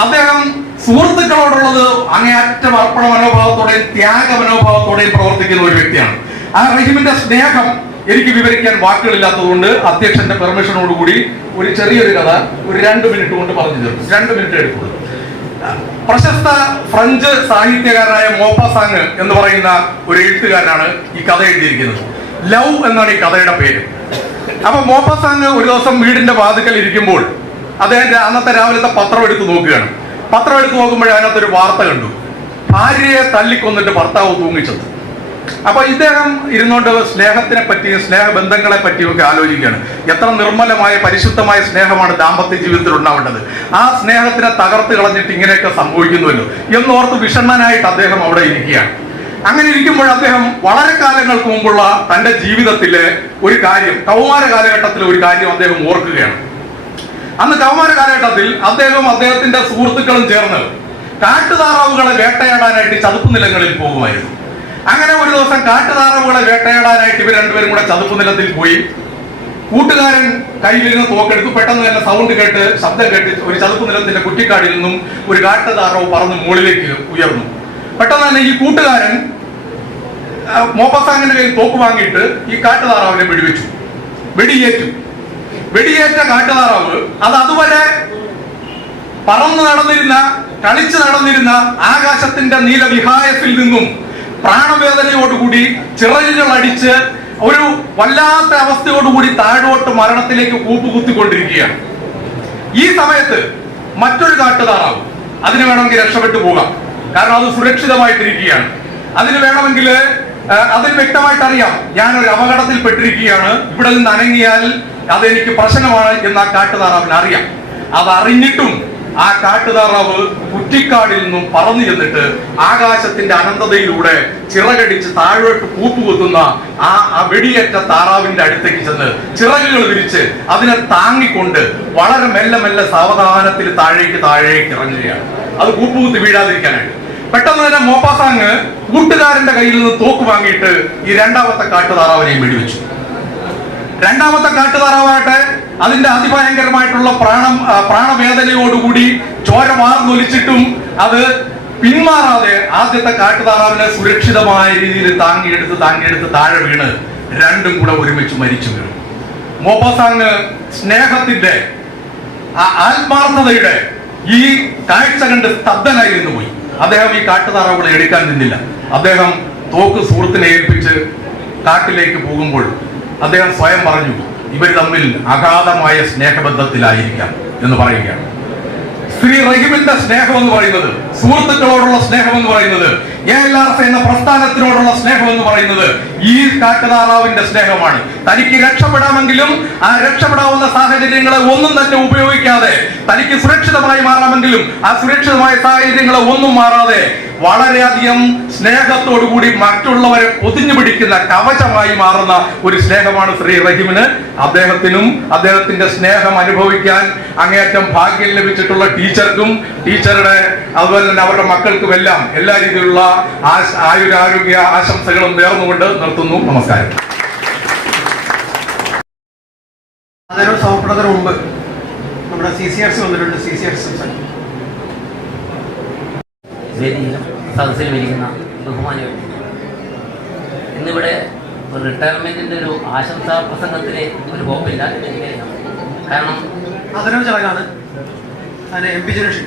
അദ്ദേഹം സുഹൃത്തുക്കളോടുള്ളത് അങ്ങേയറ്റം അർപ്പണ മനോഭാവത്തോടെയും ത്യാഗ മനോഭാവത്തോടെയും പ്രവർത്തിക്കുന്ന ഒരു വ്യക്തിയാണ്. ആ റഹീമിന്റെ സ്നേഹം എനിക്ക് വിവരിക്കാൻ വാക്കുകളില്ലാത്തതുകൊണ്ട് അധ്യക്ഷന്റെ പെർമിഷനോടുകൂടി ഒരു ചെറിയൊരു കഥ ഒരു 2 മിനിറ്റ് കൊണ്ട് പറഞ്ഞു തീർക്കും. 2 മിനിറ്റ് എടുക്കുള്ളൂ. പ്രശസ്ത ഫ്രഞ്ച് സാഹിത്യകാരനായ മോപ്പാസാങ് എന്ന് പറയുന്ന ഒരു എഴുത്തുകാരനാണ് ഈ കഥ എഴുതിയിരിക്കുന്നത്. ലവ് എന്നാണ് ഈ കഥയുടെ പേര്. അപ്പൊ മോപ്പാസാങ് ഒരു ദിവസം വീടിന്റെ വാതിക്കൽ ഇരിക്കുമ്പോൾ അദ്ദേഹം അന്നത്തെ രാവിലത്തെ പത്രം എടുത്ത് നോക്കുകയാണ്. പത്രം എടുത്ത് നോക്കുമ്പോൾ അതിനകത്തൊരു വാർത്ത കണ്ടു, ഭാര്യയെ തല്ലിക്കൊന്നിട്ട് ഭർത്താവ് തൂങ്ങിച്ചത്. അപ്പൊ ഇദ്ദേഹം ഇരുന്നുകൊണ്ട് സ്നേഹത്തിനെ പറ്റിയും സ്നേഹബന്ധങ്ങളെ പറ്റിയും ഒക്കെ ആലോചിക്കുകയാണ്. എത്ര നിർമ്മലമായ പരിശുദ്ധമായ സ്നേഹമാണ് ദാമ്പത്യ ജീവിതത്തിൽ ഉണ്ടാവേണ്ടത്, ആ സ്നേഹത്തിനെ തകർത്ത് കളഞ്ഞിട്ട് ഇങ്ങനെയൊക്കെ സംഭവിക്കുന്നുവല്ലോ എന്നോർത്ത് വിഷണ്ണനായിട്ട് അദ്ദേഹം അവിടെ ഇരിക്കുകയാണ്. അങ്ങനെ ഇരിക്കുമ്പോൾ അദ്ദേഹം വളരെ കാലങ്ങൾക്ക് മുമ്പുള്ള തന്റെ ജീവിതത്തിലെ ഒരു കാര്യം, കൗമാര കാലഘട്ടത്തിലെ ഒരു കാര്യം അദ്ദേഹം ഓർക്കുകയാണ്. അന്ന് കൗമാര കാലഘട്ടത്തിൽ അദ്ദേഹത്തിന്റെ സുഹൃത്തുക്കളും ചേർന്ന് കാട്ടുതാറാവുകളെ വേട്ടയാടാനായിട്ട് ചതുപ്പ് നിലങ്ങളിൽ പോകുമായിരുന്നു. അങ്ങനെ ഒരു ദിവസം കാട്ടുതാറാവുകളെ വേട്ടയാടാനായിട്ട് ഇവർ രണ്ടുപേരും കൂടെ ചതുപ്പ് നിലത്തിൽ പോയി. കൂട്ടുകാരൻ കയ്യിലിരുന്ന് തോക്കെടുത്തു. പെട്ടെന്ന് തന്നെ സൗണ്ട് കേട്ട്, ശബ്ദം കേട്ട് ഒരു ചതുപ്പ് നിലത്തിന്റെ കുറ്റിക്കാടിൽ നിന്നും ഒരു കാട്ടുതാറാവ് പറന്ന് മുകളിലേക്ക് ഉയർന്നു. പെട്ടെന്ന് തന്നെ ഈ കൂട്ടുകാരൻ മോപ്പസാങ്ങിന്റെ കയ്യിൽ തോക്ക് വാങ്ങിയിട്ട് ഈ കാട്ടുതാറാവിനെ വെടിവെച്ചു. വെടിയേറ്റ കാട്ടുതാറാവ് അത് അതുവരെ പറന്നു നടന്നിരുന്ന, കളിച്ചു നടന്നിരുന്ന ആകാശത്തിന്റെ നീലവിഹായത്തിൽ നിന്നും പ്രാണവേദനയോടുകൂടി ചിറകുകൾ അടിച്ച് ഒരു വല്ലാത്ത അവസ്ഥയോടുകൂടി താഴോട്ട് മരണത്തിലേക്ക് കൂപ്പുകുത്തിക്കൊണ്ടിരിക്കുകയാണ്. ഈ സമയത്ത് മറ്റൊരു കാട്ടുതാറാവ്, അതിന് വേണമെങ്കിൽ രക്ഷപ്പെട്ടു പോകാം, കാരണം അത് സുരക്ഷിതമായിട്ടിരിക്കുകയാണ്. അതിന് വേണമെങ്കിൽ അതിൽ വ്യക്തമായിട്ട് അറിയാം, ഞാനൊരു അപകടത്തിൽ പെട്ടിരിക്കുകയാണ്, ഇവിടെ നിന്ന് അനങ്ങിയാൽ അതെനിക്ക് പ്രശ്നമാണ് എന്ന് ആ കാട്ടുതാറാവിന് അറിയാം. അതറിഞ്ഞിട്ടും ആ കാട്ടുതാറാവ് കുറ്റിക്കാടിൽ നിന്നും പറന്നു ചെന്നിട്ട് ആകാശത്തിന്റെ അനന്തതയിലൂടെ ചിറകടിച്ച് താഴോട്ട് കൂപ്പുകുത്തുന്ന ആ വെടിയേറ്റ താറാവിന്റെ അടുത്തേക്ക് ചെന്ന് ചിറകുകൾ വിരിച്ച് അതിനെ താങ്ങിക്കൊണ്ട് വളരെ മെല്ലെ മെല്ലെ സാവധാനത്തിൽ താഴേക്ക് ഇറങ്ങുകയാണ്, അത് കൂപ്പുകുത്തി വീഴാതിരിക്കാനായിട്ട്. പെട്ടെന്ന് തന്നെ മോപ്പാസാങ് കൂട്ടുകാരന്റെ കയ്യിൽ നിന്ന് തോക്ക് വാങ്ങിയിട്ട് ഈ രണ്ടാമത്തെ കാട്ടുതാറാവിനെയും വെടിവെച്ചു. രണ്ടാമത്തെ കാട്ടുതാറാവാകട്ടെ അതിന്റെ അതിഭയങ്കരമായിട്ടുള്ള പ്രാണവേദനയോടുകൂടി ചോര വാർന്നൊലിച്ചിട്ടും അത് പിന്മാറാതെ ആദ്യത്തെ കാട്ടുതാറാവിനെ സുരക്ഷിതമായ രീതിയിൽ താങ്ങിയെടുത്ത് താഴെ വീണ് രണ്ടും കൂടെ ഒരുമിച്ച് മരിച്ചു വീണു. മോപ്പാസാങ് സ്നേഹത്തിന്റെ ആത്മാർത്ഥതയുടെ ഈ കാഴ്ച കണ്ട് സ്തബ്ധനായി നിന്ന് പോയി. അദ്ദേഹം ഈ കാട്ടുതാറാവുകളെ എടുക്കാൻ നിന്നില്ല. അദ്ദേഹം തോക്ക് സുഹൃത്തിനെ ഏൽപ്പിച്ച് കാട്ടിലേക്ക് പോകുമ്പോൾ അദ്ദേഹം സ്വയം പറഞ്ഞു, ഇവർ തമ്മിൽ അഗാധമായ സ്നേഹബന്ധത്തിലായിരിക്കാം എന്ന് പറയുകയാണ്. ശ്രീ റഹീമിന്റെ സ്നേഹം എന്ന് പറയുന്നത്, സുഹൃത്തുക്കളോടുള്ള സ്നേഹം എന്ന് പറയുന്നത്, ALRC എന്ന പ്രസ്ഥാനത്തിനോടുള്ള സ്നേഹം എന്ന് പറയുന്നത് ഈ കാട്ടുതാറാവിന്റെ സ്നേഹമാണ്. തനിക്ക് രക്ഷപ്പെടാമെങ്കിലും ആ രക്ഷപ്പെടാവുന്ന സാഹചര്യങ്ങളെ ഒന്നും തന്നെ ഉപയോഗിക്കാതെ, തനിക്ക് സുരക്ഷിതമായി മാറാമെങ്കിലും ആ സുരക്ഷിതമായ സാഹചര്യങ്ങളെ ഒന്നും മാറാതെ വളരെയധികം സ്നേഹത്തോടുകൂടി മറ്റുള്ളവരെ പൊതിഞ്ഞു പിടിക്കുന്ന കവചമായി മാറുന്ന ഒരു സ്നേഹമാണ് ശ്രീ റഹീമിന്. അദ്ദേഹത്തിനും അദ്ദേഹത്തിന്റെ സ്നേഹം അനുഭവിക്കാൻ അങ്ങേയറ്റം ഭാഗ്യം ലഭിച്ചിട്ടുള്ള ടീച്ചർക്കും ടീച്ചറുടെ അതുപോലെ തന്നെ അവരുടെ മക്കൾക്കും എല്ലാം എല്ലാ രീതിയിലുള്ള ആയുരാരോഗ്യ ആശംസകളും നേർന്നുകൊണ്ട് നിർത്തുന്നു. നമസ്കാരം. അതിനോട് സമർപ്പണത്തിന് മുമ്പ് നമ്മുടെ CCRC വന്നിട്ടുണ്ട്. CCRC വേദിയിലും സദസ്സിലും ഇരിക്കുന്ന ബഹുമാനികൾ, ഇന്നിവിടെ റിട്ടയർമെന്റിന്റെ ഒരു ആശംസാ പ്രസംഗത്തിന് ഒരു വകുപ്പില്ല എന്ന് എനിക്കറിയാം. കാരണം അതിനൊരു ചടങ്ങാണ്. അതിന് MP ജനറേഷൻ